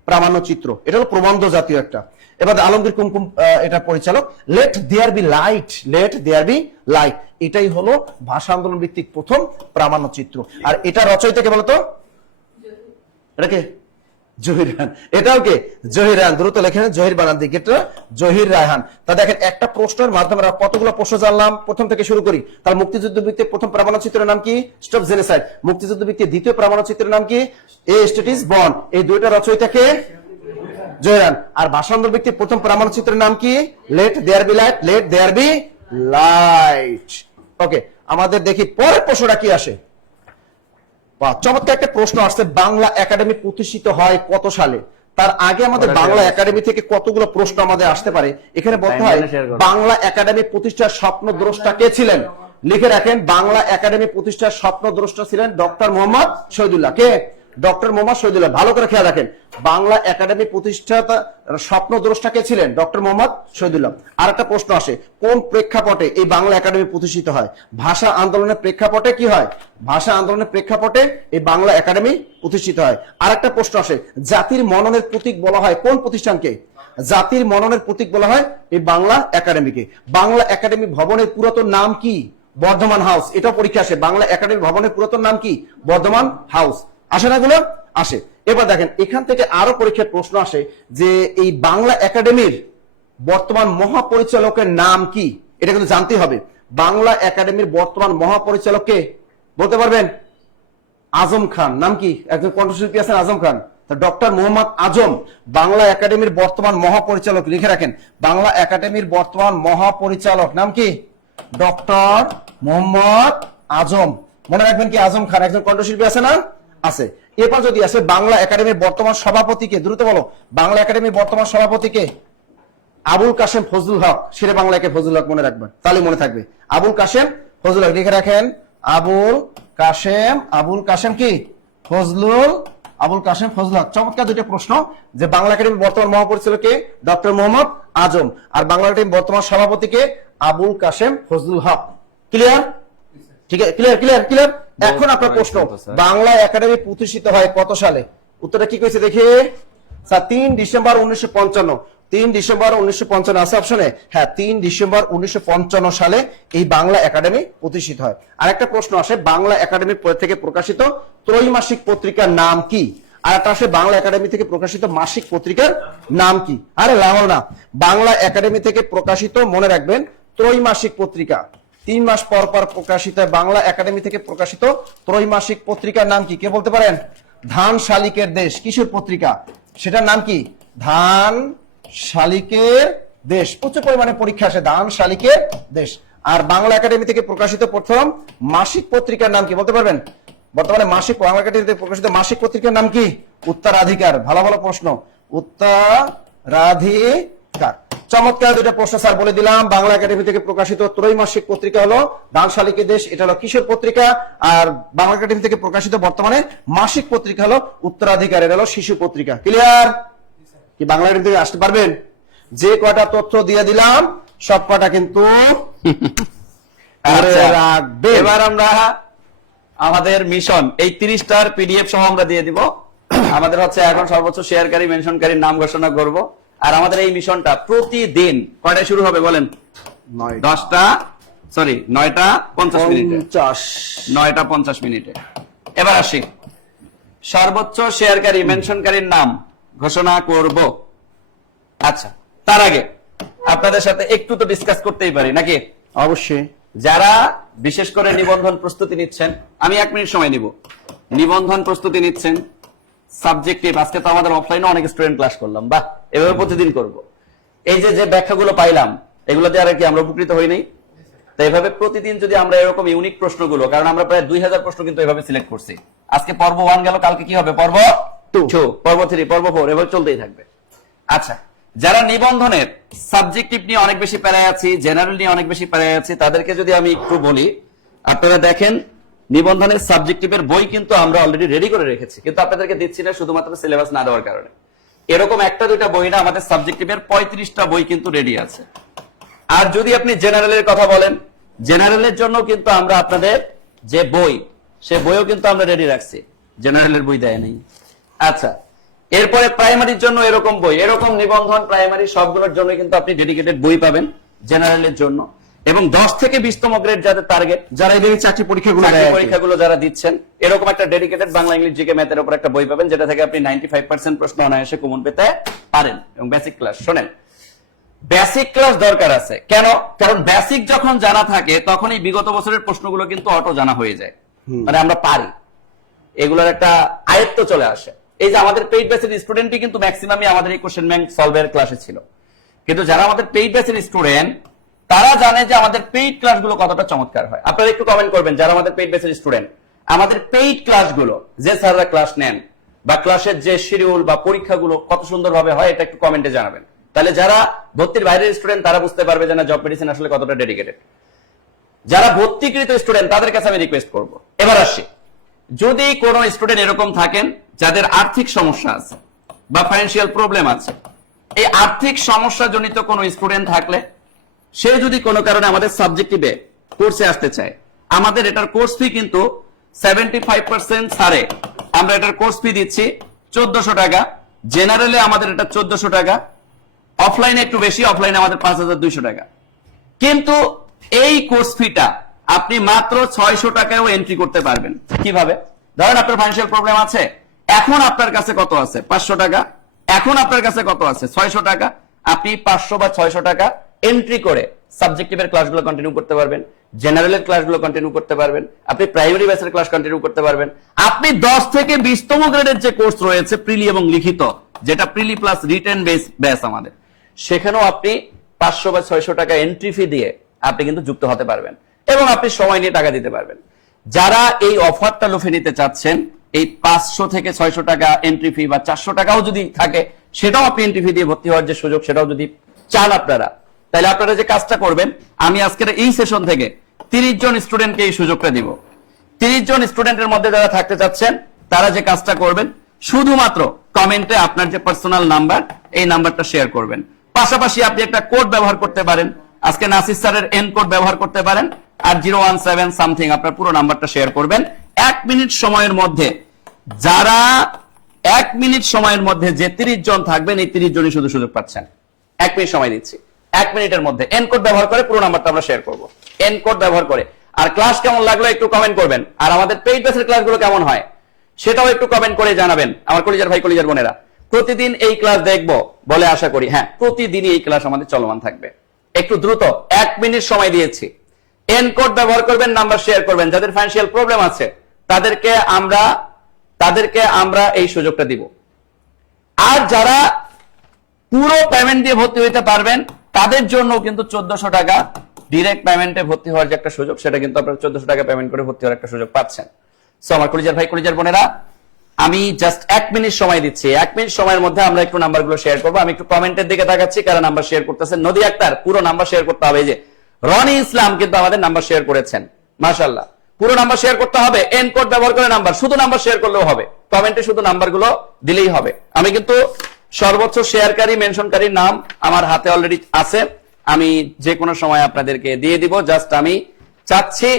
প্রামাণ্য চিত্র, এটা হলো প্রবন্ধ জাতীয় একটা। এবার আলমগীর কুমকুম এটা পরিচালক। Let there be light, let there be light, এটাই হলো ভাষা আন্দোলন ভিত্তিক প্রথম প্রামাণ্য চিত্র। আর এটা রচয়িতা কে বলতো? এটা কে? জহির রায়হান। এটাও কে? জহির রায়হান। দ্রুত লেখেন জহির বানান দিকে, এটা জহির রায়হান। তা দেখেন একটা প্রশ্নের মাধ্যমে আমরা কতগুলো প্রশ্ন জানলাম, প্রথম থেকে শুরু করি। তার মুক্তিযুদ্ধ ভিত্তিক প্রথম প্রামাণ্য চিত্রের নাম কি? Stop genocide. মুক্তিযুদ্ধ ভিত্তিক দ্বিতীয় প্রামাণ্য চিত্রের নাম কি? এ স্ট্যাটাস বন্ড। এই দুইটা রচয়িতা কে? জহির রায়হান। আর ভাষা আন্দোলন ভিত্তিক প্রথম প্রামাণ্য চিত্রের নাম কি? Let there be light, let there be light. Okay, আমাদের দেখি পরের প্রশ্নটা কি আসে। চমৎকার একটা প্রশ্ন আসছে, বাংলা একাডেমি প্রতিষ্ঠিত হয় কত সালে? তার আগে আমাদের বাংলা একাডেমি থেকে কতগুলো প্রশ্ন আমাদের আসতে পারে। এখানে বলতে হয় বাংলা একাডেমি প্রতিষ্ঠার স্বপ্নদ্রষ্টা কে ছিলেন? লিখে রাখেন বাংলা একাডেমি প্রতিষ্ঠার স্বপ্নদ্রষ্টা ছিলেন ডক্টর মোহাম্মদ শহীদুল্লাহ। কে? ডক্টর মোহাম্মদ শহীদুল্লাহ। ভালো করে খেয়াল রাখেন, বাংলা একাডেমি প্রতিষ্ঠাতা স্বপ্নদ্রষ্টা কে ছিলেন? ডক্টর মোহাম্মদ শহীদুল্লাহ। আর একটা প্রশ্ন আসে, কোন প্রেক্ষাপটে এই বাংলা একাডেমি প্রতিষ্ঠিত হয়? ভাষা আন্দোলনের প্রেক্ষাপটে কি হয়? ভাষা আন্দোলনের প্রেক্ষাপটে এই বাংলা একাডেমি প্রতিষ্ঠিত হয়। আর একটা প্রশ্ন আসে, জাতির মননের প্রতীক বলা হয় কোন প্রতিষ্ঠানকে? জাতির মননের প্রতীক বলা হয় এই বাংলা একাডেমিকে। বাংলা একাডেমি ভবনের পুরাতন নাম কি? বর্ধমান হাউস। এটা পরীক্ষা আসে, বাংলা একাডেমি ভবনের পুরাতন নাম কি? বর্ধমান হাউস। আসে না এগুলো? আসে। এবার দেখেন এখান থেকে আরো পরীক্ষার প্রশ্ন আসে যে এই বাংলা একাডেমির বর্তমান মহাপরিচালকের নাম কি? এটা কিন্তু জানতে হবে। বাংলা একাডেমির বর্তমান মহাপরিচালক কে বলতে পারবেন? আজম খান। নাম কি? একজন কণ্ঠশিল্পী আছেন আজম খান, ডক্টর মোহাম্মদ আজম বাংলা একাডেমির বর্তমান মহাপরিচালক। লিখে রাখেন বাংলা একাডেমির বর্তমান মহাপরিচালক নাম কি? ডক্টর মোহাম্মদ আজম। মনে রাখবেন কি আজম খান একজন কণ্ঠশিল্পী আছে না? আছে। এরপর যদি আসে বাংলা একাডেমির বর্তমান সভাপতিকে, দ্রুত বলো বাংলা একাডেমির বর্তমান সভাপতিকে? আবুল কাশেম ফজলুল হক। সেটা বাংলা একে ফজলুল হক মনে রাখবেন, তাহলে মনে থাকবে আবুল কাশেম ফজলুল হক। লিখে রাখেন আবুল কাশেম কি? ফজলুল, আবুল কাশেম ফজলুল হক। চমৎকার দুটো প্রশ্ন যে বাংলা একাডেমির বর্তমান মহাপরিচালককে ডক্টর মোহাম্মদ আজম, আর বাংলা একাডেমির বর্তমান সভাপতিকে আবুল কাশেম ফজলুল হক। ক্লিয়ার? ঠিক আছে, ক্লিয়ার ক্লিয়ার ক্লিয়ার। এখন আপনার প্রশ্ন, বাংলা একাডেমি প্রতিষ্ঠিত হয় কত সালে? উত্তরটা কি কইছে দেখি। 3 ডিসেম্বর 1955। 3 ডিসেম্বর 1955 আছে অপশনে? হ্যাঁ, 3 ডিসেম্বর 1955 সালে এই বাংলা একাডেমি প্রতিষ্ঠিত হয়। আরেকটা প্রশ্ন আসে, বাংলা একাডেমি থেকে প্রকাশিত ত্রৈমাসিক পত্রিকার নাম কি? আর একটা আসে বাংলা একাডেমি থেকে প্রকাশিত মাসিক পত্রিকার নাম কি? আরে লামল না, বাংলা একাডেমি থেকে প্রকাশিত মনে রাখবেন ত্রৈমাসিক পত্রিকা, 3 মাস পর পর প্রকাশিত বাংলা একাডেমি থেকে প্রকাশিত ত্রৈমাসিক পত্রিকার নাম কি? কে বলতে পারেন? ধান শালিকের দেশ। কিশোর পত্রিকা, সেটার নাম কি? ধান শালিকের দেশ। প্রচুর পরিমাণে পরীক্ষা আসে ধান শালিকের দেশ। আর বাংলা একাডেমি থেকে প্রকাশিত প্রথম মাসিক পত্রিকার নাম কি বলতে পারবেন? বর্তমানে বাংলা একাডেমি থেকে প্রকাশিত মাসিক পত্রিকার নাম কি? উত্তরাধিকার। ভালো ভালো প্রশ্ন, উত্তরাধিকার। চমৎকার দুটো প্রশ্ন স্যার বলে দিলাম। বাংলা একাডেমি থেকে প্রকাশিত ত্রৈমাসিক পত্রিকা হলো দান শালিকি দেশ, এটা হলো কিশোর পত্রিকা। আর বাংলা একাডেমি থেকে প্রকাশিত বর্তমানে মাসিক পত্রিকা হলো উত্তরাধিকার, এটা হলো শিশু পত্রিকা। ক্লিয়ার? কি বাংলা একাডেমি থেকে আসতে পারবেন? যে কটা তথ্য দিয়ে দিলাম সব কটা কিন্তু আচ্ছা, রাখবেন। এবার আমরা আমাদের মিশন এই 30টার পিডিএফ সহ আমরা দিয়ে দিব। আমাদের হচ্ছে এখন সর্বোচ্চ শেয়ারকারী মেনশনকারীর নাম ঘোষণা করব। আর আমাদের এই মিশনটা প্রতিদিন কয়টায় শুরু হবে বলেন? 9টা 50 মিনিটে। 9টা 50 মিনিটে। এবার আসি, সর্বোচ্চ শেয়ারকারী মেনশনকারীর নাম ঘোষণা করব। আচ্ছা, তার আগে আপনাদের সাথে একটু তো ডিসকাস করতেই পারি নাকি? অবশ্যই। যারা বিশেষ করে নিবন্ধন প্রস্তুতি নিচ্ছেন, আমি 1 মিনিট সময় নিব। নিবন্ধন প্রস্তুতি নিচ্ছেন, সাবজেক্টিভ, আজকে তো আমাদের অফলাইনে অনেক স্টুডেন্ট ক্লাস করলাম, বাহ, এভাবে প্রতিদিন করব। এই যে ব্যাখ্যাগুলো পাইলাম, এগুলো দিয়ে আর কি আমরা উপকৃত হই নাই? তো এভাবে প্রতিদিন যদি আমরা এরকম ইউনিক প্রশ্নগুলো, কারণ আমরা প্রায় 2000 প্রশ্ন কিন্তু এভাবে সিলেক্ট করছি। আজকে পর্ব 1 গেল, কালকে কি হবে? পর্ব 2, পর্ব 3, পর্ব 4, এভাবে চলতেই থাকবে। আচ্ছা, যারা নিবন্ধনের সাবজেক্টিভ নিয়ে অনেক বেশি প্যারায় আছি, জেনারেল নিয়ে অনেক বেশি প্যারায় আছি, তাদেরকে যদি আমি একটু বলি, আপনারা দেখেন নিবন্ধনের সাবজেক্টিভের বই কিন্তু আমরা অলরেডি রেডি করে রেখেছি, কিন্তু আপনাদেরকে দিচ্ছি না শুধুমাত্র সিলেবাস না দেওয়ার কারণে। এরকম 1টা 2টা বই না, আমাদের সাবজেক্টিভের 35টা বই কিন্তু রেডি আছে। আর যদি আপনি জেনারেলের কথা বলেন, জেনারেলের জন্য কিন্তু আমরা আপনাদের যে বই, সে বইও কিন্তু আমরা রেডি রাখছি, জেনারেলের বই দেয় নেই। আচ্ছা, এরপরে প্রাইমারির জন্য এরকম বই, এরকম নিবন্ধন প্রাইমারি সবগুলোর জন্য কিন্তু আপনি ডেডিকেটেড বই পাবেন জেনারেলের জন্য। এবং 10 থেকে 20তম গ্রেড যাদের টার্গেট, যারা এই চাকরি পরীক্ষাগুলো যারা দিচ্ছেন, এরকম একটা ডেডিকেটেড বাংলা ইংলিশ জিকে ম্যাথের উপর একটা বই পাবেন, যেটা থেকে আপনি 95% প্রশ্ন অনায়াসে কমন পেতে পারেন। এবং বেসিক ক্লাস, শোনেন, বেসিক ক্লাস দরকার আছে। কেন? কারণ বেসিক যখন জানা থাকে তখনই বিগত বছরের প্রশ্নগুলো কিন্তু অটো জানা হয়ে যায়, মানে আমরা পারি, এগুলোর একটা আয়ত্ত চলে আসে। এই যে আমাদের পেইড ব্যাচের স্টুডেন্টই কিন্তু ম্যাক্সিমামই আমাদের এই কোশ্চেন ব্যাংক সলভের ক্লাসে ছিল, কিন্তু যারা আমাদের পেইড ব্যাচের স্টুডেন্ট তারা জানে যে আমাদের পেইড ক্লাসগুলো কতটা চমৎকার হয়। আপনারা একটু কমেন্ট করবেন, যারা আমাদের পেইড ব্যাচের স্টুডেন্ট, আমাদের পেইড ক্লাসগুলো যে স্যাররা ক্লাস নেন বা ক্লাসের যে শিডিউল বা পরীক্ষাগুলো কত সুন্দরভাবে হয়, এটা একটু কমেন্টে জানাবেন। তাহলে যারা ভর্তির বাইরের স্টুডেন্ট তারা বুঝতে পারবে যে না, জব মেডিসিন আসলে কতটা ডেডিকেটেড। যারা ভর্তিকৃত স্টুডেন্ট তাদের কাছে আমি রিকোয়েস্ট করব। এবার আসি, যদি কোনো স্টুডেন্ট এরকম থাকেন যাদের আর্থিক সমস্যা আছে বা ফাইন্যান্সিয়াল প্রবলেম আছে, এই আর্থিক সমস্যা জনিত কোনো স্টুডেন্ট থাকলে সে যদি কোনো কারণে আমাদের সাবজেক্টিভে কোর্সে আসতে চায়, আমাদের এটার কোর্স ফি কিন্তু 75% ছাড়ে আমরা এটার কোর্স ফি দিচ্ছি 1400 টাকা। জেনারেলে আমাদের এটা 1400 টাকা, অফলাইনে একটু বেশি, অফলাইনে আমাদের 5200 টাকা। কিন্তু এই কোর্স ফিটা আপনি মাত্র 600 টাকায়ও এন্ট্রি করতে পারবেন। কিভাবে? ধরেন আপনার ফাইন্যান্সিয়াল প্রবলেম আছে, এখন আপনার কাছে কত আছে? 500 টাকা। এখন আপনার কাছে কত আছে? 600 টাকা। আপনি 500 বা 600 টাকা এন্ট্রি করে সাবজেক্টিভের ক্লাসগুলো কন্টিনিউ করতে পারবেন, জেনারেলের ক্লাসগুলো কন্টিনিউ করতে পারবেন, আপনি প্রাইমারি ব্যাচের ক্লাস কন্টিনিউ করতে পারবেন। আপনি 10 থেকে 20তম গ্রেডের যে কোর্স রয়েছে প্রিলি এবং লিখিত, যেটা প্রিলি প্লাস রিটেন বেস ব্যাচ আমাদের, সেখানেও আপনি 500 বা 600 টাকা এন্ট্রি ফি দিয়ে আপনি কিন্তু যুক্ত হতে পারবেন এবং আপনি সময় নিয়ে টাকা দিতে পারবেন। যারা এই অফারটা লুফে নিতে চাচ্ছেন, এই 500 থেকে 600 টাকা এন্ট্রি ফি বা 400 টাকাও যদি থাকে, সেটাও আপনি এন্ট্রি ফি দিয়ে ভর্তি হওয়ার যে সুযোগ, সেটাও যদি চান আপনারা, তাহলে আপনারা যে কাজটা করবেন, আমি আজকের এই সেশন থেকে 30 জন স্টুডেন্টকে এই সুযোগটা দিব। 30 জন স্টুডেন্টের মধ্যে যারা থাকতে চাচ্ছেন, তারা যে কাজটা করবেন, শুধুমাত্র কমেন্টে আপনার যে পার্সোনাল নাম্বার, এই নাম্বারটা শেয়ার করবেন। পাশাপাশি আপনি একটা কোড ব্যবহার করতে পারেন, আজকে নাসির স্যারের এন কোড ব্যবহার করতে পারেন, আর 017 সামথিং আপনার পুরো নাম্বারটা শেয়ার করবেন। 1 মিনিট সময়ের মধ্যে যারা 1 মিনিট সময়ের মধ্যে যে 30 জন থাকবেন, এই 30 জনই শুধু সুযোগ পাচ্ছেন। 1 মিনিট সময় দিচ্ছি, 1 মিনিটের মধ্যে এন কোড ব্যবহার করে পুরো নাম্বারটা আমরা শেয়ার করব, এন কোড ব্যবহার করে। আর ক্লাস কেমন লাগলো একটু কমেন্ট করবেন, আর আমাদের পেইড ব্যাচের ক্লাসগুলো কেমন হয় সেটাও একটু কমেন্ট করে জানাবেন। আমার কলিজার ভাই, কলিজার বোনেরা, প্রতিদিন এই ক্লাস দেখবো বলে আশা করি? হ্যাঁ, প্রতিদিনই এই ক্লাস আমাদের চলমান থাকবে। একটু দ্রুত, 1 মিনিট সময় দিয়েছি। এন কোড ব্যবহার করবেন, নাম্বার শেয়ার করবেন। যাদের ফাইন্যান্সিয়াল প্রবলেম আছে তাদেরকে আমরা এই সুযোগটা দিব। আর যারা পুরো পেমেন্ট দিয়ে ভর্তি হইতে পারবেন, তাদের জন্য কিন্তু 1400 টাকা ডিরেক্ট পেমেন্টে ভর্তি হওয়ার যে একটা সুযোগ, সেটা কিন্তু আপনারা 1400 টাকা পেমেন্ট করে ভর্তি হওয়ার একটা সুযোগ পাচ্ছেন। সো আমার কলিজার ভাই কলিজার বোনেরা, আমি জাস্ট 1 মিনিট সময় দিচ্ছি। 1 মিনিট সময়ের মধ্যে আমরা একটু নাম্বারগুলো শেয়ার করবো। আমি একটু কমেন্টের দিকে তাকাচ্ছি কারা নাম্বার শেয়ার করতেছেন। নদী আক্তার, পুরো নাম্বার শেয়ার করতে হবে। এই যে রনি ইসলাম কিন্তু আমাদের নাম্বার শেয়ার করেছেন, মাশাআল্লাহ। পুরো নাম্বার শেয়ার করতে হবে, এন কোড ব্যবহার করে নাম্বার, শুধু নাম্বার শেয়ার করলেও হবে, কমেন্টে শুধু নাম্বারগুলো দিলেই হবে। আমি কিন্তু সর্বোচ্চ শেয়ারকারী মেনশনকারীর নাম আমার হাতে অলরেডি আছে, আমি যে কোনো সময় আপনাদেরকে দিয়ে দিব। জাস্ট আমি চাচ্ছি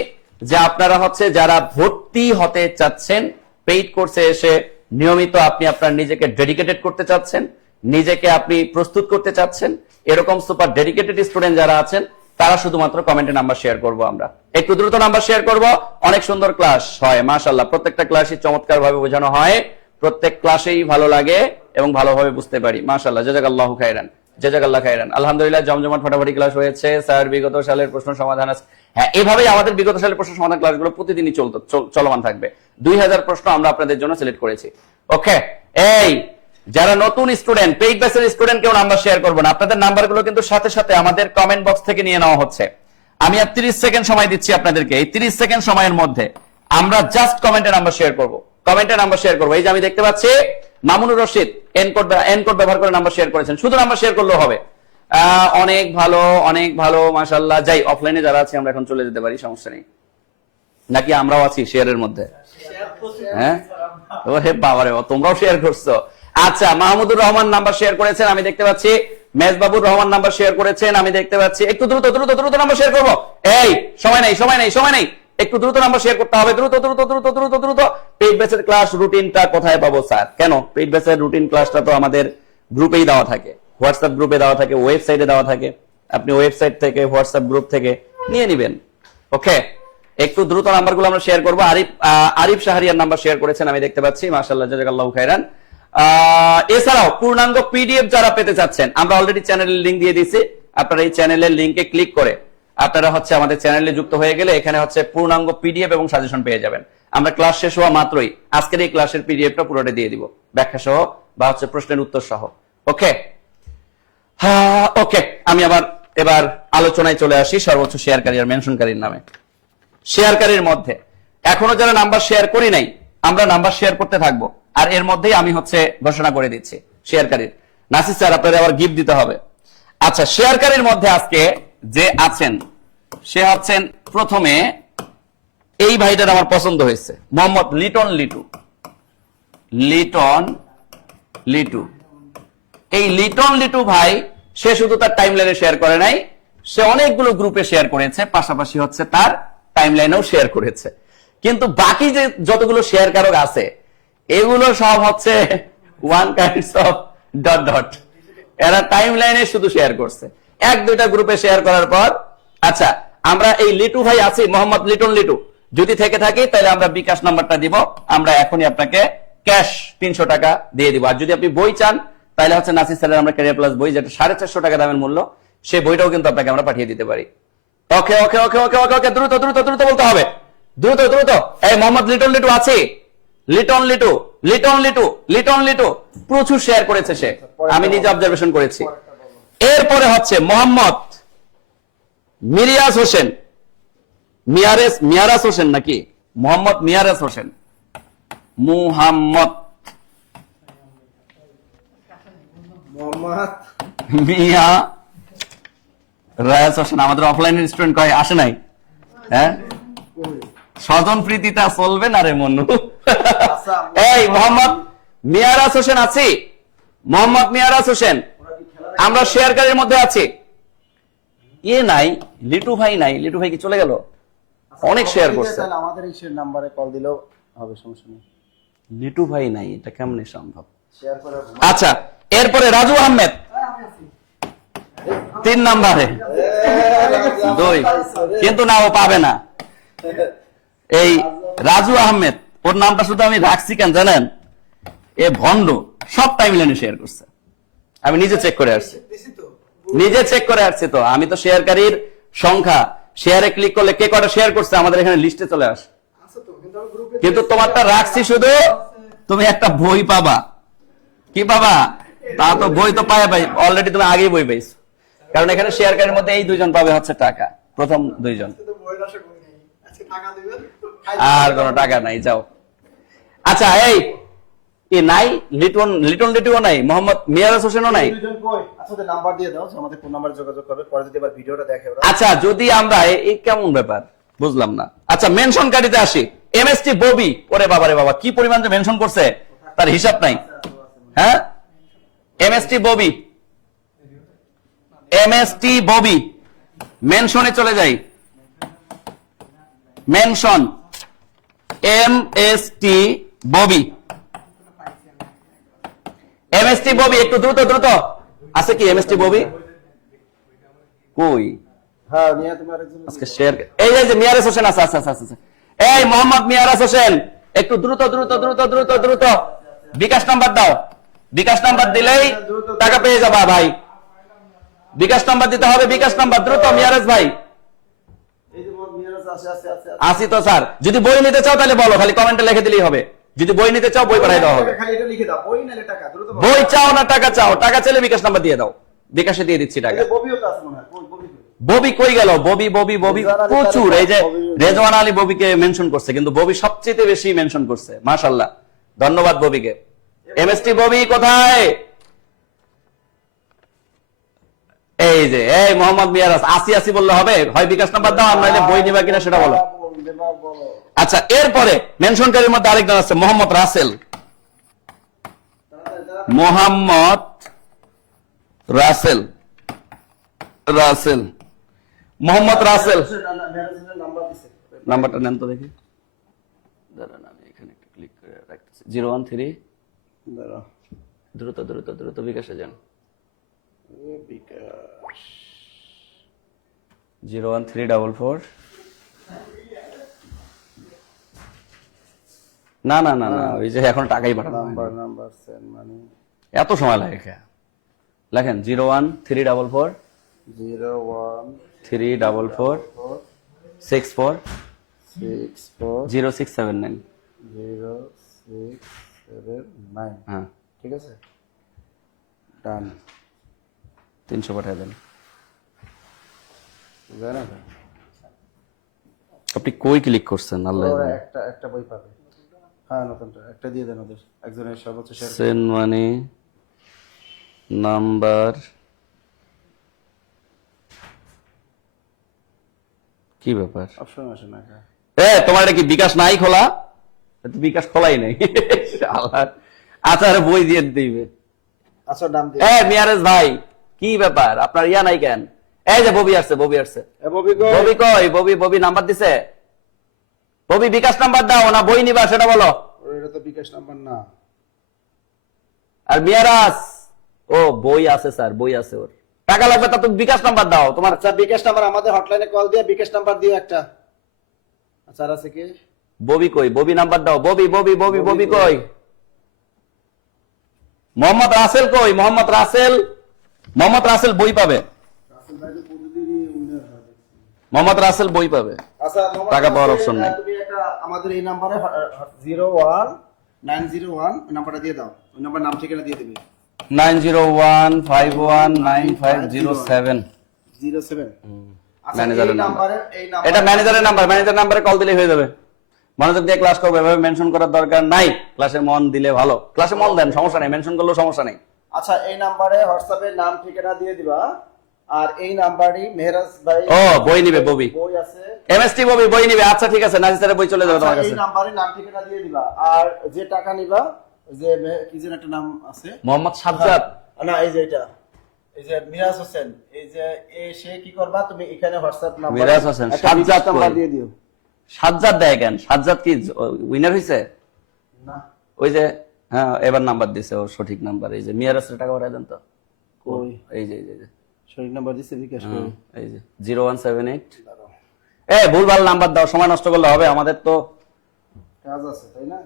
যে আপনারা হচ্ছে যারা ভর্তি হতে চাচ্ছেন, পেইড কোর্সে এসে নিয়মিত আপনি আপনার নিজেকে ডেডিকেটেড করতে চাচ্ছেন, নিজেকে আপনি প্রস্তুত করতে চাচ্ছেন, এরকম সুপার ডেডিকেটেড স্টুডেন্ট যারা আছেন, তারা শুধুমাত্র কমেন্টে নাম্বার শেয়ার করব। আমরা একটু দ্রুত নাম্বার শেয়ার করব। অনেক সুন্দর ক্লাস হয়, মাশাআল্লাহ। প্রত্যেকটা ক্লাসই চমৎকার ভাবে বোঝানো হয়, প্রত্যেক ক্লাসেই ভালো লাগে এবং ভালোভাবে বুঝতে পারি, মাশাআল্লাহ। জাযাকাল্লাহু খাইরান, জাযাকাল্লাহ খাইরান। আলহামদুলিল্লাহ, জমজমাট ফাটাফাটি ক্লাস হয়েছে স্যার। বিগত সালের প্রশ্ন সমাধান আছে, হ্যাঁ, এভাবেই আমাদের বিগত সালের প্রশ্ন সমাধান ক্লাসগুলো প্রতিদিনই চলমান থাকবে। 2000 প্রশ্ন আমরা আপনাদের জন্য সিলেক্ট করেছি। ওকে, এই যারা নতুন স্টুডেন্ট, পেইড ব্যাচের স্টুডেন্ট, কেউ নাম্বার শেয়ার করবেন। আপনাদের নাম্বারগুলো কিন্তু সাথে সাথে আমাদের কমেন্ট বক্স থেকে নিয়ে নেওয়া হচ্ছে। আমি আর 30 সেকেন্ড সময় দিচ্ছি আপনাদেরকে। এই 30 সেকেন্ড সময়ের মধ্যে আমরা জাস্ট কমেন্টে নাম্বার শেয়ার করব, কমেন্টে নাম্বার শেয়ার করব। এই যে আমি দেখতে পাচ্ছি মামুনুর রশিদ এনকোড ব্যবহার করে নাম্বার শেয়ার করেছেন, শুধু নাম্বার শেয়ার করলেও হবে। অনেক ভালো, অনেক ভালো, মাশাআল্লাহ। যাই, অফলাইনে যারা আছে আমরা এখন চলে যেতে পারি, সমস্যা নেই নাকি? আমরাও আছি শেয়ারের মধ্যে, হ্যাঁ? ওরে বাবারে, তোমরাও শেয়ার করছো। আচ্ছা, মাহমুদুর রহমান নাম্বার শেয়ার করেছেন, আমি দেখতে পাচ্ছি। মেজবাবুর রহমান নাম্বার শেয়ার করেছেন, আমি দেখতে পাচ্ছি। একটু দ্রুত দ্রুত দ্রুত নাম্বার শেয়ার করবো। এই সময় নেই, সময় নেই, সময় নেই, একটু দ্রুত নাম্বার শেয়ার করতে হবে। দ্রুত দ্রুত দ্রুত দ্রুত দ্রুত। পেইড ব্যাচের ক্লাস রুটিনটা কোথায় পাবো স্যার? কেন? পেইড ব্যাচের রুটিন ক্লাসটা তো আমাদের গ্রুপেই দেওয়া থাকে, হোয়াটসঅ্যাপ গ্রুপে দেওয়া থাকে, ওয়েবসাইটে দেওয়া থাকে। আপনি ওয়েবসাইট থেকে, হোয়াটসঅ্যাপ গ্রুপ থেকে নিয়ে নেবেন। ওকে, একটু দ্রুত নাম্বারগুলো আমরা শেয়ার করবো। আরিফ শাহরিয়ার নাম্বার শেয়ার করেছেন, আমি দেখতে পাচ্ছি, মাশাআল্লাহ, জাযাকাল্লাহু খাইরান। এছাড়াও পূর্ণাঙ্গ পিডিএফ যারা পেতে চাচ্ছেন, আমরা অলরেডি চ্যানেলের লিংক দিয়ে দিয়েছি। আপনারা এই চ্যানেলের লিংকে ক্লিক করে আপনারা হচ্ছে আমাদের চ্যানেলে যুক্ত হয়ে গেলে এখানে হচ্ছে পূর্ণাঙ্গ পিডিএফ এবং সাজেশন পেয়ে যাবেন। আমরা ক্লাস শেষ হওয়া মাত্রই আজকের এই ক্লাসের পিডিএফটা পুরোটা দিয়ে দিব, ব্যাখ্যা সহ বা হচ্ছে প্রশ্নের উত্তর সহ। ওকে, ওকে, আমি এবার আলোচনায় চলে আসি সর্বোচ্চ শেয়ারকারী আর মেনশনকারীর নামে। শেয়ারকারীর মধ্যে এখনো যারা নাম্বার শেয়ার করি নাই, আমরা নাম্বার শেয়ার করতে থাকবো। আর এর মধ্যেই আমি হচ্ছে ঘোষণা করে দিচ্ছি শেয়ারকারীর। নাসির স্যার, আপনাদের আবার গিফট দিতে হবে। আচ্ছা, শেয়ারকারীর মধ্যে আজকে যে আছেন সে হচ্ছেন প্রথমে এই ভাইটার আমার পছন্দ হয়েছে, মোহাম্মদ লিটন লিটু। লিটন লিটু, এই লিটন লিটু ভাই, সে শুধু তার টাইমলাইনে শেয়ার করে নাই, সে অনেকগুলো গ্রুপে শেয়ার করেছে, পাশাপাশি হচ্ছে তার টাইমলাইনেও শেয়ার করেছে। কিন্তু বাকি যে যতগুলো শেয়ারকারক আছে এগুলো সব হচ্ছে one kinds of dot dot. এরা টাইমলাইনে শুধু শেয়ার করছে, 1-2টা গ্রুপে শেয়ার করার পর। আচ্ছা, আমরা এই লিটু ভাই আছি, মোহাম্মদ লিটন লিটু, যদি থেকে থাকি তাহলে আমরা বিকাশ নাম্বারটা দিব, আমরা এখনই আপনাকে ক্যাশ 300 টাকা দিয়ে দিব। আর যদি আপনি বই চান তাহলে হচ্ছে নাসির স্যারের আমরা ক্যারিয়ার প্লাস বই, যেটা 450 টাকা দামের মূল্য, সেই বইটাও কিন্তু আপনাকে আমরা পাঠিয়ে দিতে পারি। ওকে ওকে ওকে ওকে ওকে ওকে, দ্রুত দ্রুত দ্রুত বলতে হবে, দ্রুত দ্রুত। এই মোহাম্মদ লিটন লিটু আছে, লিটন লিটু, লিটন লিটু, লিটন লিটু প্রচুর শেয়ার করেছে সে, আমি নিজে অবজারভেশন করেছি। এরপরে হচ্ছে মোহাম্মদ মিরিয়াজ হোসেন, মিয়ারাজ হোসেন নাকি? মোহাম্মদ মিয়ারাজ হোসেন, মুহাম্মদ মিয়া রায়াজ হোসেন, আমাদের অফলাইনের স্টুডেন্ট কয় আসে নাই, হ্যাঁ? স্বজন প্রীতিটা চলবে না রে মনু। এই মোহাম্মদ মিয়ারাজ হোসেন আছি, মোহাম্মদ মিয়ারাজ হোসেন, আমরা শেয়ারকারীর মধ্যে আছি। ইয়ে নাই, লিটু ভাই নাই, লিটু ভাই কি চলে গেল? অনেক শেয়ার করছে, আমাদের এই নাম্বারে কল দিলেও হবে, সমস্যা নেই। লিটু ভাই নাই, এটা কেমনে সম্ভব? শেয়ার করে। আচ্ছা, এরপরে রাজু আহমেদ 3 নম্বরে, 2, কিন্তু না, ও পাবে না। এই রাজু আহমেদ, ওর নামটা শুধু আমি রাখছি কেন জানেন? এ ভন্ড, সব টাইমলাইনে শেয়ার করছে, আমি নিজে চেক করে আসছি, নিজে চেক করে আসছি। তো আমি তো শেয়ারকারীর সংখ্যা, শেয়ারে ক্লিক করলে কে কটা শেয়ার করছে আমাদের এখানে লিস্টে চলে আসে, কিন্তু তোমারটা রাখছি শুধু, তুমি একটা বই পাবা। কি পাবা? তা তো বই তো পায় ভাই, অলরেডি তুমি আগেই বই পাইছো, কারণ এখানে শেয়ারকারীর মধ্যে এই 2 জন পাবে হচ্ছে টাকা। প্রথম দুইজন আর কোনো টাকা নাই, যাও। আচ্ছা এই কি নাই, লিটন লিটুও নাই, মোহাম্মদ মিরাজ হোসেনও নাই। আচ্ছা নাম্বার দিয়ে দাও, আমাদের ফোন নাম্বারে যোগাযোগ করবে, পরে যদি আবার ভিডিওটা দেখে ওরা। আচ্ছা যদি আমরা এই কেমন ব্যাপার বুঝলাম না। আচ্ছা মেনশনকারীতে আসি, এমএসটি ববি, ওরে বাবা রে বাবা কি পরিমাণ যে মেনশন করছে তার হিসাব নাই। হ্যাঁ এমএসটি ববি মেনশনে চলে যাই, মেনশন এমএসটি ববি, একটু দ্রুত আছে কি এমএসটি ববি কই? হ্যাঁ নিয়া তোমার একজন আজকে শেয়ার, এই যে মিয়ারাজ হোসেন আছে, এই মোহাম্মদ মিয়ারাজ হোসেন একটু দ্রুত বিকাশ নাম্বার দাও, বিকাশ নাম্বার দিলেই টাকা পেয়ে যাবা ভাই, বিকাশ নাম্বার দিতে হবে, বিকাশ নাম্বার দ্রুত মিয়ারাজ ভাই। এই যে মিরাজ আছে আসি তো স্যার, যদি বই নিতে চাও তাহলে বলো, খালি কমেন্টে লিখে দিলেই হবে, যদি বই নিতে চাও বই পাঠিয়ে দেওয়া হবে। খালি এটা লিখে দাও, বই নালে টাকা দ্রুত বলো। বই চাও না টাকা চাও, টাকা চাইলে বিকাশ নাম্বার দিয়ে দাও, বিকাশে দিয়ে দিচ্ছি টাকা। এই যে ববিও তো আছে মনে হয়, ববি ববি কই গেল? ববি প্রচুর, এই যে রেজওয়ান আলী ববিকে মেনশন করছে, কিন্তু ববি সবচেয়ে বেশি মেনশন করছে, মাশাআল্লাহ, ধন্যবাদ ববিকে। এমএসটি ববি কোথায়? এই যে এই মোহাম্মদ মিয়ারাজ, আসি বললে হবে, হয় বিকাশ নাম্বার দাও, আর নইলে বই নিবা কিনা সেটা বলো। আচ্ছা এরপরে মেনশনকারীর মধ্যে আরেকজন আছে, মোহাম্মদ রাসেল, মোহাম্মদ রাসেল, নাম্বার দিছে। নাম্বারটা নেন তো দেখি, দাঁড়ান আমি এখানে একটু ক্লিক করে রাখতেছি। 013 দাঁড়াও, দ্রুত বিকাশে যান, বিকাশ 01344 না ওই যে এখন টাকাই পাঠানো হয়নি। নাম্বার সেন্ড মানি এত সময় লাগে কে? লেখেন 01344 01 64 64 0679। 0679। হ্যাঁ ঠিক আছে, ডান। 300 পাঠিয়ে দেন। জানা না আপনি কই ক্লিক করছেন? আল্লাহ ওরা জানে। একটা বই পাবে। হ্যাঁ নতুনটা একটা দিয়ে দেন ওদের, একজনের সর্বোচ্চ শেয়ার। সেন্ড মানি নাম্বার কি ব্যাপার? অপশন আসে না কা। তোমার এটা কি বিকাশ নাই খোলা? তো বিকাশ খোলাই নাই। শালা। আচ্ছা আরে বই দিয়ে দিবে। আচ্ছা নাম দিয়ে। মিয়ারেজ ভাই কি ব্যাপার, আপনার ইয়া নাই কেন? এই যে ববি আসছে। এ ববি কই? ববি কই? ববি নাম্বার দিছে? ববি বিকাশ নাম্বার দাও না বই নিবা সেটা বলো। ওর এটা তো বিকাশ নাম্বার না। আর মিয়ারাজ ও বই আছে স্যার, বই আছে ওর। টাকা লাগবে তা তুমি বিকাশ নাম্বার দাও তোমার। আচ্ছা বিকাশ নাম্বার আমাদের হটলাইনে কল দিয়ে বিকাশ নাম্বার দিও একটা। আচ্ছা আর আছে কি? ববি কই? ববি নাম্বার দাও। ববি কই? মোহাম্মদ রাসেল কই? মোহাম্মদ রাসেল বই পাবে। রাসেল ভাই তো প্রতিদিনই উইনার হয়। মোহাম্মদ রাসেল বই পাবে। আচ্ছা টাকা পাওয়ার অপশন নাই। তুমি একটা আমাদের এই নম্বরে 01901 ওই নাম্বারটা দিয়ে দাও। ওই নাম্বার নাম ঠিকানা দিয়ে দিবে। 9015195007। 07 আচ্ছা ম্যানেজারের এই নাম্বার। নম্বরে এটা ম্যানেজারের নাম্বারে কল দিলেই হয়ে যাবে। মনোযোগ দিয়ে ক্লাস করবে, এভাবে মেনশন করার দরকার নাই। ক্লাসে মন দিলে ভালো, ক্লাসে মন দেন, সমস্যা নেই, মেনশন করলেও সমস্যা নেই। আচ্ছা এই নম্বরে হোয়াটসঅ্যাপে নাম ঠিকানা দিয়ে দিবা। আর এই নাম্বারই মেহরাজ ভাই ও বই নিবে, বই আছে এমএসটি বই নিবে। আচ্ছা ঠিক আছে, নাজির স্যারের বই চলে যাবে তোমার আচ্ছা, কাছে। এই নাম্বারে নাম ঠিকানা দিয়ে দিবা। আর যে টাকা নিবা যে কি যেন একটা নাম আছে মোহাম্মদ সাজ্জাদ। না এই যে এটা এই যে মিরাজ হোসেন, এই যে সে কি করবা তুমি এখানে WhatsApp number Miraj Hossain, Sajjad number কই? দিয়ে দিও। সাজ্জাদ দেয় কেন? সাজ্জাদ কি উইনার হইছে? না ওই যে হ্যাঁ এবার নাম্বার দিছে, ও সঠিক নাম্বার। এই যে মিয়ারাসের টাকা পাঠায় দেন তো। কই এই যে সঠিক নাম্বার দিছে বিকাশ করে। এই যে 0178। ভুলভাল নাম্বার দাও, সময় নষ্ট করলে হবে। আমাদের তো কাজ আছে তাই না?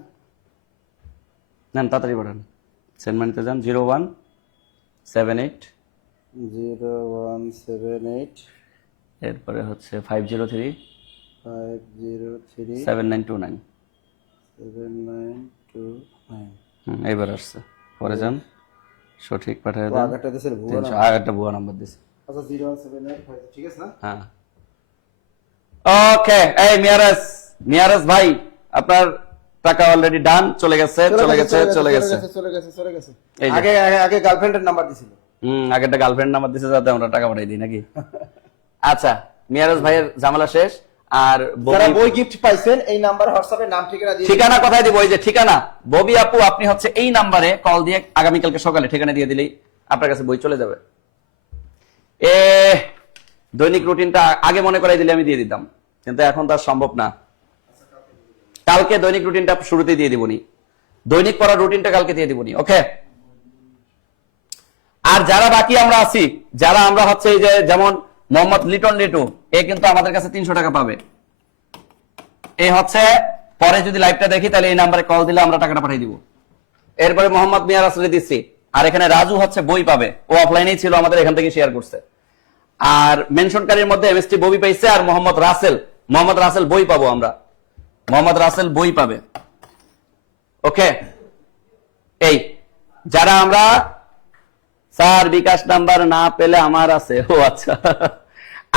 নেন তাড়াতাড়ি পাঠান। সেন্ড মানিতে যান 0178 0178 এরপরে হচ্ছে 503 503 7929। 7929 এইবার আসছে, পরে যান সঠিক পাঠায় তো দেন। আগেরটা দেশের ভুয়া 300 নাম্বার। একটা ভুয়া নাম্বার দিছে। আচ্ছা 0178 ঠিক আছে না? হ্যাঁ ওকে, এই মিয়ারাজ ভাই, আপনার টাকা অলরেডি ডান, চলে গেছে। এই যে। আগে গার্লফ্রেন্ডের নাম্বার দিছিল। আগেরটা গার্লফ্রেন্ড নাম্বার দিছে যাতে আমরা টাকা পাঠাই দিই নাকি। আচ্ছা, মিয়ারাজ ভাইয়ের ঝামেলা শেষ। আর যারা বই গিফট পাইছেন এই নাম্বার হোয়াটসঅ্যাপে নাম ঠিকানা দিয়ে ঠিকানা কোথায় দিব? ওই যে ঠিকানা, ববি আপু আপনি হচ্ছে এই নাম্বারে কল দিয়ে আগামীকালকে সকালে ঠিকানা দিয়ে দিলেই আপনার কাছে বই চলে যাবে। দৈনিক রুটিনটা আগে মনে করাই দিলে আমি দিয়ে দিতাম, কিন্তু এখন তার সম্ভব না। কালকে দৈনিক রুটিনটা শুরুতে দিয়ে দিবনি, দৈনিক পড়ার রুটিনটা কালকে দিয়ে দিবনি। ওকে, আর যারা বাকি আমরা আছি, যারা আমরা হচ্ছে এই যে যেমন মোহাম্মদ লিটন লিটু, এ কিন্তু আমাদের কাছে 300 টাকা পাবে। এ হচ্ছে পরে যদি লাইভটা দেখি তাহলে এই নাম্বারে কল দিলে আমরা টাকাটা পাঠিয়ে দিব। এরপরে মোহাম্মদ মিয়ার আসলে দিচ্ছি। আর এখানে রাজু হচ্ছে বই পাবে, ও অফলাইনেই ছিল, আমাদের এখান থেকে শেয়ার করছে। আর মেনশনকারীর মধ্যে এমএসটি ববি পাইছে, আর মোহাম্মদ রাসেল বই পাবো আমরা। মোহাম্মদ রাসেল বই পাবে। ওকে, এই যারা আমরা স্যার বিকাশ নাম্বার না পেলে আমার আছে। ও আচ্ছা।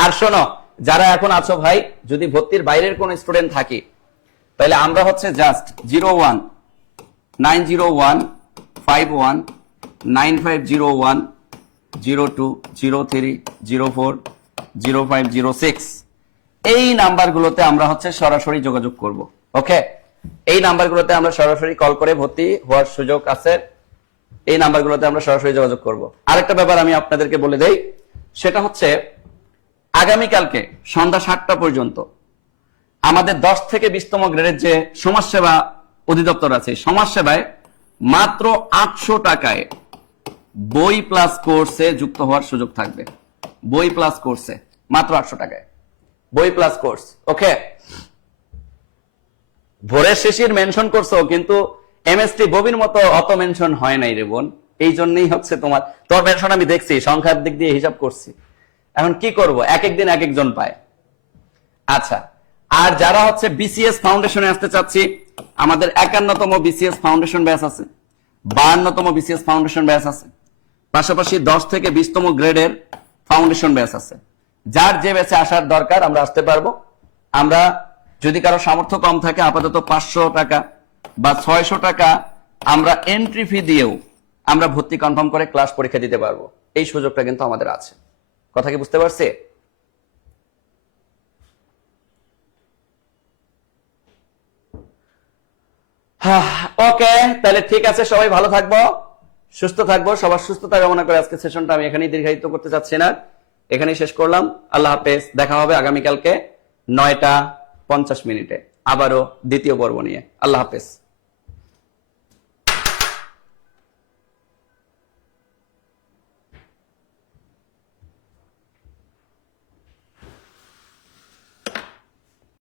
আর শোনো, যারা এখন আছো ভাই, যদি ভর্তির বাইরের কোন স্টুডেন্ট থাকি, তাহলে আমরা হচ্ছে জাস্ট 01-901-51-9501-02-03-04-0506 এই নাম্বারগুলোতে আমরা হচ্ছে সরাসরি যোগাযোগ করব। ওকে, এই নাম্বারগুলোতে আমরা সরাসরি কল করে ভর্তি হওয়ার সুযোগ আছে। এই নাম্বারগুলোতে আমরা সরাসরি যোগাযোগ করব। আরেকটা ব্যাপার আমি আপনাদেরকে বলে দেই, সেটা হচ্ছে আগামীকালকে সন্ধ্যা 7টা পর্যন্ত আমাদের 10 থেকে 20তম গ্রেডের যে সমাজসেবা অধিদপ্তর আছে, সমাজসেবায় মাত্র 800 টাকায় বই প্লাস কোর্সে যুক্ত হওয়ার সুযোগ থাকবে। বই প্লাস কোর্সে মাত্র 800 টাকায় বই প্লাস কোর্স। ওকে, ভোরের শেষের মেনশন করছো, কিন্তু এমএসটি ববির মতো অত মেনশন হয় নাই রে বোন। এই জন্যই হচ্ছে তোমার মেনশন আমি দেখছি, সংখ্যার দিক দিয়ে হিসাব করছি। এখন কি করব, এক একদিন এক একজন পায়। আচ্ছা, আর যারা হচ্ছে বিসিএস ফাউন্ডেশনে আসতে চাচ্ছি, আমাদের 51তম বিসিএস ফাউন্ডেশন ব্যাচ আছে, 52তম বিসিএস ফাউন্ডেশন ব্যাচ আছে, পাশাপাশি 10 থেকে 20তম গ্রেডের ফাউন্ডেশন ব্যাচ আছে। যার যে ব্যাচে আসার দরকার আমরা আসতে পারবো। আমরা যদি কারো সামর্থ্য কম থাকে, আপাতত 500 টাকা বা 600 টাকা আমরা এন্ট্রি ফি দিয়েও আমরা ভর্তি কনফার্ম করে ক্লাস পরীক্ষা দিতে পারবো। এই সুযোগটা কিন্তু আমাদের আছে। কথা কি বুঝতে পারছি? ওকে, তাহলে ঠিক আছে, সবাই ভালো থাকবো, সুস্থ থাকবো, সবার সুস্থতা কামনা করে আজকে সেশনটা আমি এখানেই দীর্ঘায়িত করতে চাচ্ছি না, এখানেই শেষ করলাম। আল্লাহ হাফেজ, দেখা হবে আগামীকালকে 9টা 50 মিনিটে আবারও দ্বিতীয় পর্ব নিয়ে। আল্লাহ হাফেজ।